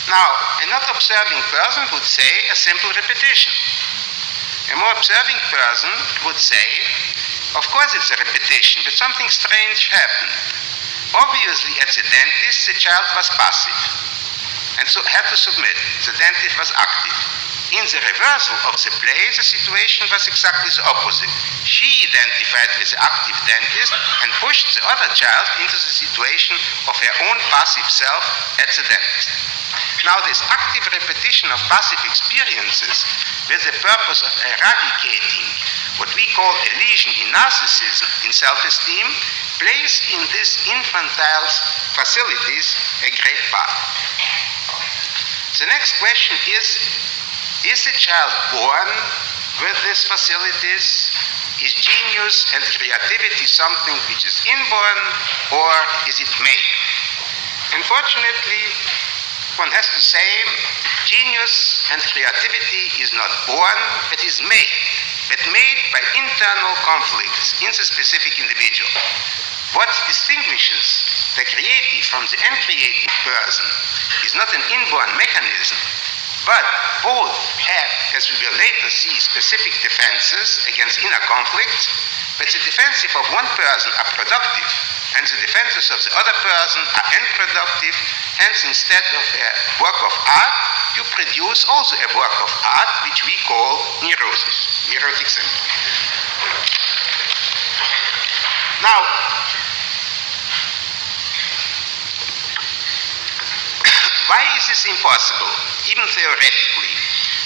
Now, a not observing person would say a simple repetition. A more observing person would say, of course it's a repetition, but something strange happened. Obviously, at the dentist, the child was passive and so had to submit. The dentist was active. In the reversal of the play, the situation was exactly the opposite. She identified with the active dentist and pushed the other child into the situation of her own passive self at the dentist. Now, this active repetition of passive experiences with the purpose of eradicating what we call a lesion in narcissism, in self-esteem, plays in these infantile facilities a great part. The next question is the child born with these facilities? Is genius and creativity something which is inborn, or is it made? Unfortunately, one has to say genius and creativity is not born, but is made, but made by internal conflicts in the specific individual. What distinguishes the creative from the uncreative person is not an inborn mechanism, but both have, as we will later see, specific defenses against inner conflicts, but the defenses of one person are productive, and the defenses of the other person are unproductive. Hence, instead of a work of art, you produce also a work of art which we call neurosis, neurotic symptom. Now, why is this impossible, even theoretically,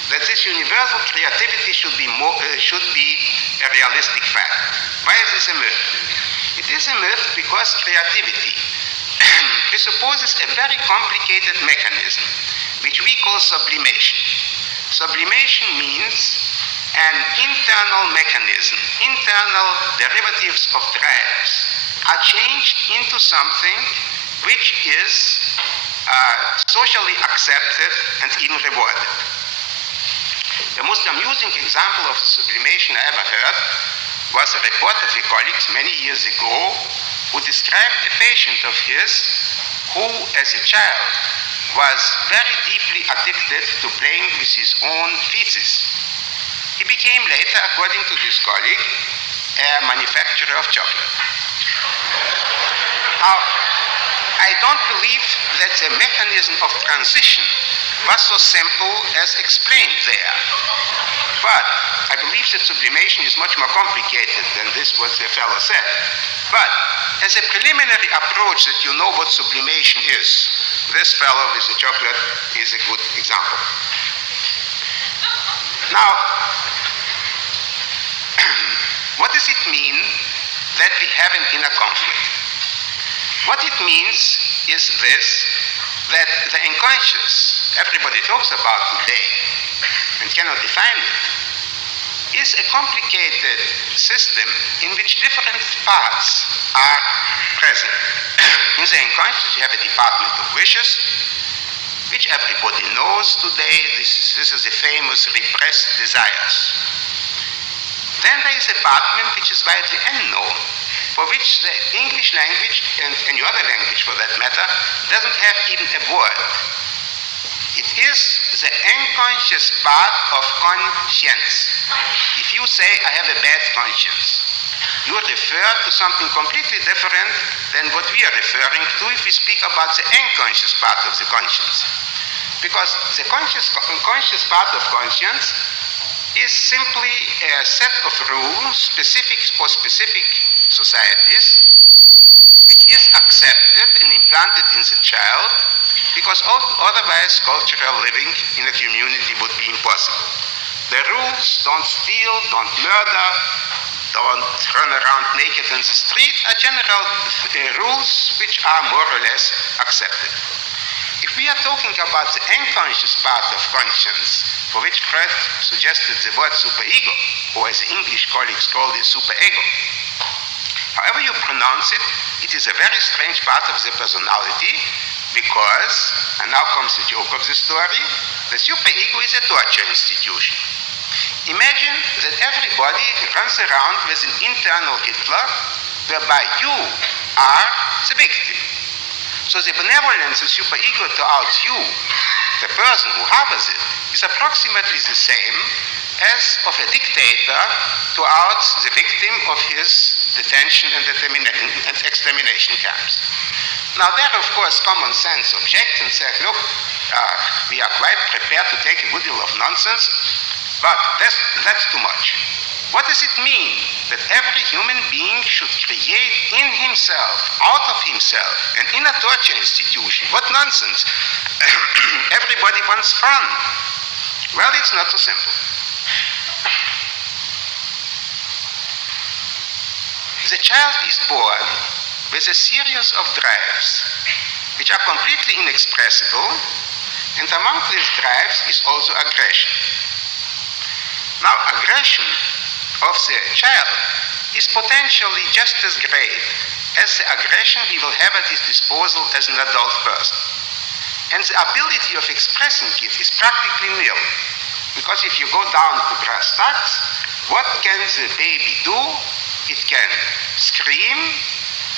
that this universal creativity should be a realistic fact? Why is this a myth? It is a myth because creativity presupposes a very complicated mechanism, which we call sublimation. Sublimation means an internal mechanism. Internal derivatives of drives are changed into something which is socially accepted and even rewarded. The most amusing example of the sublimation I ever heard was a report of a colleague many years ago who described a patient of his who, as a child, was very deeply addicted to playing with his own feces. He became later, according to this colleague, a manufacturer of chocolate. Now, I don't believe that the mechanism of transition was so simple as explained there. But I believe that sublimation is much more complicated than this, what the fellow said. But as a preliminary approach that you know what sublimation is, this fellow with the chocolate is a good example. Now, what does it mean that we have an inner conflict? What it means is this, that the unconscious, everybody talks about today and cannot define it, is a complicated system in which different parts are present. In the unconscious, you have a department of wishes, which everybody knows today. This is the famous repressed desires. Then there is a department which is widely unknown, for which the English language, and any other language for that matter, doesn't have even a word. It is the unconscious part of conscience. If you say, I have a bad conscience, you refer to something completely different than what we are referring to if we speak about the unconscious part of the conscience. Because the unconscious part of conscience is simply a set of rules specific for specific societies, which is accepted and implanted in the child, because otherwise cultural living in a community would be impossible. The rules, don't steal, don't murder, don't run around naked in the street, are general rules which are more or less accepted. If we are talking about the unconscious part of conscience, for which Freud suggested the word superego, or as the English colleagues call it superego, however you pronounce it, it is a very strange part of the personality, because, and now comes the joke of the story, the superego is a torture institution. Imagine that everybody runs around with an internal Hitler, whereby you are the victim. So the benevolence of superego towards you, the person who harbors it, is approximately the same as of a dictator towards the victim of his detention and extermination camps. Now there, of course, common sense objects and says, look, we are quite prepared to take a good deal of nonsense, but that's too much. What does it mean that every human being should create in himself, out of himself, an inner torture institution? What nonsense. Everybody wants fun. Well, it's not so simple. The child is born with a series of drives which are completely inexpressible, and among these drives is also aggression. Now, aggression of the child is potentially just as great as the aggression he will have at his disposal as an adult person. And the ability of expressing it is practically nil, because if you go down to brass tacks, what can the baby do? It can scream,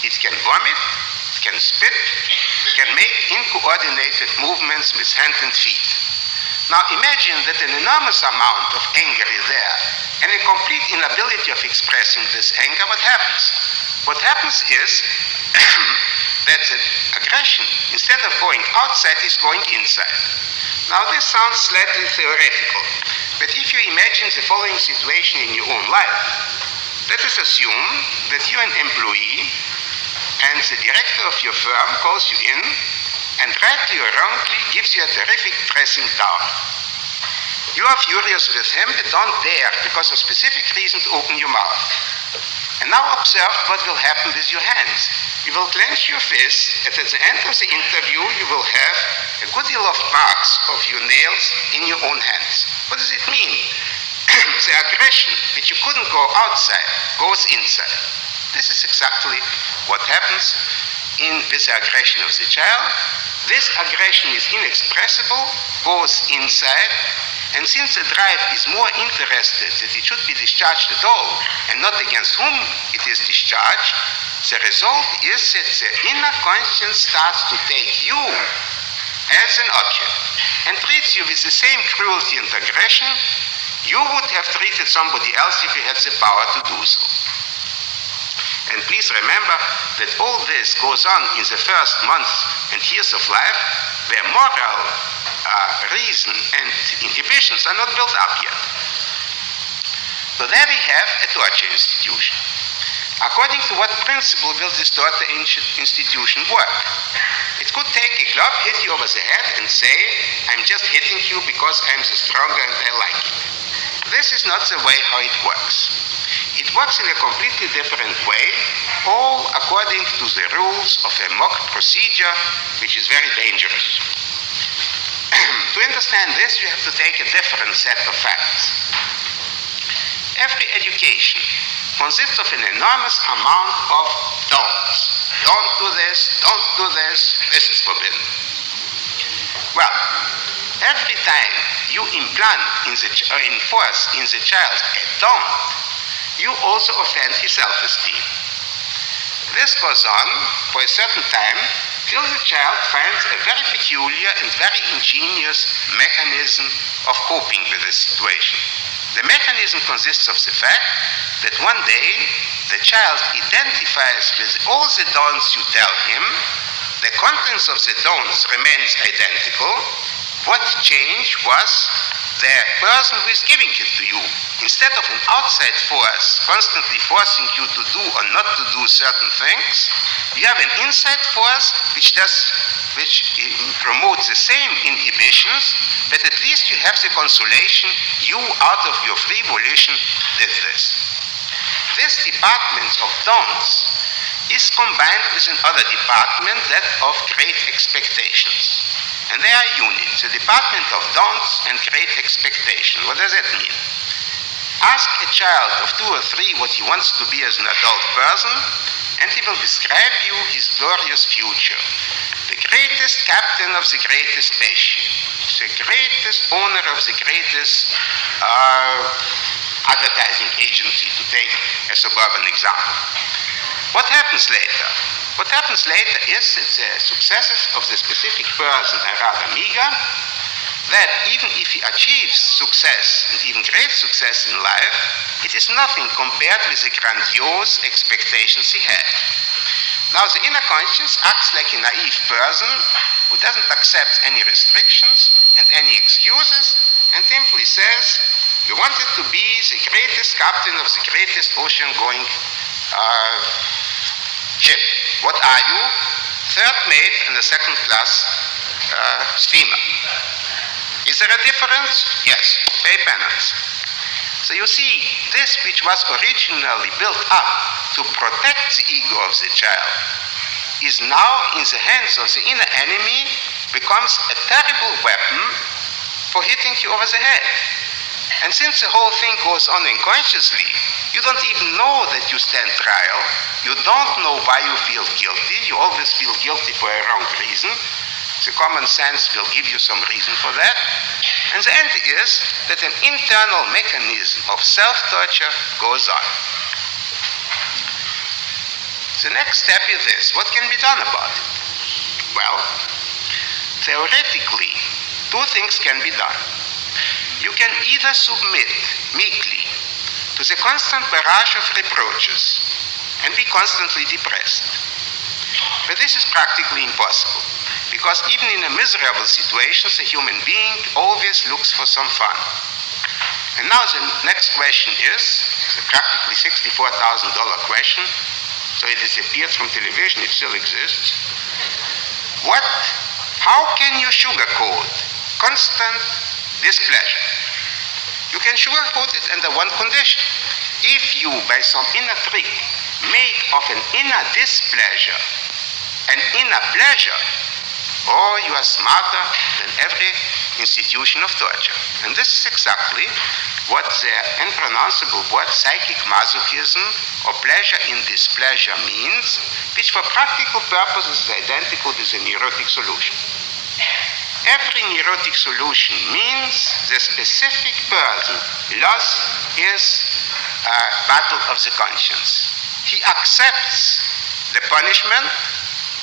it can vomit, it can spit, it can make uncoordinated movements with hand and feet. Now imagine that an enormous amount of anger is there and a complete inability of expressing this anger. What happens? What happens is that the aggression, instead of going outside, is going inside. Now this sounds slightly theoretical, but if you imagine the following situation in your own life, let us assume that you're an employee and the director of your firm calls you in and rightly or wrongly gives you a terrific dressing down. You are furious with him, but don't dare, because of specific reason, to open your mouth. And now observe what will happen with your hands. You will clench your fist, and at the end of the interview, you will have a good deal of marks of your nails in your own hands. What does it mean? The aggression, which you couldn't go outside, goes inside. This is exactly what happens with the aggression of the child. This aggression is inexpressible, goes inside, and since the drive is more interested that it should be discharged at all, and not against whom it is discharged, the result is that the inner conscience starts to take you as an object and treats you with the same cruelty and aggression you would have treated somebody else if you had the power to do so. And please remember that all this goes on in the first months and years of life where moral reason and inhibitions are not built up yet. So there we have a torture institution. According to what principle will this torture institution work? It could take a club, hit you over the head and say, I'm just hitting you because I'm the stronger and I like it. This is not the way how it works. It works in a completely different way, all according to the rules of a mock procedure, which is very dangerous. To understand this, you have to take a different set of facts. Every education consists of an enormous amount of don'ts. Don't do this, don't do this, this is forbidden. Well, every time you implant or enforce in the child a don't, you also offend his self-esteem. This goes on for a certain time till the child finds a very peculiar and very ingenious mechanism of coping with this situation. The mechanism consists of the fact that one day the child identifies with all the don'ts you tell him, the contents of the don'ts remains identical. What changed was the person who is giving it to you. Instead of an outside force constantly forcing you to do or not to do certain things, you have an inside force which promotes the same inhibitions, but at least you have the consolation you, out of your free volition, did this. This department of don'ts is combined with another department, that of great expectations. And they are units, the department of don'ts and great expectation. What does that mean? Ask a child of 2 or 3 what he wants to be as an adult person, and he will describe you his glorious future. The greatest captain of the greatest spaceship, the greatest owner of the greatest advertising agency, to take a suburban example. What happens later? What happens later is that the successes of the specific person are rather meager, that even if he achieves success, and even great success in life, it is nothing compared with the grandiose expectations he had. Now, the inner conscience acts like a naive person who doesn't accept any restrictions and any excuses, and simply says, you wanted to be the greatest captain of the greatest ocean-going ship. What are you? Third mate in a second-class steamer. Is there a difference? Yes. Pay penance. So you see, this which was originally built up to protect the ego of the child is now in the hands of the inner enemy, becomes a terrible weapon for hitting you over the head. And since the whole thing goes on unconsciously, you don't even know that you stand trial. You don't know why you feel guilty. You always feel guilty for a wrong reason. The common sense will give you some reason for that. And the end is that an internal mechanism of self-torture goes on. The next step is this. What can be done about it? Well, theoretically, two things can be done. You can either submit meekly to the constant barrage of reproaches and be constantly depressed. But this is practically impossible, because even in a miserable situation, the human being always looks for some fun. And now the next question is the practically $64,000 question. So it disappeared from television, it still exists. How can you sugarcoat constant displeasure? You can sugarcoat it under one condition. If you, by some inner trick, make of an inner displeasure an inner pleasure, you are smarter than every institution of torture. And this is exactly what the unpronounceable word psychic masochism, or pleasure in displeasure, means, which for practical purposes is identical with a neurotic solution. Every neurotic solution means the specific person lost his battle of the conscience. He accepts the punishment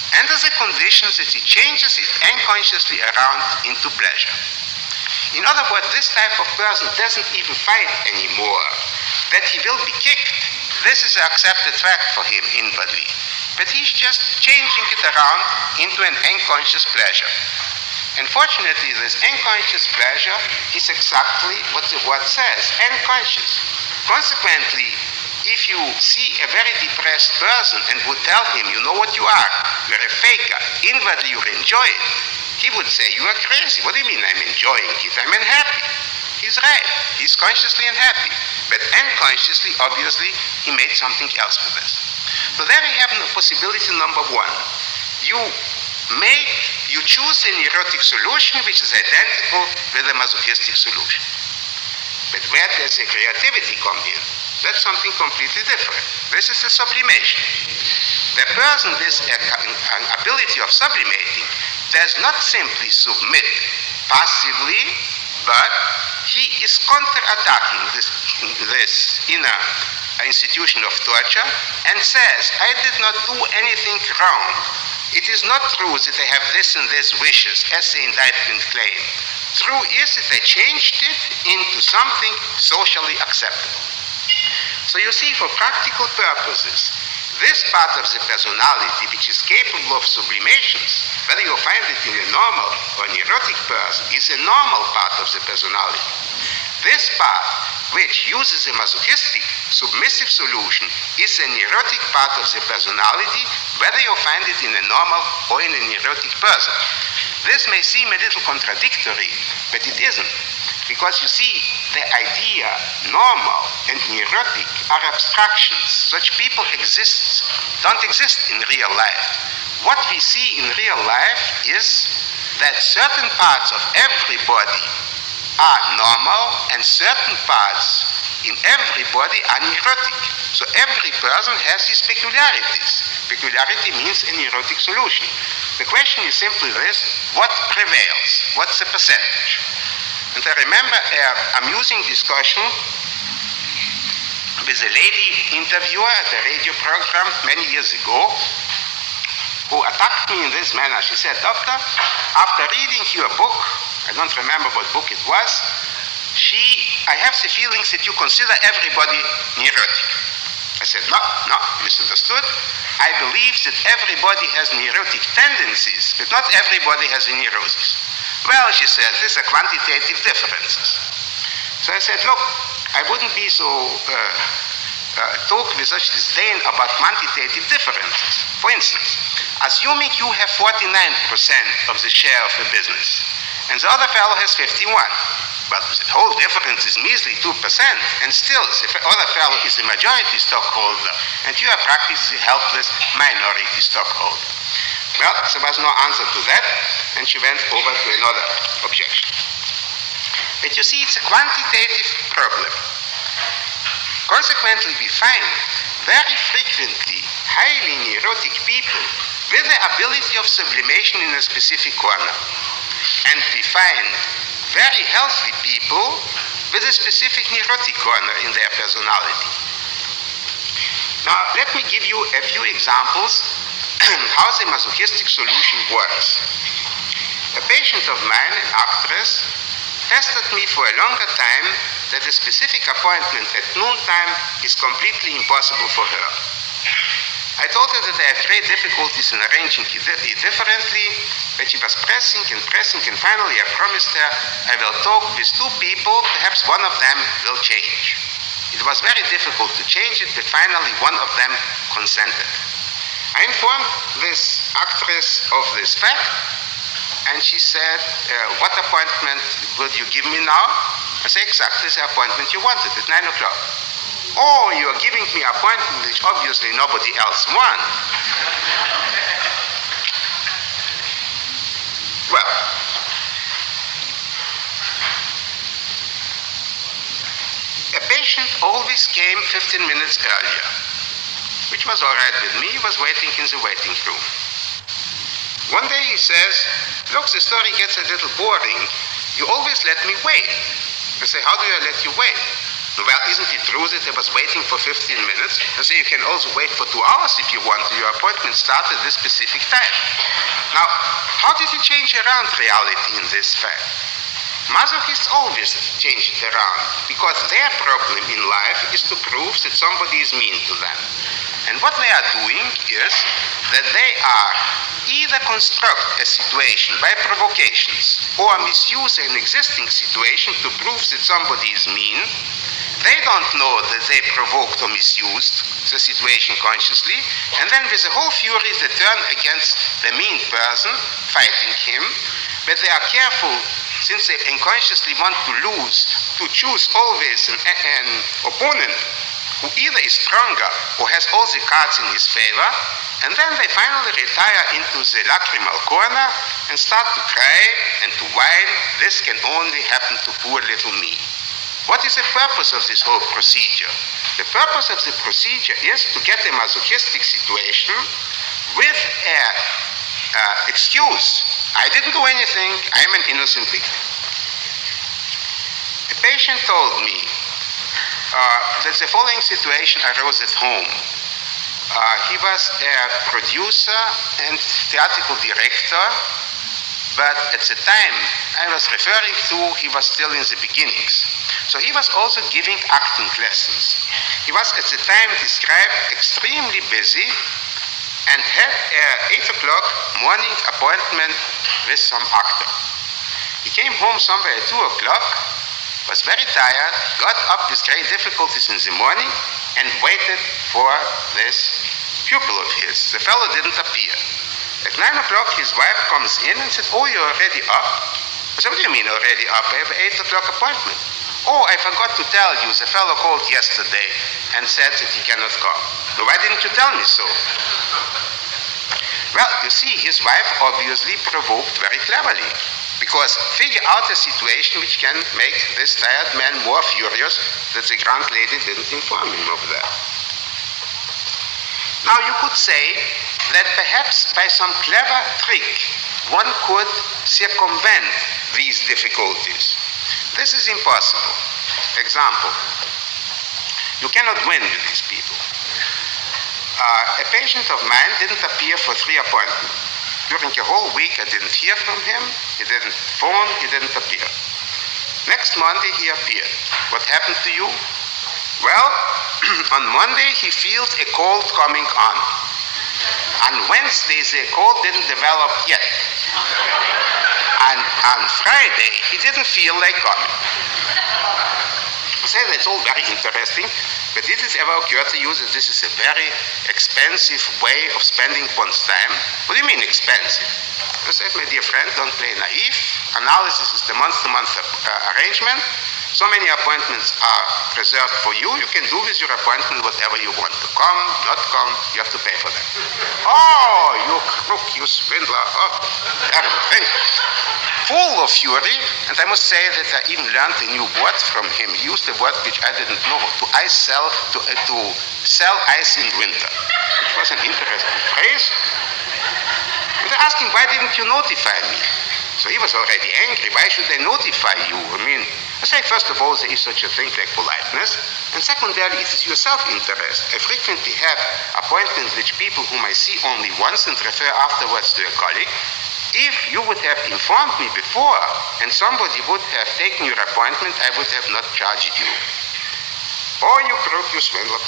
under the conditions that he changes it unconsciously around into pleasure. In other words, this type of person doesn't even fight anymore. That he will be kicked, this is an accepted fact for him inwardly. But he's just changing it around into an unconscious pleasure. Unfortunately, this unconscious pleasure is exactly what the word says, unconscious. Consequently, if you see a very depressed person and would tell him, you know what you are, you're a faker, inwardly you enjoy it, he would say, you are crazy. What do you mean I'm enjoying it? I'm unhappy. He's right. He's consciously unhappy. But unconsciously, obviously, he made something else with this. So there we have possibility number one. You choose a neurotic solution which is identical with a masochistic solution. But where does the creativity come in? That's something completely different. This is a sublimation. The person with an ability of sublimating does not simply submit passively, but he is counterattacking this inner institution of torture and says, I did not do anything wrong. It is not true that I have this and this wishes, as the indictment claim. True is that I changed it into something socially acceptable. So you see, for practical purposes, this part of the personality which is capable of sublimations, whether you find it in a normal or neurotic person, is a normal part of the personality. This part, which uses a masochistic, submissive solution, is a neurotic part of the personality, whether you find it in a normal or in a neurotic person. This may seem a little contradictory, but it isn't. Because you see, the idea normal and neurotic are abstractions. Such people don't exist in real life. What we see in real life is that certain parts of everybody are normal and certain parts in everybody are neurotic. So every person has his peculiarities. Peculiarity means a neurotic solution. The question is simply this: what prevails? What's the percentage? And I remember an amusing discussion with a lady interviewer at a radio program many years ago, who attacked me in this manner. She said, "Doctor, after reading your book," I don't remember what book it was, "I have the feelings that you consider everybody neurotic." I said, no, misunderstood. I believe that everybody has neurotic tendencies, but not everybody has a neurosis. Well, she said, these are quantitative differences. So I said, look, I wouldn't be so talk with such disdain about quantitative differences. For instance, assuming you have 49% of the share of the business, and the other fellow has 51%. But the whole difference is measly 2%, and still the other fellow is the majority stockholder, and you are practically helpless minority stockholder. Well, there was no answer to that, and she went over to another objection. But you see, it's a quantitative problem. Consequently, we find very frequently highly neurotic people with the ability of sublimation in a specific corner. And we find very healthy people with a specific neurotic corner in their personality. Now, let me give you a few examples how the masochistic solution works. A patient of mine, an actress, pestered me for a longer time that a specific appointment at noontime is completely impossible for her. I told her that I had great difficulties in arranging it differently, but she was pressing, and finally I promised her I will talk with two people, perhaps one of them will change. It was very difficult to change it, but finally one of them consented. I informed this actress of this fact, and she said, what appointment would you give me now? I said, exactly the appointment you wanted at 9 o'clock. Oh, you are giving me an appointment which obviously nobody else wants. Well, a patient always came 15 minutes earlier, which was all right with me. He was waiting in the waiting room. One day he says, look, the story gets a little boring. You always let me wait. I say, how do I let you wait? Well, isn't it true that I was waiting for 15 minutes? I say, you can also wait for 2 hours if you want. Your appointment started at this specific time. Now, how did you change around reality in this fact? Masochists always change it around because their problem in life is to prove that somebody is mean to them. And what they are doing is that they are either construct a situation by provocations or misuse an existing situation to prove that somebody is mean. They don't know that they provoked or misused the situation consciously, and then with a whole fury they turn against the mean person, fighting him, but they are careful, since they unconsciously want to choose always an opponent who either is stronger or has all the cards in his favor, and then they finally retire into the lacrimal corner and start to cry and to whine. This can only happen to poor little me. What is the purpose of this whole procedure? The purpose of the procedure is to get a masochistic situation with an excuse. I didn't do anything, I'm an innocent victim. A patient told me that the following situation arose at home. He was a producer and theatrical director, but at the time I was referring to, he was still in the beginnings. So he was also giving acting lessons. He was at the time described extremely busy and had an 8 o'clock morning appointment with some actor. He came home somewhere at 2 o'clock, was very tired, got up with great difficulties in the morning and waited for this pupil of his. The fellow didn't appear. At 9 o'clock his wife comes in and said, oh, you're already up? I said, what do you mean already up? I have an 8 o'clock appointment. Oh, I forgot to tell you, the fellow called yesterday and said that he cannot come. So why didn't you tell me so? Well, you see, his wife obviously provoked very cleverly, because figure out a situation which can make this tired man more furious that the grand lady didn't inform him of that. Now you could say that perhaps by some clever trick one could circumvent these difficulties. This is impossible. Example, you cannot win with these people. A patient of mine didn't appear for 3 appointments. During a whole week, I didn't hear from him. He didn't phone. He didn't appear. Next Monday, he appeared. What happened to you? Well, on Monday, he feels a cold coming on. On Wednesday, the cold didn't develop yet. And on Friday, he didn't feel like coming. I say that's all very interesting, but did it ever occur to you that this is a very expensive way of spending one's time? What do you mean expensive? I said, my dear friend, don't play naive. Analysis is the month-to-month arrangement. So many appointments are reserved for you. You can do with your appointment whatever you want. To come, not come, you have to pay for them. Oh, you crook, you swindler. Oh, terrible thing. Full of fury, and I must say that I even learned a new word from him. He used a word which I didn't know, to sell ice in winter. It was an interesting phrase. And I asked him, why didn't you notify me? So he was already angry. Why should I notify you? I say, first of all, there is such a thing like politeness. And secondarily, it is your self-interest. I frequently have appointments with people whom I see only once and refer afterwards to a colleague. If you would have informed me before and somebody would have taken your appointment, I would have not charged you. Oh, you crook, you swindler.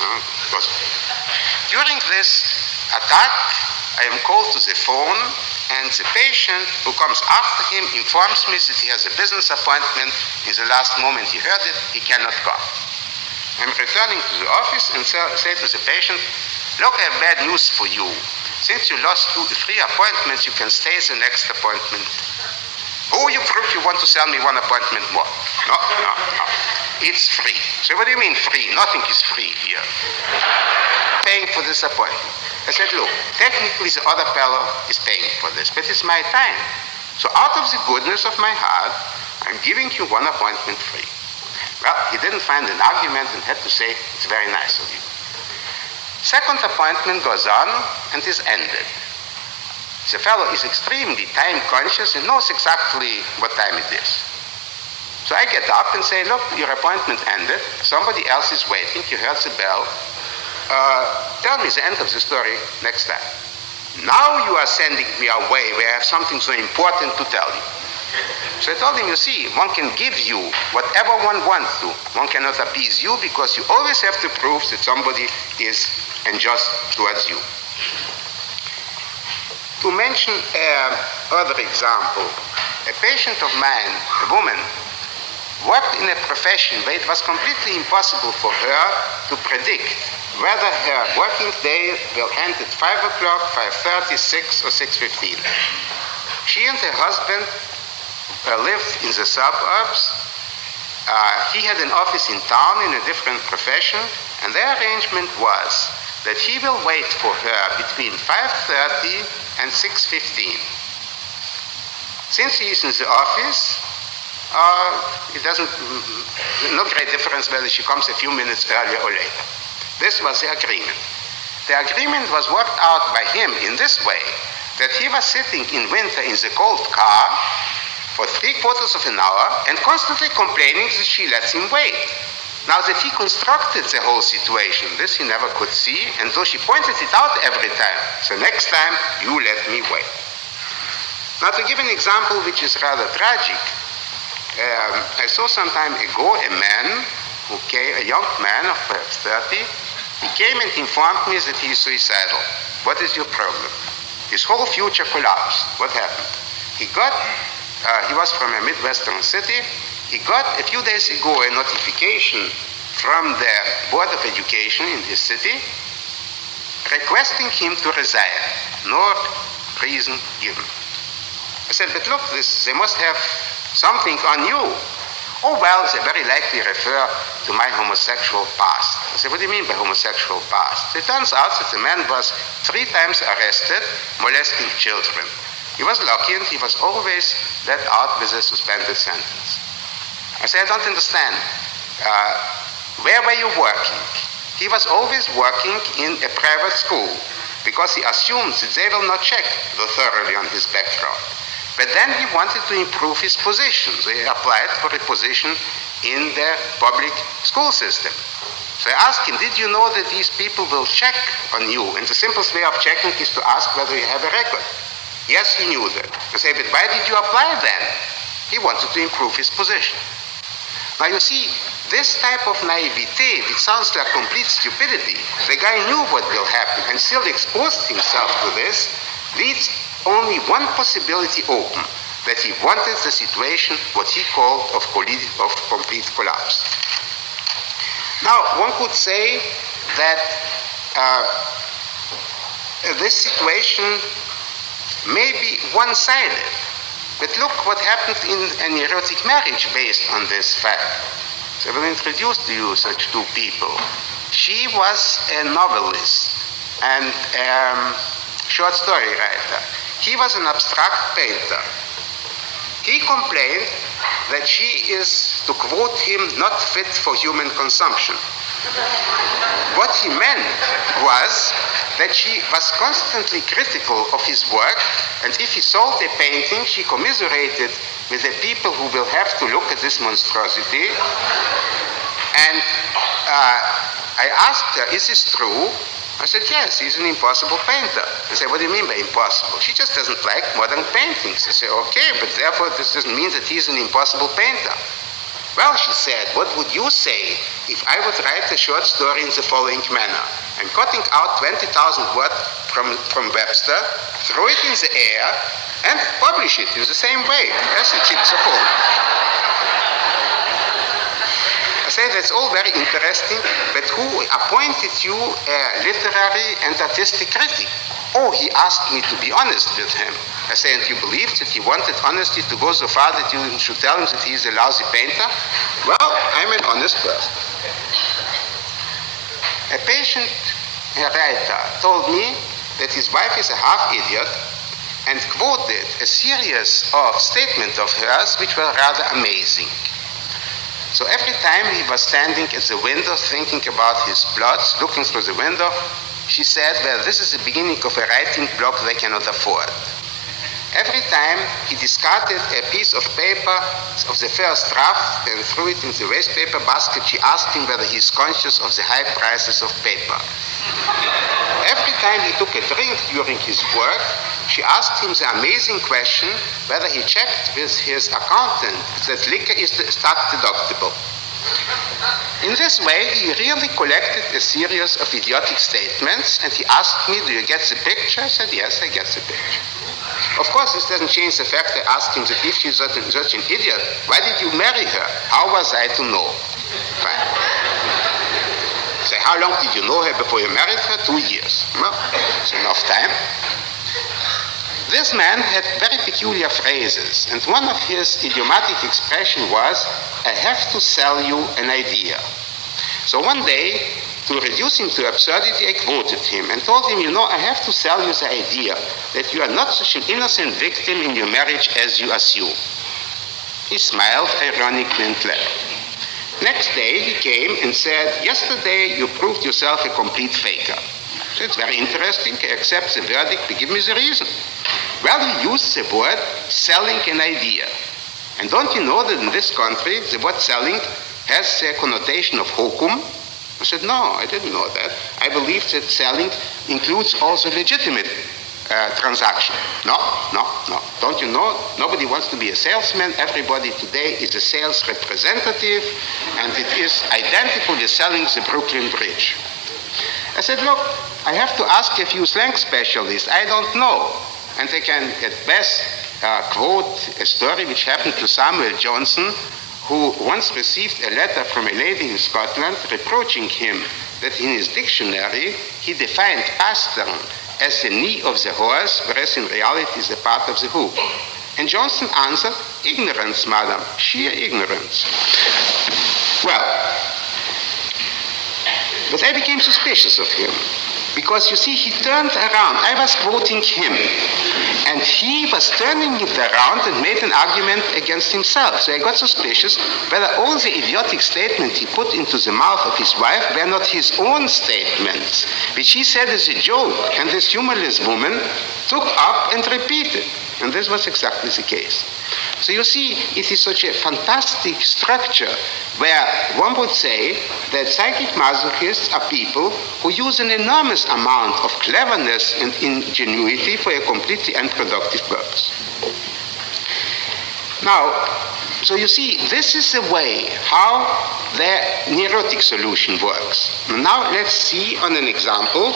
During this attack, I am called to the phone, and the patient who comes after him informs me that he has a business appointment. In the last moment he heard it, he cannot come. I'm returning to the office and say to the patient, look, I have bad news for you. Since you lost 3 appointments, you can stay the next appointment. Oh, you crook, you want to sell me 1 appointment more. No. It's free. So what do you mean free? Nothing is free here. Paying for this appointment. I said, look, technically the other fellow is paying for this, but it's my time. So out of the goodness of my heart, I'm giving you 1 appointment free. Well, he didn't find an argument and had to say, it's very nice of you. Second appointment goes on and is ended. The fellow is extremely time conscious and knows exactly what time it is. So I get up and say, look, your appointment ended. Somebody else is waiting. You heard the bell. Tell me the end of the story next time. Now you are sending me away where I have something so important to tell you. So I told him, you see, one can give you whatever one wants to. One cannot appease you because you always have to prove that somebody is unjust towards you. To mention another example, a patient of mine, a woman, worked in a profession where it was completely impossible for her to predict whether her working day will end at 5 o'clock, 5:30, 6, or 6:15. She and her husband lived in the suburbs. He had an office in town in a different profession, and their arrangement was that he will wait for her between 5:30 and 6:15. Since he is in the office, it doesn't, no great difference whether she comes a few minutes earlier or later. This was the agreement. The agreement was worked out by him in this way, that he was sitting in winter in the cold car for 3/4 of an hour and constantly complaining that she lets him wait. Now that he constructed the whole situation, this he never could see, and so she pointed it out every time. So next time, you let me wait. Now to give an example which is rather tragic, I saw some time ago a man who came, a young man of perhaps 30, he came and informed me that he is suicidal. What is your problem? His whole future collapsed. What happened? He was from a Midwestern city. He got a few days ago a notification from the Board of Education in his city requesting him to resign. No reason given. I said, but look, they must have something on you. Oh, well, they very likely refer to my homosexual past. I said, what do you mean by homosexual past? It turns out that the man was 3 times arrested molesting children. He was lucky and he was always let out with a suspended sentence. I said, I don't understand. Where were you working? He was always working in a private school because he assumed that they will not check thoroughly on his background. But then he wanted to improve his position. So he applied for a position in the public school system. So I asked him, did you know that these people will check on you? And the simplest way of checking is to ask whether you have a record. Yes, he knew that. I say, but why did you apply then? He wanted to improve his position. Now you see, this type of naivete, which sounds like complete stupidity, the guy knew what will happen and still exposed himself to this, leaves only one possibility open, that he wanted the situation, what he called, of complete collapse. Now, one could say that this situation may be one-sided, but look what happened in an erotic marriage based on this fact. So I will introduce to you such two people. She was a novelist and short story writer. He was an abstract painter. He complained that she is, to quote him, not fit for human consumption. What he meant was that she was constantly critical of his work, and if he sold a painting, she commiserated with the people who will have to look at this monstrosity. And I asked her, is this true? I said, yes, he's an impossible painter. I said, what do you mean by impossible? She just doesn't like modern paintings. I said, okay, but therefore this doesn't mean that he's an impossible painter. Well, she said, what would you say if I would write a short story in the following manner? I'm cutting out 20,000 words from Webster, throw it in the air, and publish it in the same way as the chips of home. I say that's all very interesting, but who appointed you a literary and artistic critic? Oh, he asked me to be honest with him. I say, and you believed that he wanted honesty to go so far that you should tell him that he is a lousy painter? Well, I'm an honest person. A patient writer told me that his wife is a half-idiot and quoted a series of statements of hers which were rather amazing. So every time he was standing at the window thinking about his plots, looking through the window, she said, well, this is the beginning of a writing block they cannot afford. Every time he discarded a piece of paper of the first draft and threw it in the waste paper basket, she asked him whether he is conscious of the high prices of paper. Every time he took a drink during his work, she asked him the amazing question whether he checked with his accountant that liquor is tax deductible. In this way, he really collected a series of idiotic statements, and he asked me, do you get the picture? I said, yes, I get the picture. Of course, this doesn't change the fact I asked him that if she's such an idiot, why did you marry her? How was I to know? Fine. Say, how long did you know her before you married her? 2 years. Well, it's enough time. This man had very peculiar phrases, and one of his idiomatic expressions was, I have to sell you an idea. So one day, to reduce him to absurdity, I quoted him and told him, you know, I have to sell you the idea that you are not such an innocent victim in your marriage as you assume. He smiled ironically and laughed. Next day, he came and said, yesterday you proved yourself a complete faker. So it's very interesting. I accept the verdict, but give me the reason. Well, he used the word selling an idea. And don't you know that in this country, the word selling has a connotation of hokum? I said, no, I didn't know that. I believe that selling includes also legitimate transaction. No. Don't you know? Nobody wants to be a salesman. Everybody today is a sales representative, and it is identical with selling the Brooklyn Bridge. I said, look, I have to ask a few slang specialists. I don't know. And I can at best quote a story which happened to Samuel Johnson, who once received a letter from a lady in Scotland reproaching him that in his dictionary he defined pastern as the knee of the horse, whereas in reality is a part of the hoof. And Johnson answered, ignorance, madam, sheer ignorance. Well, but I became suspicious of him. Because, you see, he turned around. I was quoting him. And he was turning it around and made an argument against himself. So I got suspicious whether all the idiotic statements he put into the mouth of his wife were not his own statements, which he said as a joke, and this humorless woman took up and repeated. And this was exactly the case. So you see, it is such a fantastic structure where one would say that psychic masochists are people who use an enormous amount of cleverness and ingenuity for a completely unproductive purpose. Now, so you see, this is the way how the neurotic solution works. Now let's see on an example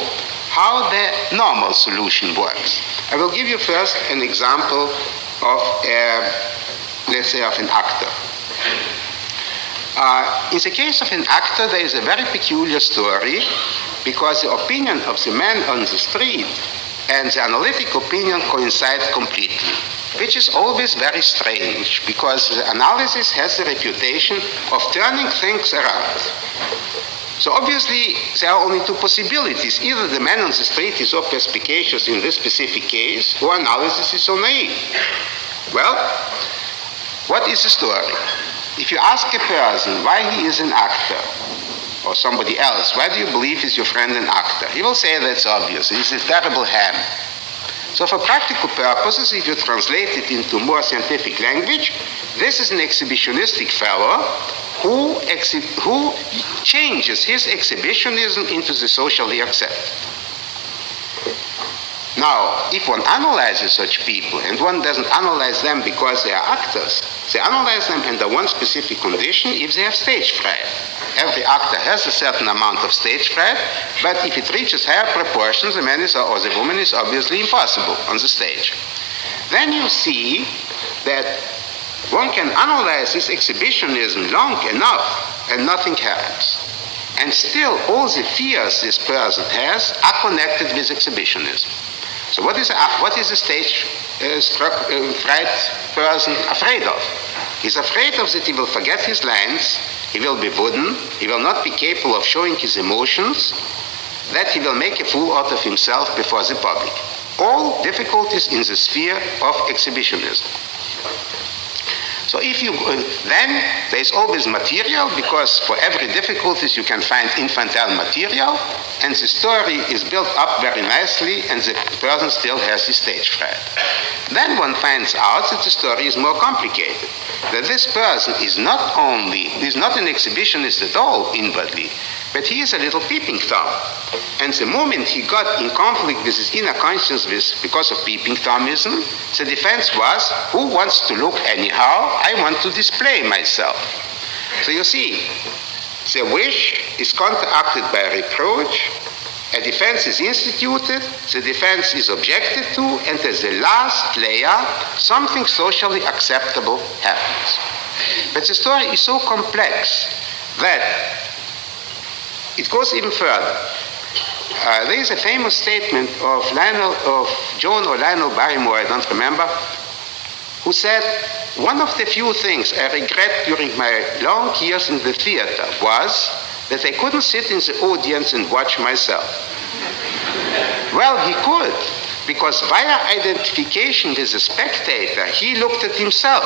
how the normal solution works. I will give you first an example of, let's say, of an actor. In the case of an actor, there is a very peculiar story because the opinion of the man on the street and the analytic opinion coincide completely, which is always very strange because the analysis has the reputation of turning things around. So obviously, there are only two possibilities. Either the man on the street is so perspicacious in this specific case, or analysis is so naive. Well, what is the story? If you ask a person why he is an actor, or somebody else, why do you believe is your friend an actor? He will say that's obvious. He's a terrible ham. So for practical purposes, if you translate it into more scientific language, this is an exhibitionistic fellow who changes his exhibitionism into the socially accepted. Now, if one analyzes such people, and one doesn't analyze them because they are actors, they analyze them under one specific condition if they have stage fright. Every actor has a certain amount of stage fright, but if it reaches higher proportions, the man is, or the woman is obviously impossible on the stage. Then you see that one can analyze this exhibitionism long enough and nothing happens. And still all the fears this person has are connected with exhibitionism. So what is a stage fright person afraid of? He's afraid of that he will forget his lines, he will be wooden, he will not be capable of showing his emotions, that he will make a fool out of himself before the public. All difficulties in the sphere of exhibitionism. So if you, then there is always material, because for every difficulties you can find infantile material, and the story is built up very nicely, and the person still has his stage fright. Then one finds out that the story is more complicated, that this person is not an exhibitionist at all inwardly, but he is a little peeping Tom. And the moment he got in conflict with his inner consciousness because of peeping Tomism, the defense was, who wants to look anyhow? I want to display myself. So you see, the wish is counteracted by a reproach, a defense is instituted, the defense is objected to, and as the last layer, something socially acceptable happens. But the story is so complex that it goes even further. There is a famous statement of Joan or Lionel Barrymore, I don't remember, who said, one of the few things I regret during my long years in the theater was that I couldn't sit in the audience and watch myself. Well, he could, because via identification with the spectator, he looked at himself.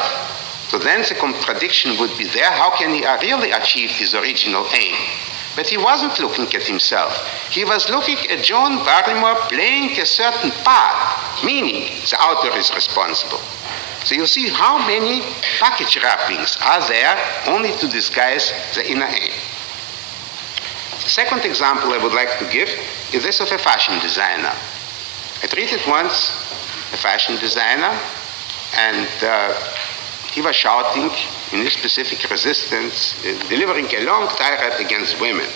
So then the contradiction would be there. How can he really achieve his original aim? But he wasn't looking at himself. He was looking at Joan Barrymore playing a certain part, meaning the author is responsible. So you see how many package wrappings are there only to disguise the inner aim. The second example I would like to give is this of a fashion designer. I treated once a fashion designer, and he was shouting in this specific resistance, delivering a long tirade against women.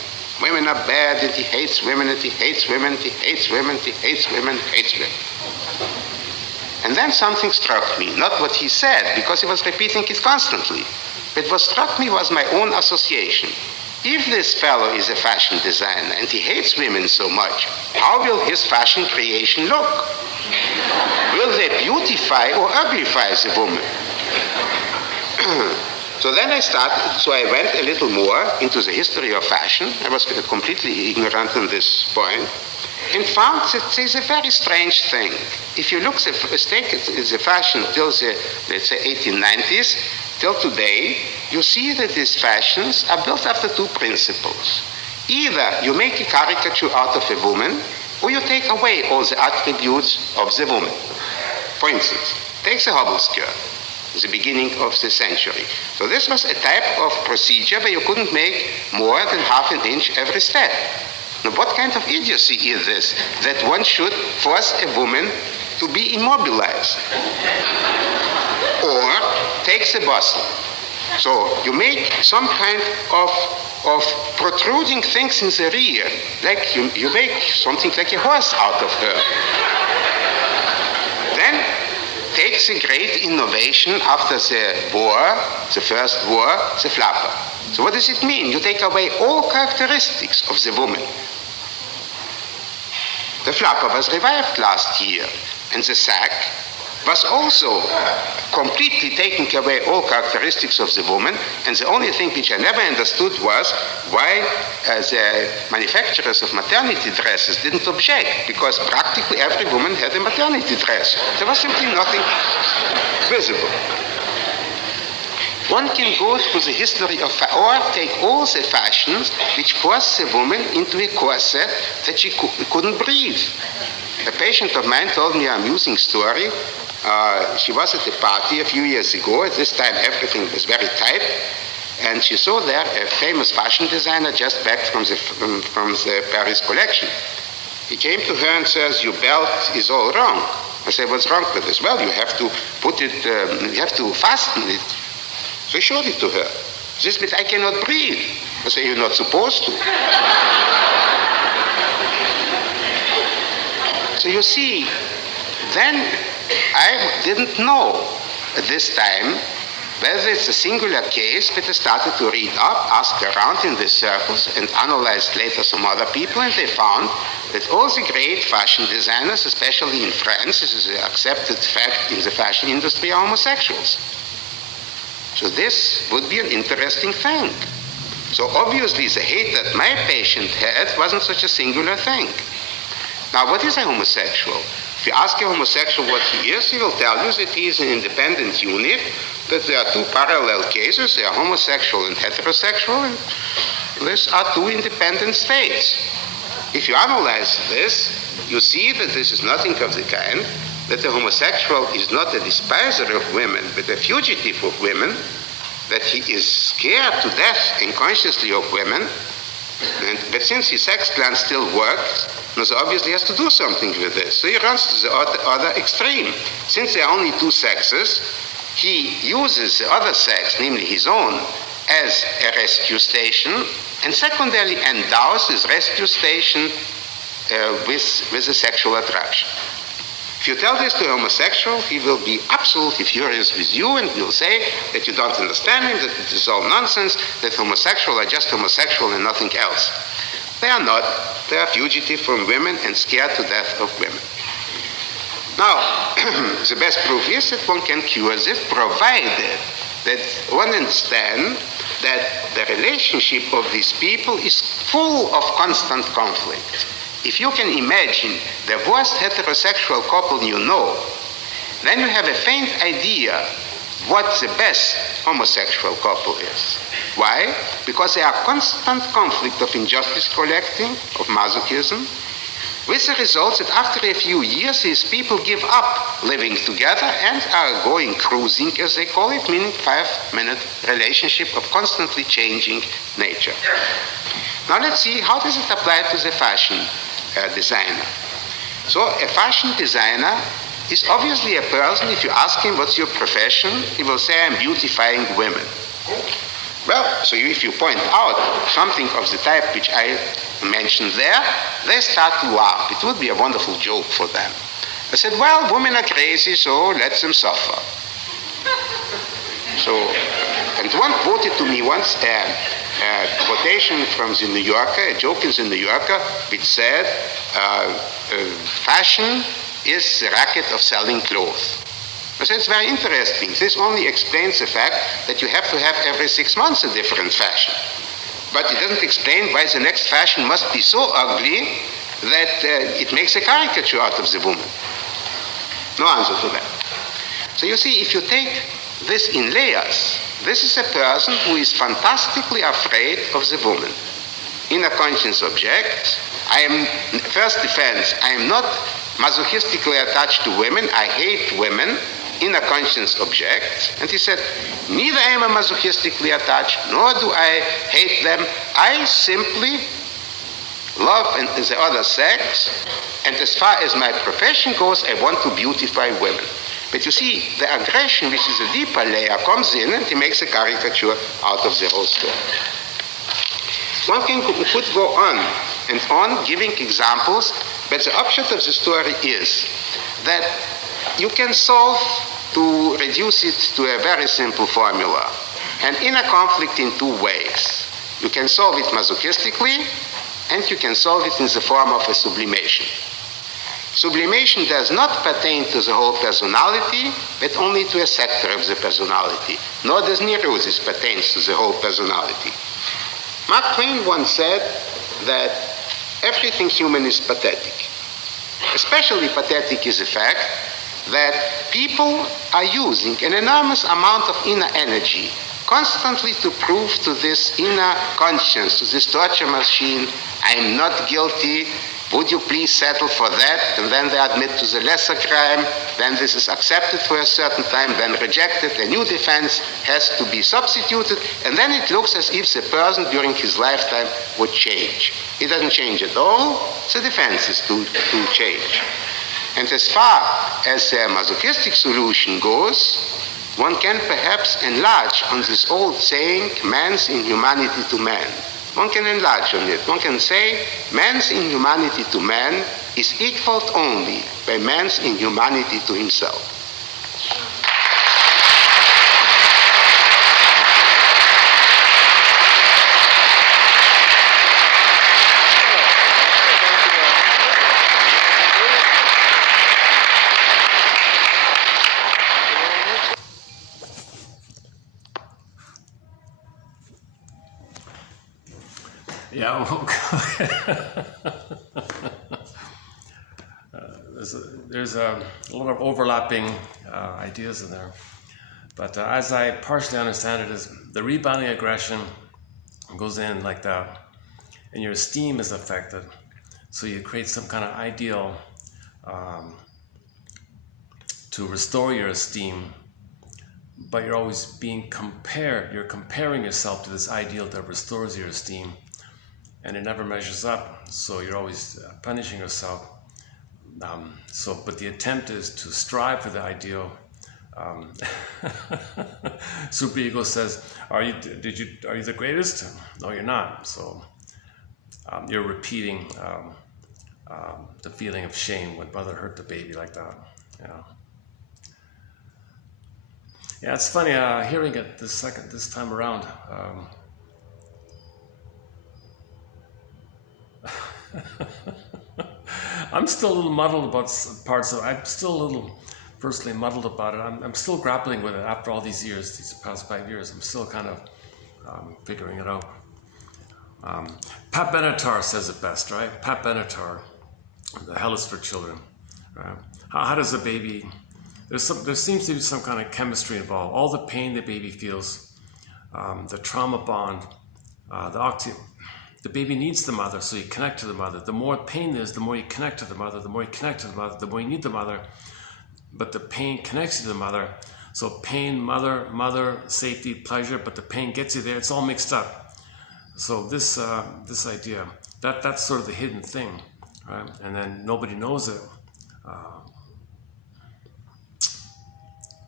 Women are bad, and he hates women, and he hates women, he hates women, he hates women, hates women. And then something struck me, not what he said, because he was repeating it constantly, but what struck me was my own association. If this fellow is a fashion designer and he hates women so much, how will his fashion creation look? Will they beautify or uglify the woman? So then I went a little more into the history of fashion. I was completely ignorant on this point, and found that there's a very strange thing. If you look at the fashion till the, let's say, 1890s, till today, you see that these fashions are built after two principles. Either you make a caricature out of a woman, or you take away all the attributes of the woman. For instance, take the hobble skirt. the beginning of the century. So this was a type of procedure where you couldn't make more than half an inch every step. Now, what kind of idiocy is this, that one should force a woman to be immobilized? Or takes a bustle. So you make some kind of protruding things in the rear, like you make something like a horse out of her. Then takes a great innovation after the war, the first war, the flapper. So what does it mean? You take away all characteristics of the woman. The flapper was revived last year, and the sack was also completely taking away all characteristics of the woman, and the only thing which I never understood was why the manufacturers of maternity dresses didn't object, because practically every woman had a maternity dress. There was simply nothing visible. One can go through the history of, or take all the fashions which forced the woman into a corset that she couldn't breathe. A patient of mine told me an amusing story. She was at a party a few years ago. At this time, everything was very tight. And she saw there a famous fashion designer just back from the Paris collection. He came to her and says, "Your belt is all wrong." I said, "What's wrong with this?" "Well, you have to put it, you have to fasten it." So I showed it to her. "This means I cannot breathe." I said, "You're not supposed to." So you see, then I didn't know at this time whether it's a singular case, but I started to read up, ask around in the circles, and analyzed later some other people, and they found that all the great fashion designers, especially in France, this is an accepted fact in the fashion industry, are homosexuals. So this would be an interesting thing. So obviously the hate that my patient had wasn't such a singular thing. Now, what is a homosexual? If you ask a homosexual what he is, he will tell you that he is an independent unit, that there are two parallel cases, they are homosexual and heterosexual, and these are two independent states. If you analyze this, you see that this is nothing of the kind, that the homosexual is not a despiser of women, but a fugitive of women, that he is scared to death unconsciously of women, but since his sex glands still work, so obviously he has to do something with this. So he runs to the other extreme. Since there are only two sexes, he uses the other sex, namely his own, as a rescue station, and secondarily endows his rescue station with a sexual attraction. If you tell this to a homosexual, he will be absolutely furious with you and will say that you don't understand him, that it is all nonsense, that homosexuals are just homosexual and nothing else. They are not. They are fugitive from women and scared to death of women. Now, the best proof is that one can cure this, provided that one understands that the relationship of these people is full of constant conflict. If you can imagine the worst heterosexual couple you know, then you have a faint idea what the best homosexual couple is. Why? Because there are constant conflict of injustice collecting, of masochism, with the result that after a few years these people give up living together and are going cruising, as they call it, meaning 5-minute relationship of constantly changing nature. Now let's see, how does it apply to the fashion designer? So a fashion designer is obviously a person, if you ask him what's your profession, he will say, I'm beautifying women. Well, so if you point out something of the type which I mentioned there, they start to laugh. It would be a wonderful joke for them. I said, well, women are crazy, so let them suffer. So, and one quoted to me once a quotation from the New Yorker, a joke in the New Yorker, which said, fashion is the racket of selling clothes. I said, it's very interesting. This only explains the fact that you have to have every 6 months a different fashion. But it doesn't explain why the next fashion must be so ugly that it makes a caricature out of the woman. No answer to that. So you see, if you take this in layers, this is a person who is fantastically afraid of the woman. In a conscience object, first defense, I am not masochistically attached to women, I hate women, inner conscience objects, and he said, neither am I masochistically attached, nor do I hate them. I simply love the other sex, and as far as my profession goes, I want to beautify women. But you see, the aggression, which is a deeper layer, comes in and he makes a caricature out of the whole story. One could go on and on giving examples, but the upshot of the story is that you can solve to reduce it to a very simple formula. An inner conflict in two ways. You can solve it masochistically, and you can solve it in the form of a sublimation. Sublimation does not pertain to the whole personality, but only to a sector of the personality. Nor does neurosis pertains to the whole personality. Mark Twain once said that everything human is pathetic. Especially pathetic is the fact that people are using an enormous amount of inner energy constantly to prove to this inner conscience, to this torture machine, I am not guilty, would you please settle for that? And then they admit to the lesser crime, then this is accepted for a certain time, then rejected, a new defense has to be substituted, and then it looks as if the person during his lifetime would change. He doesn't change at all, the defense is to change. And as far as a masochistic solution goes, one can perhaps enlarge on this old saying, man's inhumanity to man. One can enlarge on it. One can say, man's inhumanity to man is equaled only by man's inhumanity to himself. Yeah, okay. There's a lot of overlapping ideas in there. But as I partially understand it, is the rebounding aggression goes in like that, and your esteem is affected. So you create some kind of ideal to restore your esteem, but you're always being compared. You're comparing yourself to this ideal that restores your esteem, and it never measures up, so you're always punishing yourself. But the attempt is to strive for the ideal. Superego says, "Are you the greatest?" No, you're not. So you're repeating the feeling of shame when brother hurt the baby like that. Yeah, it's funny hearing it this time around. I'm still a little muddled about parts of it. I'm still a little personally muddled about it. I'm still grappling with it after all these years, these past 5 years. I'm still kind of figuring it out. Pat Benatar says it best, right? Pat Benatar, The Hell is for Children. Right? How does a baby... There seems to be some kind of chemistry involved. All the pain the baby feels, the trauma bond, the baby needs the mother, so you connect to the mother. The more pain there is, the more you connect to the mother. The more you connect to the mother, the more you need the mother. But the pain connects you to the mother. So pain, mother, safety, pleasure, but the pain gets you there. It's all mixed up. So this idea, that's sort of the hidden thing, right? And then nobody knows it.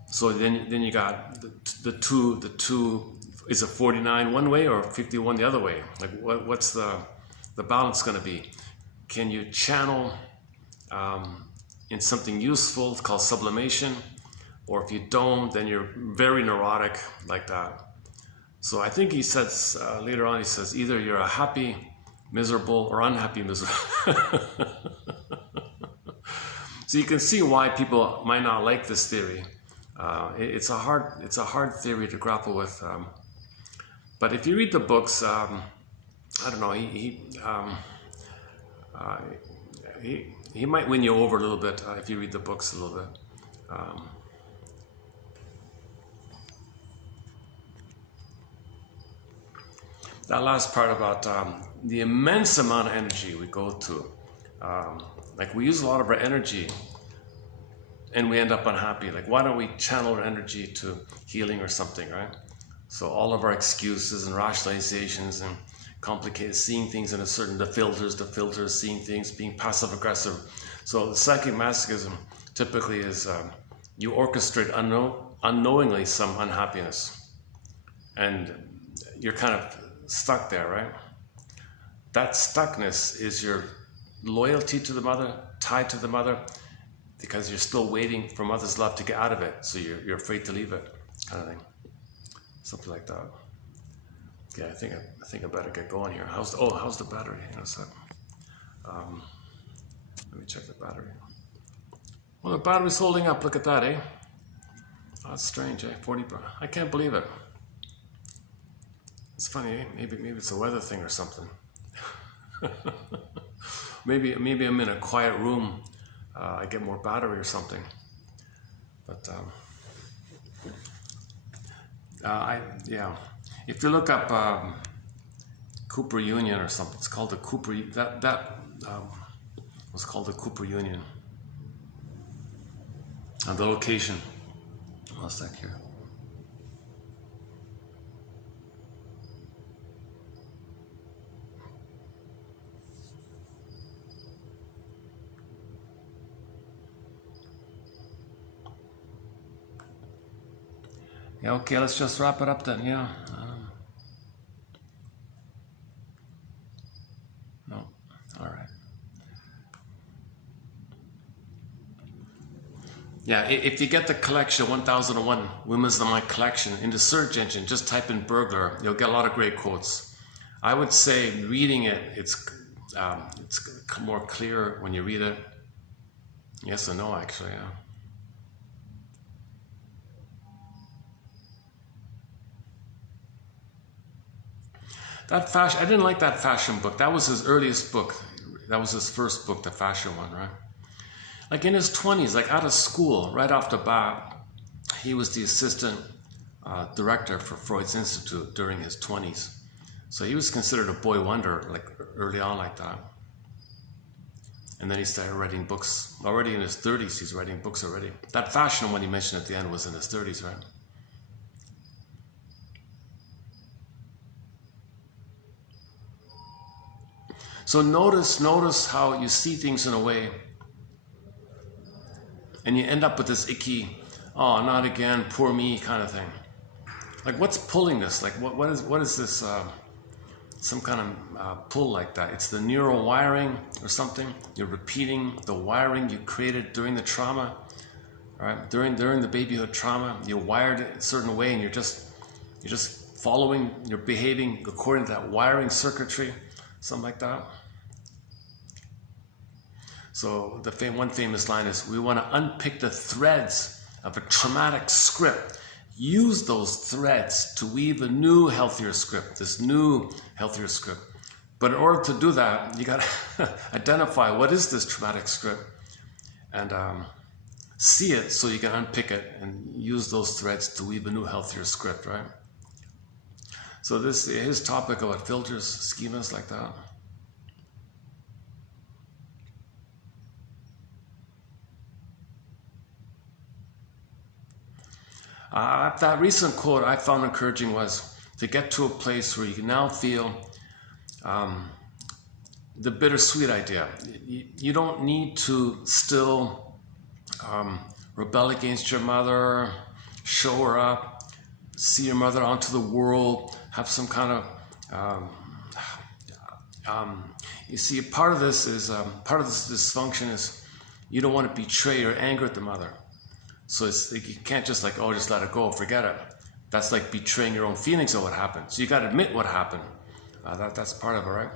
So then you got the two. Is it 49 one way or 51 the other way? Like what's the balance going to be? Can you channel in something useful called sublimation? Or if you don't, then you're very neurotic like that. So I think he says later on, he says either you're a happy, miserable or unhappy, miserable. So you can see why people might not like this theory. It's a hard theory to grapple with. But if you read the books, I don't know, he might win you over a little bit if you read the books a little bit. That last part about the immense amount of energy we go to. Like we use a lot of our energy and we end up unhappy. Like, why don't we channel our energy to healing or something, right? So all of our excuses and rationalizations and complicated seeing things in a certain, the filters, seeing things, being passive aggressive. So the psychic masochism typically is you orchestrate unknowingly some unhappiness, and you're kind of stuck there, right? That stuckness is your loyalty to the mother, tied to the mother, because you're still waiting for mother's love to get out of it, so you're afraid to leave it, kind of thing. Something like that. Yeah, I think I better get going here. How's the battery? Hang on a sec. Let me check the battery. Well, the battery's holding up. Look at that, eh? Oh, that's strange, eh? 40. I can't believe it. It's funny, eh? Maybe it's a weather thing or something. maybe I'm in a quiet room. I get more battery or something. But yeah. If you look up Cooper Union or something, it's called the Cooper. That was called the Cooper Union. And the location. One sec here. Yeah, okay, let's just wrap it up then, yeah. No, all right. Yeah, if you get the collection, 1001 Women's of My Collection, in the search engine, just type in burglar, you'll get a lot of great quotes. I would say reading it, it's more clear when you read it. Yes or no, actually, yeah. That fashion, I didn't like that fashion book. That was his earliest book. That was his first book, the fashion one, right? Like in his 20s, like out of school, right off the bat, he was the assistant director for Freud's Institute during his 20s. So he was considered a boy wonder, like early on like that. And then he started writing books. Already in his 30s, he's writing books already. That fashion one he mentioned at the end was in his 30s, right? So notice how you see things in a way, and you end up with this icky, oh, not again, poor me kind of thing. Like, what's pulling this? Like, what is this? Some kind of pull like that. It's the neural wiring or something. You're repeating the wiring you created during the trauma, right? During the babyhood trauma, you wired it a certain way, and you're just following, you're behaving according to that wiring circuitry. Something like that. So the one famous line is, we want to unpick the threads of a traumatic script. Use those threads to weave a new, healthier script, this new, healthier script. But in order to do that, you got to identify what is this traumatic script and see it so you can unpick it and use those threads to weave a new, healthier script, right? So his topic about filters, schemas like that. That recent quote I found encouraging was to get to a place where you can now feel the bittersweet idea. You don't need to still rebel against your mother, show her up, see your mother onto the world, have some kind of you see, part of this dysfunction is you don't want to betray or anger the mother. So it's like you can't just like, oh, just let it go, forget it. That's like betraying your own feelings of what happened. So you got to admit what happened. That's part of it, right?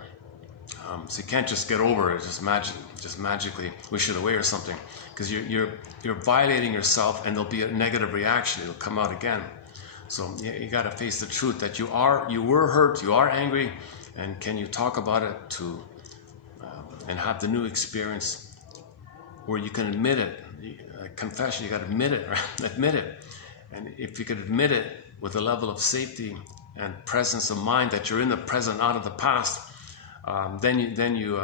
So you can't just get over it, just magically wish it away or something, because you're violating yourself, and there'll be a negative reaction. It'll come out again. So you got to face the truth that you were hurt, you are angry, and can you talk about it and have the new experience where you can admit it. Confession, you got to admit it, right? Admit it. And if you could admit it with a level of safety and presence of mind that you're in the present, not in the past, then you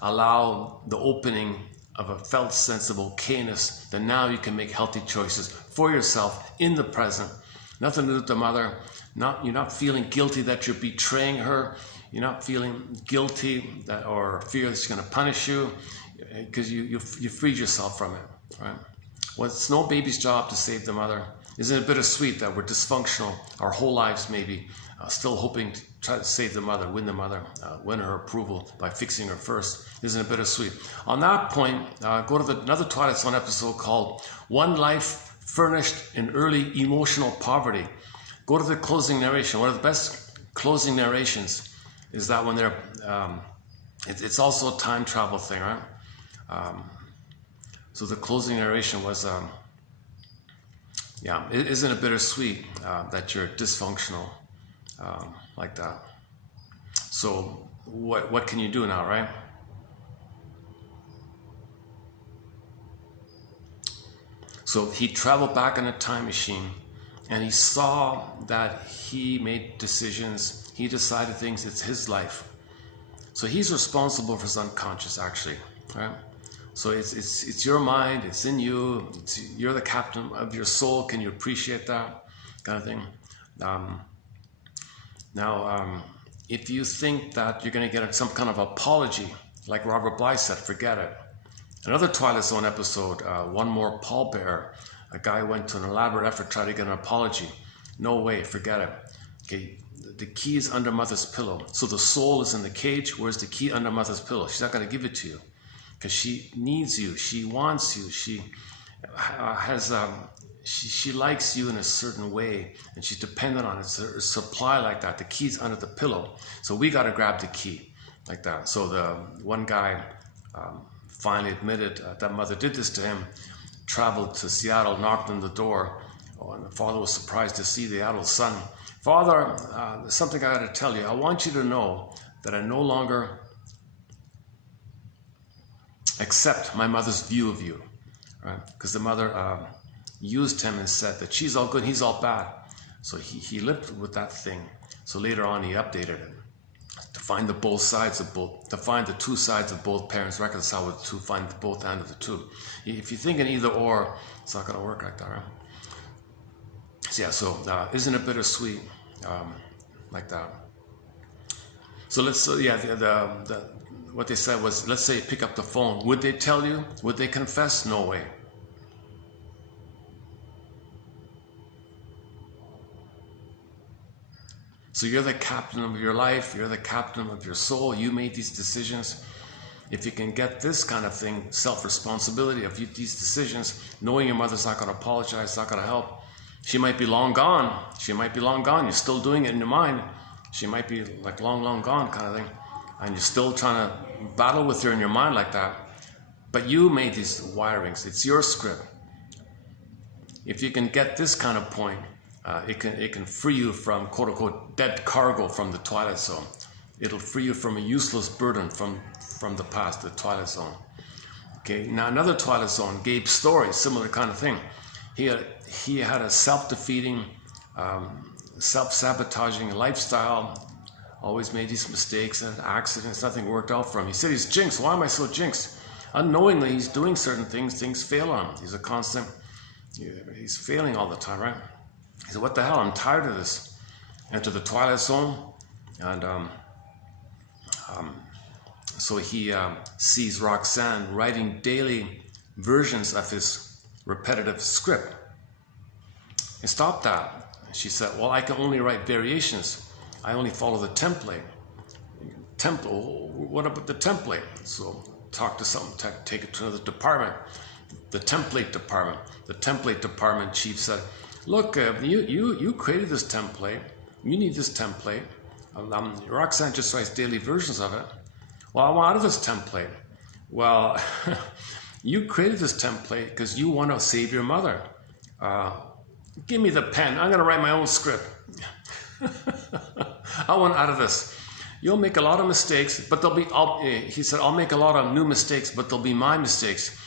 allow the opening of a felt sense of okayness, that now you can make healthy choices for yourself in the present. Nothing to do with the mother. You're not feeling guilty that you're betraying her. You're not feeling guilty that, or fear that she's going to punish you, because you freed yourself from it, right? Well, it's no baby's job to save the mother. Isn't it bittersweet that we're dysfunctional our whole lives, maybe, still hoping to try to save the mother, win her approval by fixing her first? Isn't it bittersweet? On that point, go to another Twilight Zone episode called One Life Furnished in Early Emotional Poverty. Go to the closing narration. One of the best closing narrations is that when they're, it's also a time travel thing, right? So the closing narration was, isn't it bittersweet that you're dysfunctional like that? So what can you do now, right? So he traveled back in a time machine, and he saw that he made decisions, he decided things, it's his life. So he's responsible for his unconscious, actually, right? So it's your mind, it's in you, you're the captain of your soul. Can you appreciate that kind of thing? If you think that you're going to get some kind of apology, like Robert Bly said, forget it. Another Twilight Zone episode, One More Pallbearer. A guy went to an elaborate effort to try to get an apology. No way, forget it. Okay, the key is under mother's pillow. So the soul is in the cage. Where's the key? Under mother's pillow. She's not going to give it to you, because she needs you, she wants you, she likes you in a certain way, and she's dependent on it. It's a supply like that. The key's under the pillow, so we got to grab the key like that. So the one guy finally admitted that mother did this to him, traveled to Seattle, knocked on the door, and the father was surprised to see the adult son. Father, there's something I got to tell you. I want you to know that I no longer accept my mother's view of you, right? Because the mother used him and said that she's all good, he's all bad. So he lived with that thing. So later on, he updated it to find the two sides of both parents, reconcile with the two, find both ends of the two. If you think in either or, it's not going to work like that, right? So isn't it bittersweet like that? So what they said was, let's say you pick up the phone. Would they tell you? Would they confess? No way. So you're the captain of your life. You're the captain of your soul. You made these decisions. If you can get this kind of thing, self-responsibility of these decisions, knowing your mother's not going to apologize, not going to help. She might be long gone. You're still doing it in your mind. She might be like long gone kind of thing. And you're still trying to battle with her in your mind like that. But you made these wirings. It's your script. If you can get this kind of point, it can free you from, quote unquote, dead cargo from the Twilight Zone. It'll free you from a useless burden from the past, the Twilight Zone. Okay, now another Twilight Zone, Gabe's story, similar kind of thing. He had a self-defeating, self-sabotaging lifestyle. Always made these mistakes and accidents. Nothing worked out for him. He said he's jinxed. Why am I so jinxed? Unknowingly, he's doing certain things. Things fail on him. He's failing all the time, right? He said, what the hell? I'm tired of this. Enter the Twilight Zone. And so he sees Roxanne writing daily versions of his repetitive script. And stop that. She said, well, I can only write variations. I only follow the template. What about the template? So talk to take it to another department. The template department. The template department chief said, look, you created this template. You need this template. Roxanne just writes daily versions of it. Well, I want out of this template. Well, you created this template because you want to save your mother. Give me the pen. I'm going to write my own script. I want out of this. You'll make a lot of mistakes, but he said, I'll make a lot of new mistakes, but they'll be my mistakes.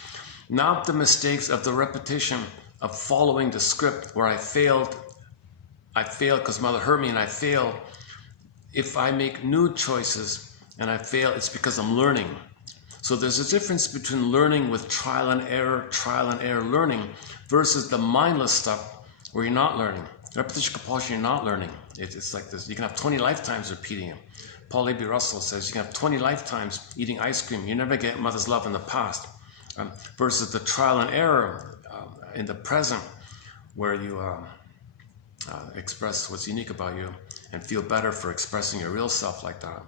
Not the mistakes of the repetition of following the script where I failed because mother hurt me and I failed. If I make new choices and I fail, it's because I'm learning. So there's a difference between learning with trial and error learning versus the mindless stuff where you're not learning. Repetition compulsion, you're not learning. It's like this. You can have 20 lifetimes repeating it. Paul A.B. Russell says you can have 20 lifetimes eating ice cream. You never get mother's love in the past. Versus the trial and error in the present where you express what's unique about you and feel better for expressing your real self like that.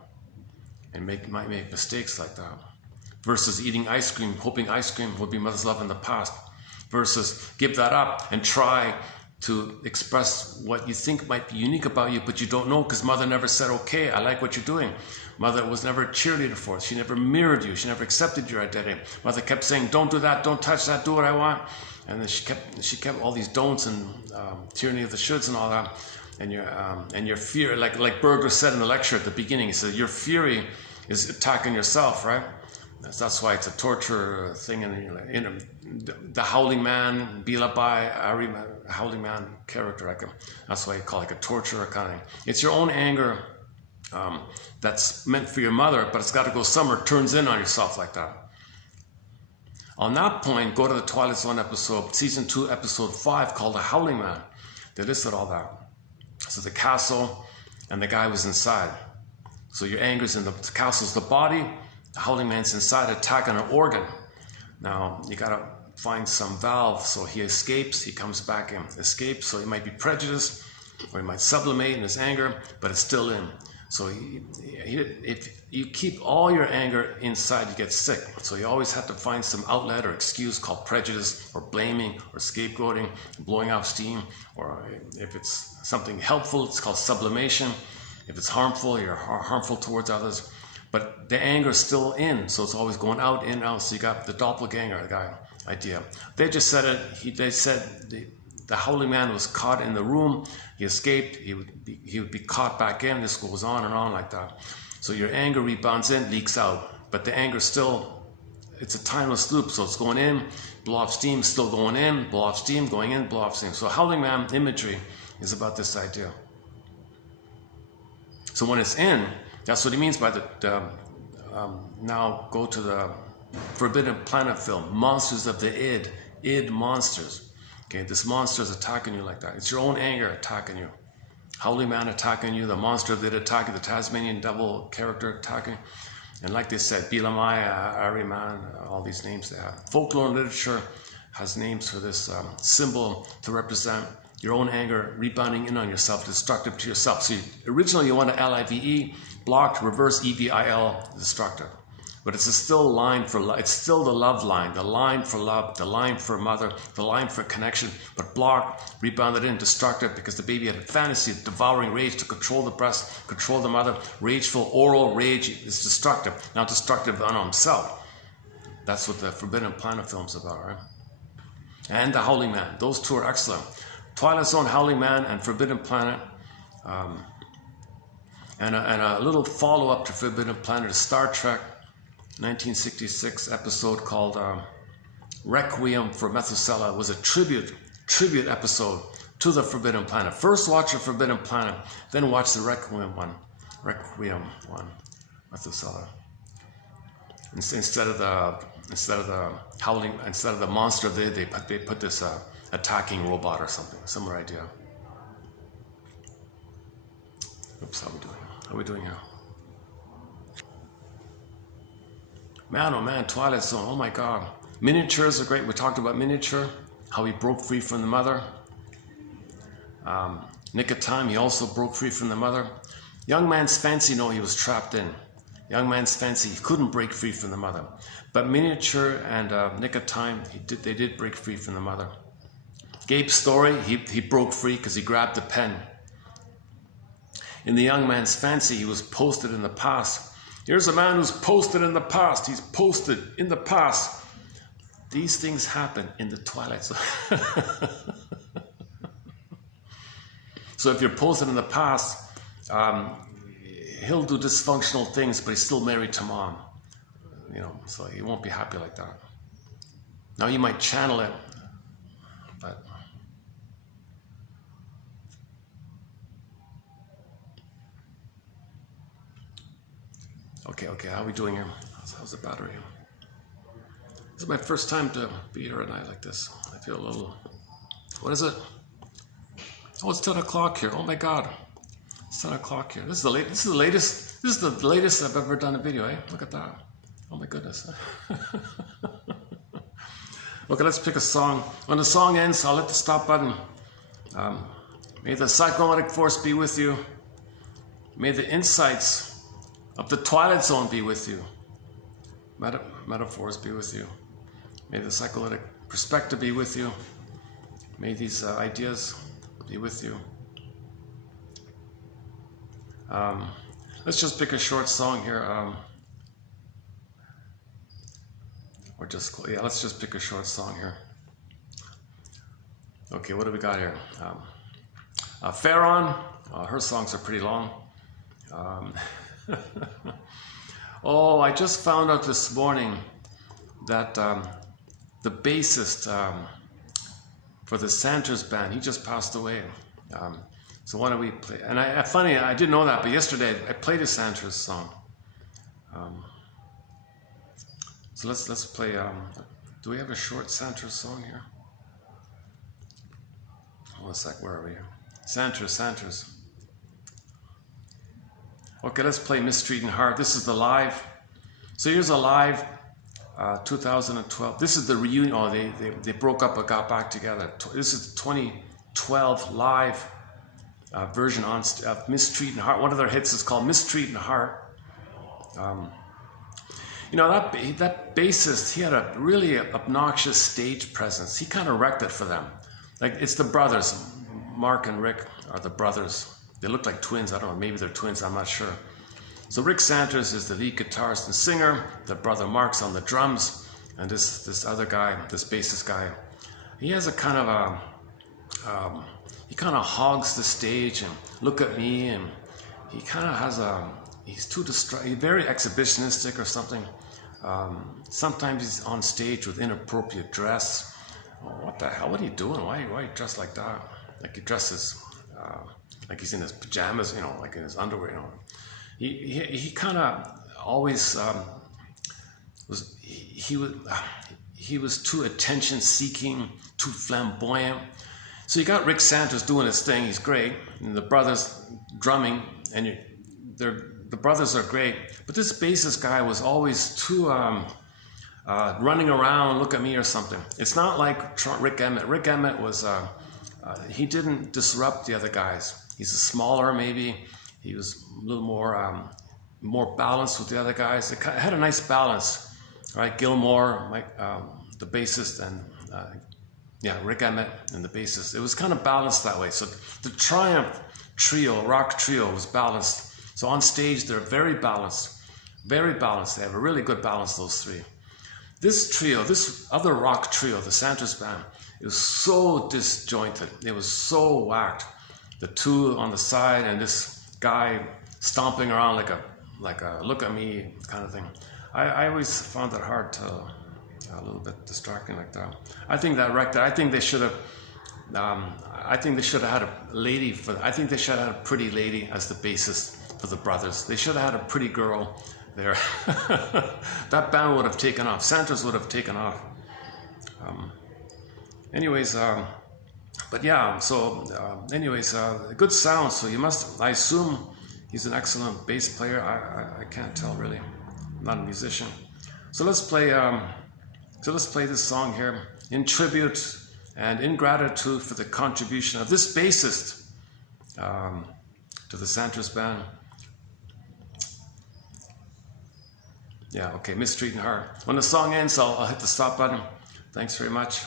And might make mistakes like that. Versus eating ice cream, hoping ice cream would be mother's love in the past. Versus give that up and try to express what you think might be unique about you, but you don't know because mother never said, okay, I like what you're doing. Mother was never a cheerleader for it. She never mirrored you. She never accepted your identity. Mother kept saying, don't do that, don't touch that, do what I want. And then she kept all these don'ts and tyranny of the shoulds and all that. And your fear, like Berger said in the lecture at the beginning, he said, your fury is attacking yourself, right? That's why it's a torture thing. And the Howling Man, Bilabai, Howling Man character, that's why you call it like a torture kind of thing. It's your own anger that's meant for your mother, but it's got to go somewhere, turns in on yourself like that. On that point, go to the Twilight Zone episode, season 2, episode 5, called The Howling Man. They listed all that. So the castle and the guy was inside. So your anger's in the castle's the body, the Howling Man's inside attacking an organ. Now, you gotta find some valve, so he escapes, he comes back in. Escapes, so he might be prejudiced, or he might sublimate in his anger, but it's still in. So if you keep all your anger inside, you get sick. So you always have to find some outlet or excuse called prejudice, or blaming, or scapegoating, blowing off steam, or if it's something helpful, it's called sublimation. If it's harmful, you're harmful towards others. But the anger is still in, so it's always going out, in, out. So you got the doppelganger guy idea. They just said it. They said the Howling Man was caught in the room. He escaped. He would be caught back in. This goes on and on like that. So your anger rebounds in, leaks out. But the anger still, it's a timeless loop. So it's going in, blow off steam, still going in, blow off steam, going in, blow off steam. So Howling Man imagery is about this idea. So when it's in, that's what he means by now go to the Forbidden Planet film, Monsters of the id monsters. Okay, this monster is attacking you like that. It's your own anger attacking you. Howling Man attacking you, the monster of the id attacking, the Tasmanian devil character attacking. And like they said, Bilamai, Ariman, all these names they have. Folklore and literature has names for this symbol to represent your own anger rebounding in on yourself, destructive to yourself. So originally you want to LIVE, blocked, reverse EVIL, destructive. But it's still line for love. It's still the love line, the line for love, the line for mother, the line for connection. But blocked, rebounded in, destructive, because the baby had a fantasy of devouring rage to control the breast, control the mother. Rageful, oral rage is destructive. Now destructive on himself. That's what the Forbidden Planet film's about, right? And the Howling Man. Those two are excellent. Twilight Zone, Howling Man, and Forbidden Planet. And a little follow-up to Forbidden Planet is Star Trek 1966 episode called Requiem for Methuselah. It was a tribute episode to the Forbidden Planet. First watch the Forbidden Planet, then watch the Requiem one, Methuselah. Instead of the howling, instead of the monster, they put this attacking robot or something, similar idea. Oops, how are we doing here? Man, oh man, Twilight Zone, oh my God. Miniatures are great. We talked about miniature, how he broke free from the mother. Nick of Time, he also broke free from the mother. Young Man's Fancy, no, he was trapped in. Young Man's Fancy, he couldn't break free from the mother. But Miniature and Nick of Time, they did break free from the mother. Gabe's Story, he broke free because he grabbed the pen. In The Young Man's Fancy, he was posted in the past. Here's a man who's posted in the past. He's posted in the past. These things happen in the Twilight Zone. So if you're posted in the past, he'll do dysfunctional things, but he's still married to mom. You know, so he won't be happy like that. Now you might channel it, but okay, how are we doing here? How's the battery? This is my first time to be here at night like this. I feel a little, what is it? Oh, it's 10 o'clock here. Oh my God. It's 10 o'clock here. This is the latest I've ever done a video, eh? Look at that. Oh my goodness. Okay, let's pick a song. When the song ends, I'll hit the stop button. May the psychoanalytic force be with you. May the insights of the twilight zone be with you. Metaphors be with you. May the psychoanalytic perspective be with you. May these ideas be with you. Let's just pick a short song here. Let's just pick a short song here. Okay, what do we got here? Farron, her songs are pretty long. Oh, I just found out this morning that the bassist for the Sanders band, he just passed away. So why don't we play? And funny, I didn't know that, but yesterday I played a Sanders song. So let's play. Do we have a short Sanders song here? One sec, where are we? Sanders. Okay, let's play Mistreating Heart. This is the live. So here's a live 2012. This is the reunion. Oh, they broke up but got back together. This is 2012 live version of Mistreating Heart. One of their hits is called Mistreating Heart. You know, that bassist, he had a really obnoxious stage presence. He kind of wrecked it for them. Like, it's the brothers. Mark and Rick are the brothers. They look like twins. I don't know, maybe they're twins, I'm not sure. So Rick Sanders is the lead guitarist and singer. The brother Mark's on the drums. And this other guy, this bassist guy, he has a kind of he kind of hogs the stage and look at me, and he kind of has he's too he's very exhibitionistic or something. Sometimes he's on stage with inappropriate dress. Oh, what the hell? What are you doing? Why are you dressed like that? Like he dresses like he's in his pajamas, you know, like in his underwear. You know, he kind of always he was too attention-seeking, too flamboyant. So you got Rick Sanders doing his thing. He's great, and the brothers drumming, and the brothers are great. But this bassist guy was always too running around, look at me or something. It's not like Rick Emmett. Rick Emmett was he didn't disrupt the other guys. He's smaller, maybe. He was a little more balanced with the other guys. It had a nice balance, right? Gilmore, Mike, the bassist, and Rick Emmett and the bassist. It was kind of balanced that way. So the Triumph trio, rock trio, was balanced. So on stage, they're very balanced, very balanced. They have a really good balance, those three. This trio, this other rock trio, the Sanders band, it was so disjointed. It was so whacked. The two on the side and this guy stomping around like a look at me kind of thing. I always found that hard to, a little bit distracting like that. I think that wrecked it. I think they should have had a lady I think they should have had a pretty lady as the bassist for the brothers. They should have had a pretty girl there. That band would have taken off. Sanders would have taken off. Good sound. So you must, I assume he's an excellent bass player. I can't tell really. I'm not a musician. So let's play this song here in tribute and in gratitude for the contribution of this bassist to the Sanders band. Yeah, okay, Mistreating Heart. When the song ends, I'll hit the stop button. Thanks very much.